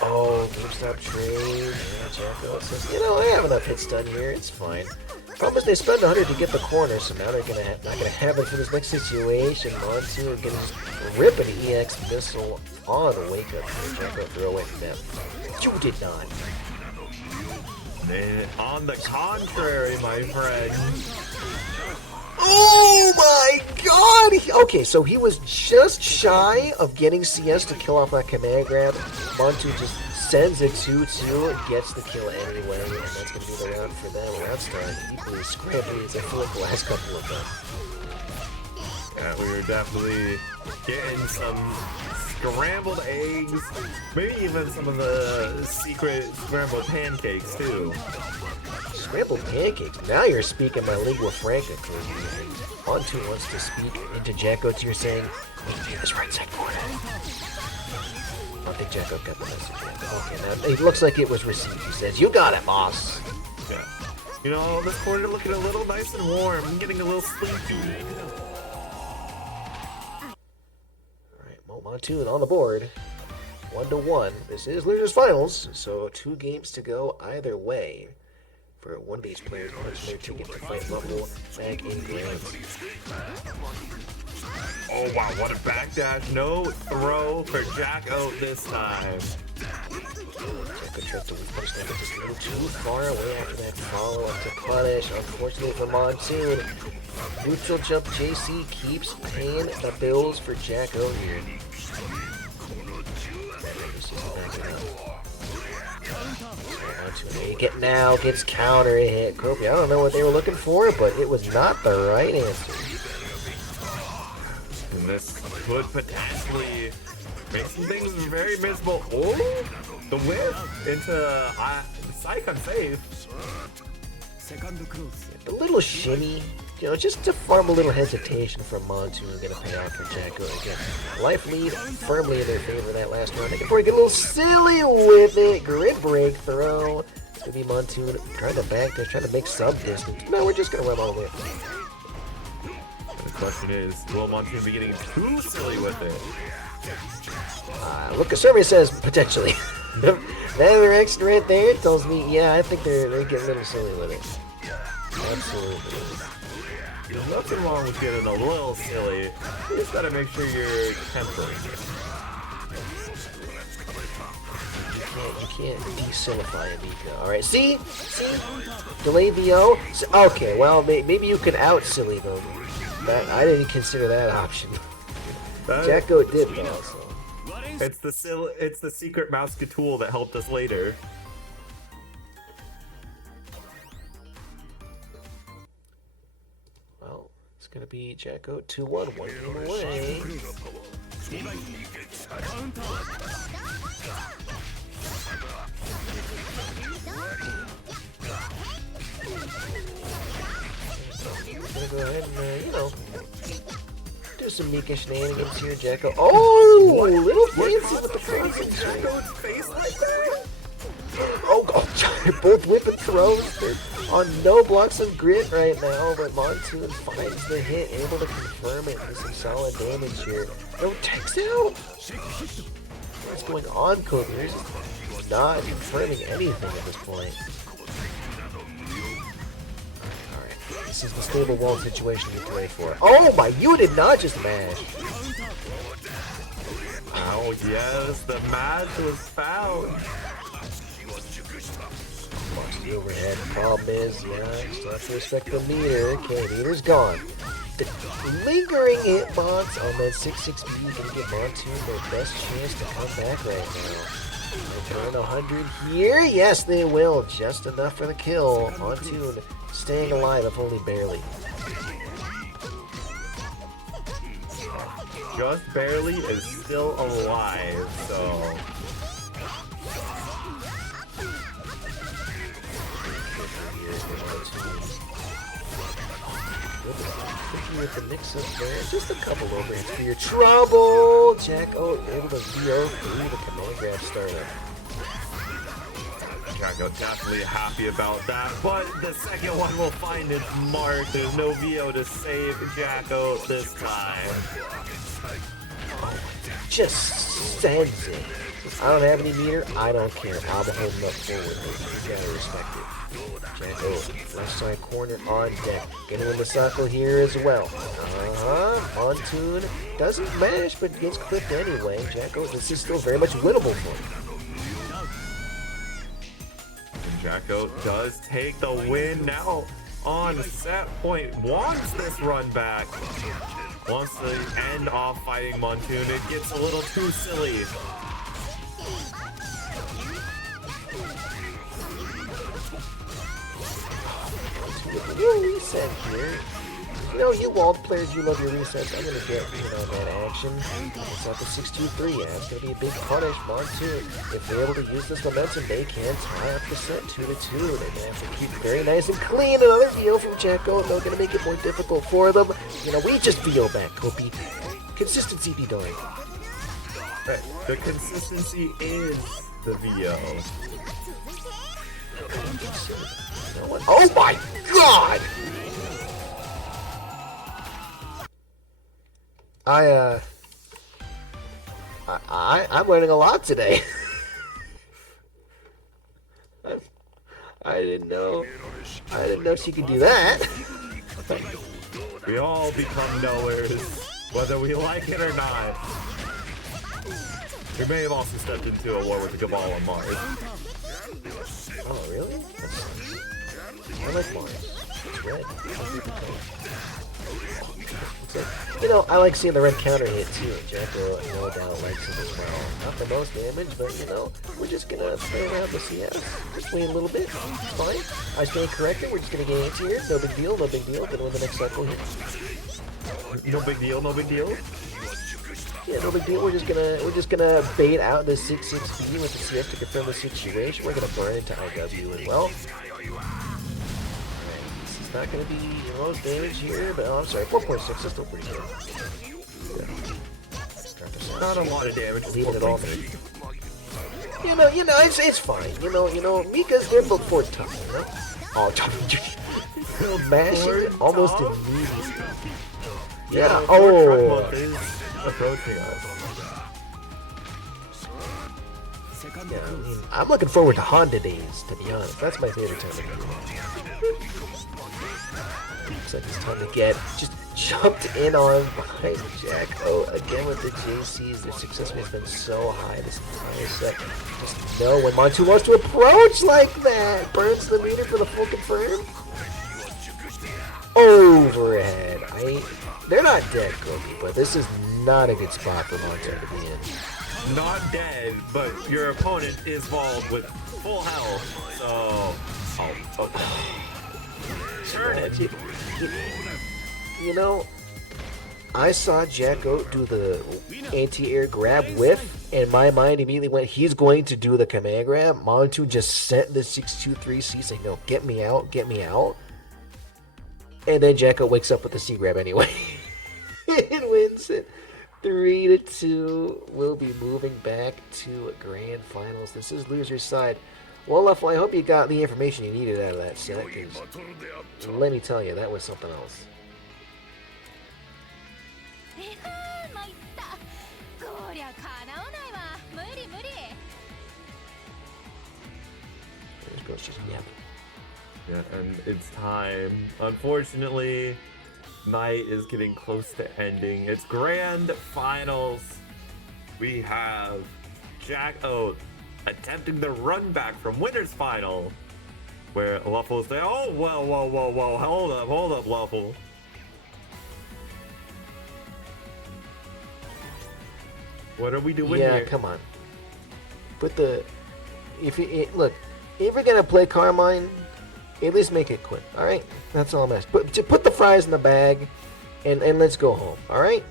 Oh, GameStop trade. Yeah, Jacko says, you know, I have enough hit stun here. It's fine. Problem is they spend 100 to get the corner, so now they're not gonna have it for this next situation. Monsoon gonna just rip an EX missile on a wake up here. Jacko throw it them. You did not. Man, on the contrary, my friend. Oh my god! Okay, so he was just shy of getting CS to kill off that command grab. Montu just sends a 2-2, gets the kill anyway, and that's going to be the round for them. Last time, equally scrappy as I feel like the last couple of them. Yeah, we were definitely getting some scrambled eggs, maybe even some of the secret scrambled pancakes too. Scrambled pancakes. Now you're speaking my lingua franca, Cody. Montu wants to speak into Jacko. You're saying, meet me in this right side corner. I don't think Jacko got the message yet. Okay, now it looks like it was received. He says, you got it, boss. Yeah. You know, this corner looking a little nice and warm. I'm getting a little sleepy. Alright, Montu on the board. 1-1. This is losers finals, so 2 games to go either way. For one of these players punch their ticket to fight level back in Grants. Oh wow, what a backdash. No throw for Jacko this time. Jacko tries to punish that, but just a little too far away after that follow-up to punish. Unfortunately for Monsoon, neutral jump JC keeps paying the bills for Jacko here. Get now gets counter hit. Kobe, I don't know what they were looking for, but it was not the right answer. And this could potentially make some things very miserable. Oh, the whip into Psycon safe. A little shimmy, you know, just to farm a little hesitation from Monsoon and gonna pay off for Jacko again. Life lead firmly in their favor that last round. They can probably get a little silly with it. Grid break throw. It's gonna be Monsoon trying to back this, trying to make some distance. No, we're just gonna run all the way. The question is, will Monsoon be getting too silly with it? Look, a survey says potentially. That other X right there tells me, yeah, I think they're getting a little silly with it. Absolutely. There's nothing wrong with getting a little silly. You just gotta make sure you're tempered. You can't de-silify a Mika. Alright, see? Delay VO? Okay, well, maybe you could out-silly them. I didn't consider that option. Jacko did though, so. It's the secret mouse tool that helped us later. Well, it's gonna be Jacko 2-1, 1 game away. I'm gonna go ahead and, you know, some Mika shenanigans here, Jacko. Oh, little fancy with the frozen Jacko's face like that? Oh, they're both whipping throws. They're on no blocks of grit right now, but Monsoon finds the hit, able to confirm it with some solid damage here. No techs out? What's going on, Kobe? They're just not confirming anything at this point. Alright, this is the stable wall situation you pray for. Oh my, you did not just mash. Oh yes, the match was found. Watch the overhead. Problem is, yeah, still have to respect the meter. Okay, meter's gone. The lingering hitbox on that 6-6B gonna give Montoon their best chance to come back right now. They turn 100 here. Yes, they will. Just enough for the kill. Montoon staying alive, if only barely. Just barely is still alive, so. With the mix up there, just a couple overhits for your trouble. Jacko able to VO through the command grab startup. Jacko definitely happy about that, but the second one will find its mark. There's no VO to save Jacko this time. Just sends it. I don't have any meter. I don't care. I'll be holding up forward. You gotta respect it. Jacko, left side corner on deck. Getting in the circle here as well. Montoon doesn't mash, but gets clipped anyway. Jacko, this is still very much winnable for him. And Jacko does take the win now on set point. Wants this run back. Wants to end off fighting Montoon. It gets a little too silly. New reset here. You know, you walled players, you love your resets. I'm gonna get, that action. It's like a 6-2-3, yeah. It's gonna be a big punish. Montoon, if they're able to use this momentum, they can tie up the set 2-2. They're gonna have to keep very nice and clean. Another VO from Jacko, and they're gonna make it more difficult for them. We just VO back, Kopi. Consistency be darned. Right. The consistency is the VO. Oh my god! I'm learning a lot today. I didn't know she could do that. We all become knowers, whether we like it or not. We may have also stepped into a war with the Cabal on Mars. Oh, really? That's nice. I like Mars. It's red. I like seeing the red counter hit too. Jacko, no doubt, likes it as well. Not the most damage, but we're just gonna play around the CS. Just wait a little bit. It's fine. I stand corrected. We're just gonna get into here. No big deal. No big deal. Gonna win the next cycle here. No big deal. No big deal. Yeah, no big deal. We're just gonna bait out the 6-6B with the CS to confirm the situation. We're gonna burn into IW as well. Not going to be the most damage here, but I'm sorry, 4.6 is still pretty good. Yeah. Not a lot of damage. Leaving it all me. It's fine. Mika's they're both for tough, Oh, mashing almost immediately. Yeah. Oh. Approaching us. Yeah, I'm looking forward to Honda days, to be honest. That's my favorite time of year. Looks like it's time to get just jumped in on by Jacko again with the JCs. Their success rate has been so high this entire set. Just know when Montoon wants to approach like that. Burns the meter for the full confirm. Overhead. They're not dead, Kobe, but this is not a good spot for Montoon to be in. Not dead, but your opponent is involved with full health, so. Turn it. I saw Jacko do the anti-air grab whiff, and my mind immediately went, he's going to do the command grab. Montoon just sent the 6-2-3C saying, no, get me out. And then Jacko wakes up with the C grab anyway. and wins it 3-2. We'll be moving back to grand finals. This is loser's side. Well, LuFL, I hope you got the information you needed out of that set, because let me tell you, that was something else. This girl's just yapping. Yeah, and it's time. Unfortunately, night is getting close to ending. It's grand finals. We have Jack Oath attempting the run back from winner's final, where LuFL's there. Oh, whoa, hold up, LuFL. What are we doing here? Yeah, come on. Put the... Look, if you're gonna play Carmine, at least make it quick, alright? That's all I'm asking. Put the fries in the bag, and let's go home, alright?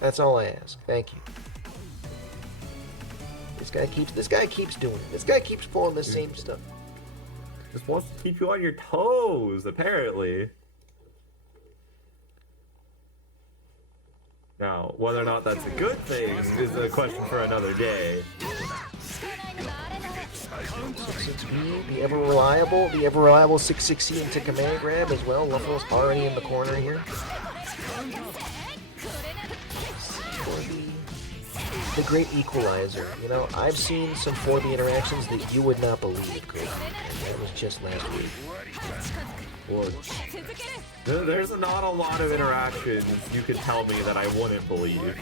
That's all I ask. Thank you. This guy keeps doing it. This guy keeps pulling the same stuff. Just wants to keep you on your toes, apparently. Now, whether or not that's a good thing is a question for another day. The ever reliable 660 into command grab as well. LuFL's already in the corner here. The great equalizer. You know, I've seen some 4B interactions that you would not believe, Cody. And that was just last week. Well, there's not a lot of interactions you could tell me that I wouldn't believe.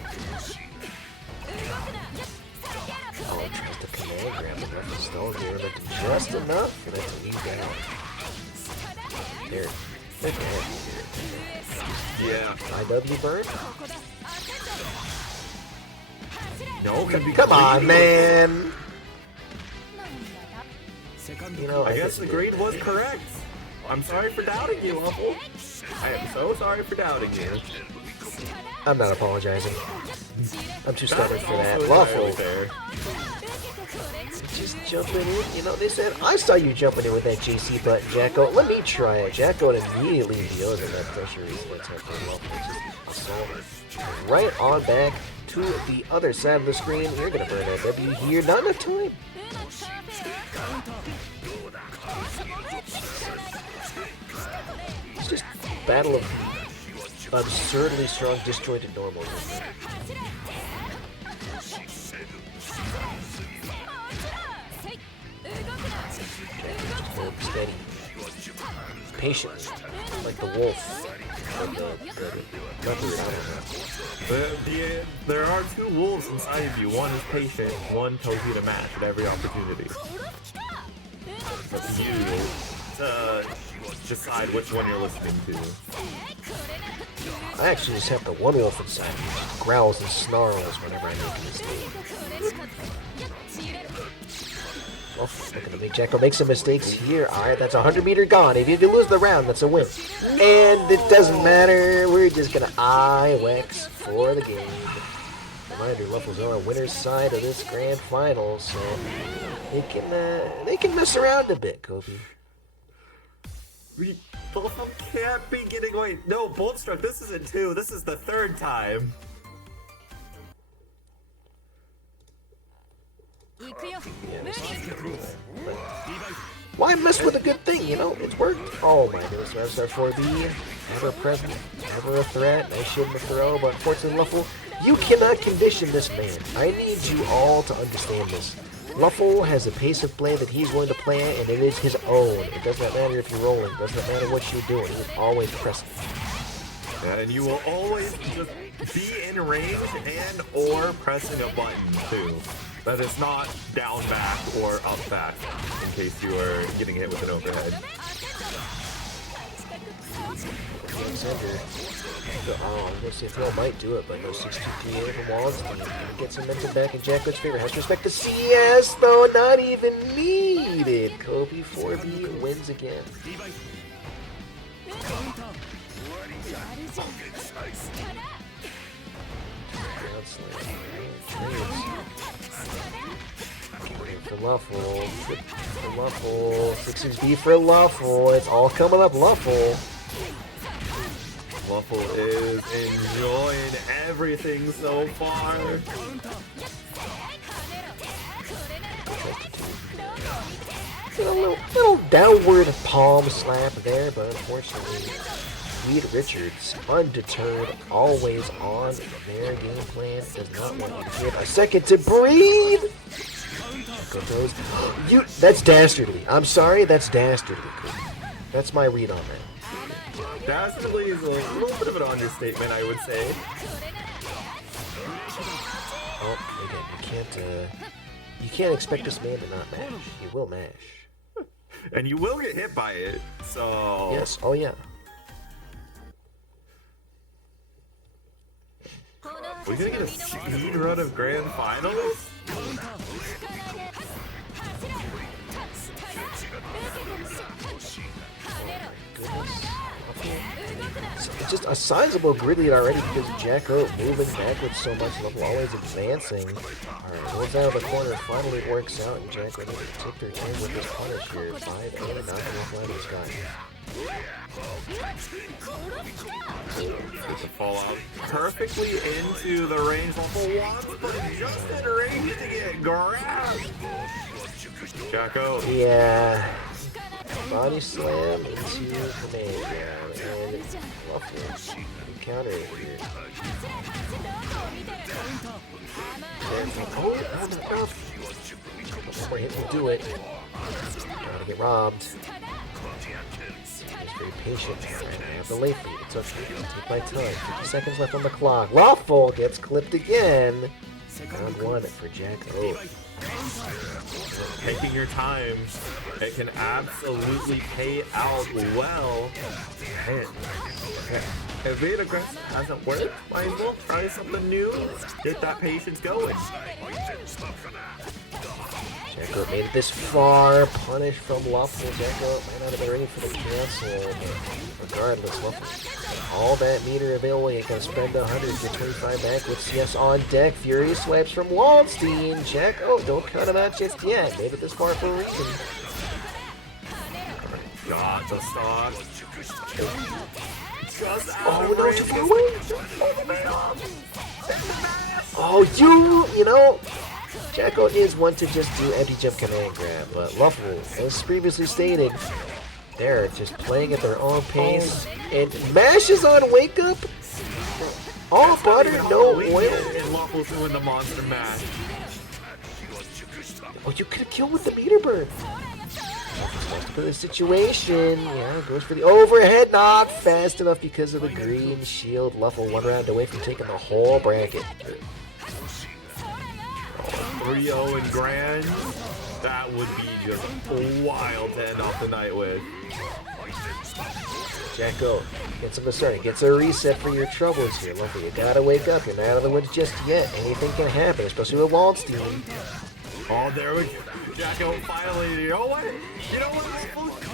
Oh, tries to command grab the left stone here, but just enough for that to leave down. There. Yeah. IW burn? No, come on, man! You know, I guess the green was correct. I'm sorry for doubting you, LuFL. I am so sorry for doubting you. I'm not apologizing. I'm too stubborn for that. LuFL. Just jumping in. You know, they said, I saw you jumping in with that JC button, Jacko. Let me try it. Jacko immediately deals with that pressure. Right on back to the other side of the screen. You're going to burn that W here. Not enough time. It's just a battle of absurdly strong disjointed normals. Steady. Patient. Like the wolf. There are two wolves inside of you. One is patient, one tells you to match at every opportunity. It's you to decide which one you're listening to. I actually just have the one wolf inside me. Just growls and snarls whenever I make a mistake. Oh, look at the big Jacko make some mistakes here. Alright, that's a 100-meter gone. If you lose the round, that's a win. And it doesn't matter. We're just gonna IWEX for the game. Reminder, LuFL's on the winner's side of this grand final, so they can mess around a bit, Kobe. LuFL can't be getting away. No, Bolt Struck, this isn't two. This is the third time. Why mess with a good thing, you know? It's worked. Oh my goodness, Rev 4B, ever present, ever a threat, nice shield in the throw, but unfortunately, LuFL, you cannot condition this man. I need you all to understand this. LuFL has a pace of play that he's going to play at, and it is his own. It does not matter if you're rolling, it does not matter what you're doing, he's always pressing. Yeah, and you will always just be in range and or pressing a button too. That is not down back or up back, in case you are getting hit with an overhead. Oh, I'm gonna say throw might do it, but no 6-2 from Wallace. Gets him into back in Jacko's favor. Has to respect the CS, though, not even needed. Kobe 4B wins again. For LuFL, 6B for LuFL. It's all coming up, LuFL. Waffle is enjoying everything so far. A little downward palm slap there, but unfortunately, Reed Richards, undeterred, always on their game plan, does not want to give a second to breathe. That's dastardly. I'm sorry, that's dastardly. That's my read on that. Dastardly is a little bit of an understatement, I would say. Oh, again, you can't expect this man to not mash. He will mash. And you will get hit by it, so... Yes, oh yeah. We're gonna get a speed run of Grand Finals? It's just a sizable grid lead already because Jacko moving backwards so much, level always advancing. Alright, goes out of the corner, finally works out, and Jacko needs to take their time with this punish here. 5A, not gonna fly this guy. Get the fall out perfectly into the range. Waffle wants, but just in range to get grabbed. Jacko. Yeah. Body slam into command grab, and Waffle counter it here. Oh, not enough. One more hit will do it. Gotta get robbed. Just very patient. I have the late lead. It's okay. I'll take my time. 50 seconds left on the clock. Waffle gets clipped again. Round 1 for Jacko. Taking your time, it can absolutely pay out well. Man, if being aggressive hasn't worked, might as well try something new. Get that patience going. Jacko made it this far. Punish from Waffle. Jacko might not have been ready for the cancel, but regardless, Waffle, all that meter available. You can spend 100 to 25 back with CS on deck. Furious swipes from Waldstein. Jacko, don't count him out just yet. Made it this far for a reason. Got the stock. Oh no, too far away. Oh, you know. Jacko is one to just do empty jump command grab, but Waffle, as previously stated, they're just playing at their own pace, and mashes on wake up. All butter, no oil. And Waffle's doing the monster mash. Oh, you could have killed with the meter burn. For the situation, yeah, goes for the overhead, not fast enough because of the green shield. Waffle 1 round away from taking the whole bracket. 3-0 and grand. That would be just wild to end off the night with. Jacko gets him to start. Gets a reset for your troubles here. Waffle, you gotta wake up. You're not out of the woods just yet. Anything can happen, especially with Waldstein. Oh, there we go. Jacko finally. You know what?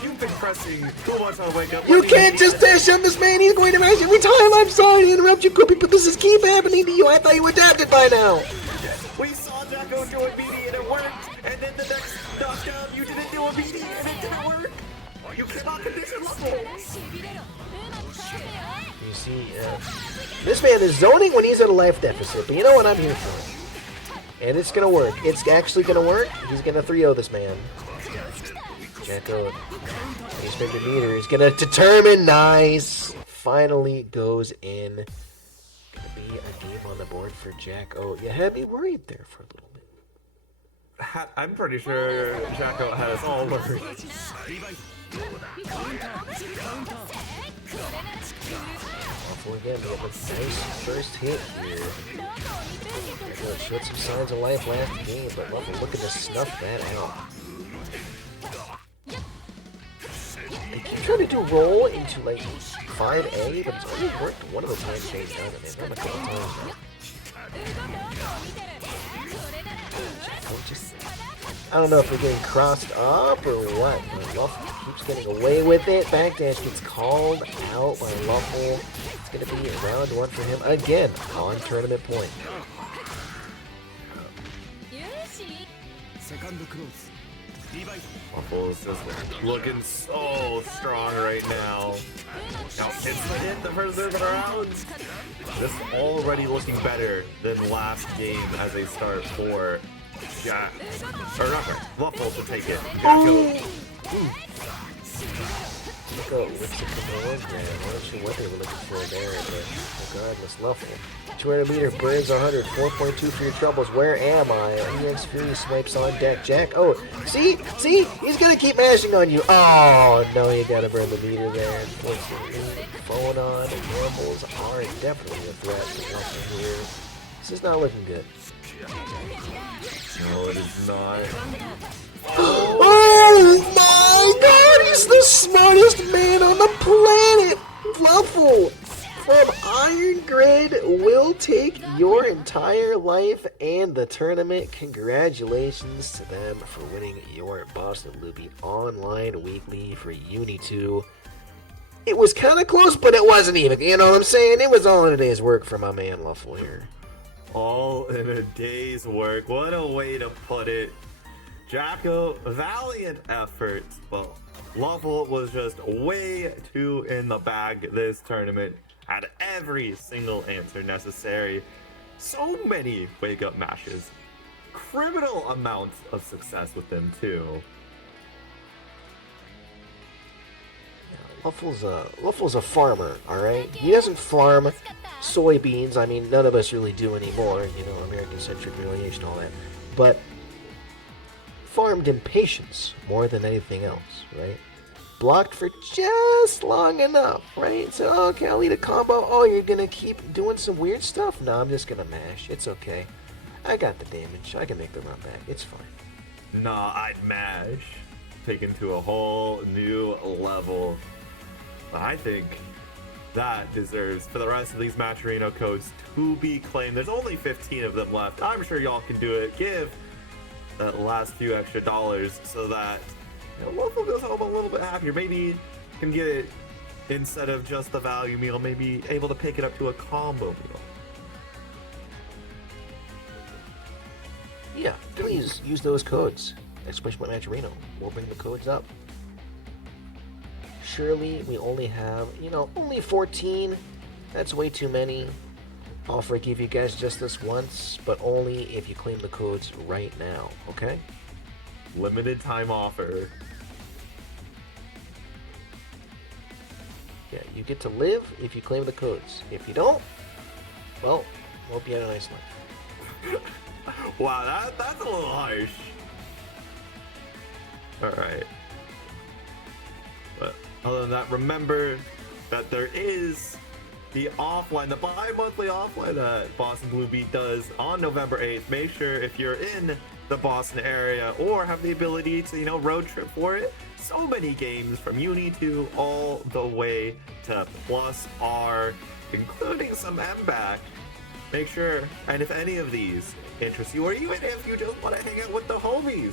You've been pressing too much on wake up. You can't just dash on this man. He's going to mash every time. I'm sorry to interrupt you, Koopy, but this is keep happening to you. I thought you adapted by now. We saw Jacko do a BD and it worked, and then the next knockdown you didn't do a BD and it didn't work. You cannot condition Waffle. You see, this man is zoning when he's at a life deficit, but you know what I'm here for. And it's gonna work. It's actually gonna work. He's gonna 3-0 this man. Jacko, he's been the meter. He's gonna determine. Nice. Finally goes in. Gonna be a game on the board for Jacko. You had me worried there for a little bit. I'm pretty sure Jacko had us all worried. Waffle again, we have a nice first hit here. Showed some signs of life last game, but Waffle looking to snuff that out. They keep trying to do roll into like 5A, but it's only worked one of the times they've done it. They've done it a couple times now. I don't know if they're getting crossed up or what, but Waffle keeps getting away with it. Backdash gets called out by Waffle. It's going to be round 1 for him again on tournament point. Waffle is just looking so so strong right now. Now it's the first serve in a round. This is already looking better than last game as a start for Jack. Or not right. LuFL to take it. Jacko. Look out, what's the couple of man? I'm not sure what they were looking for there, but regardless, LuFL. 200 meter burns 100, 4.2 for your troubles. Where am I? EX Fury swipes on deck. Jack, oh, see? He's gonna keep mashing on you. Oh, no, you gotta burn the meter there. Unfortunately, Phonon and Rambles are definitely a threat to LuFL here. This is not looking good. No, it is not. Oh my god, he's the smartest man on the planet! LuFL from Iron Grid will take your entire life and the tournament. Congratulations to them for winning your Boston Blue Beat online weekly for UNI2. It was kind of close, but it wasn't even, you know what I'm saying? It was all in a day's work for my man LuFL here. All in a day's work. What a way to put it. Jacko, valiant effort, but LuFL was just way too in the bag this tournament. Had every single answer necessary. So many wake-up matches. Criminal amounts of success with them too. LuFL's a farmer, alright? He doesn't farm soybeans. I mean, none of us really do anymore, you know, American-centric humiliation, all that. But farmed impatience more than anything else, right? Blocked for just long enough, right? So, okay, I'll lead a combo. Oh, you're gonna keep doing some weird stuff? No, I'm just gonna mash. It's okay. I got the damage. I can make the run back. It's fine. Nah, I'd mash. Taken to a whole new level. I think that deserves for the rest of these Matcherino codes to be claimed. There's only 15 of them left. I'm sure y'all can do it. Give the last few extra dollars so that LuFL goes home a little bit happier. Maybe can get it instead of just the value meal. Maybe able to pick it up to a combo meal. Yeah, please use those codes. Exclamation point Matcherino. We'll bring the codes up. Surely we only have, only 14. That's way too many. I'll forgive you guys just this once, but only if you claim the codes right now, okay? Limited time offer. Yeah, you get to live if you claim the codes. If you don't, well, hope you had a nice life. Wow, that's a little harsh. Alright. But other than that, remember that there is the offline, the bi-monthly offline that Boston Blue Beat does on November 8th. Make sure if you're in the Boston area or have the ability to, road trip for it. So many games from UNI2 all the way to Plus R, including some MBAC. Make sure, and if any of these interest you, or even if you just want to hang out with the homies,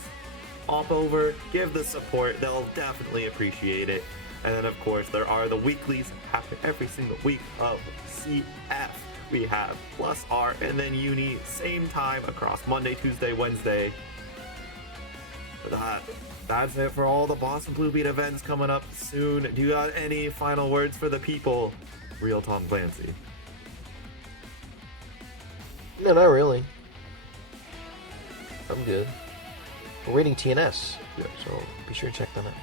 hop over, give the support. They'll definitely appreciate it. And then, of course, there are the weeklies happen every single week of CF. We have Plus R and then Uni, same time across Monday, Tuesday, Wednesday. That's it for all the Boston Blue Beat events coming up soon. Do you got any final words for the people? Real Tom Clancy. No, not really. I'm good. We're reading TNS, so be sure to check them out.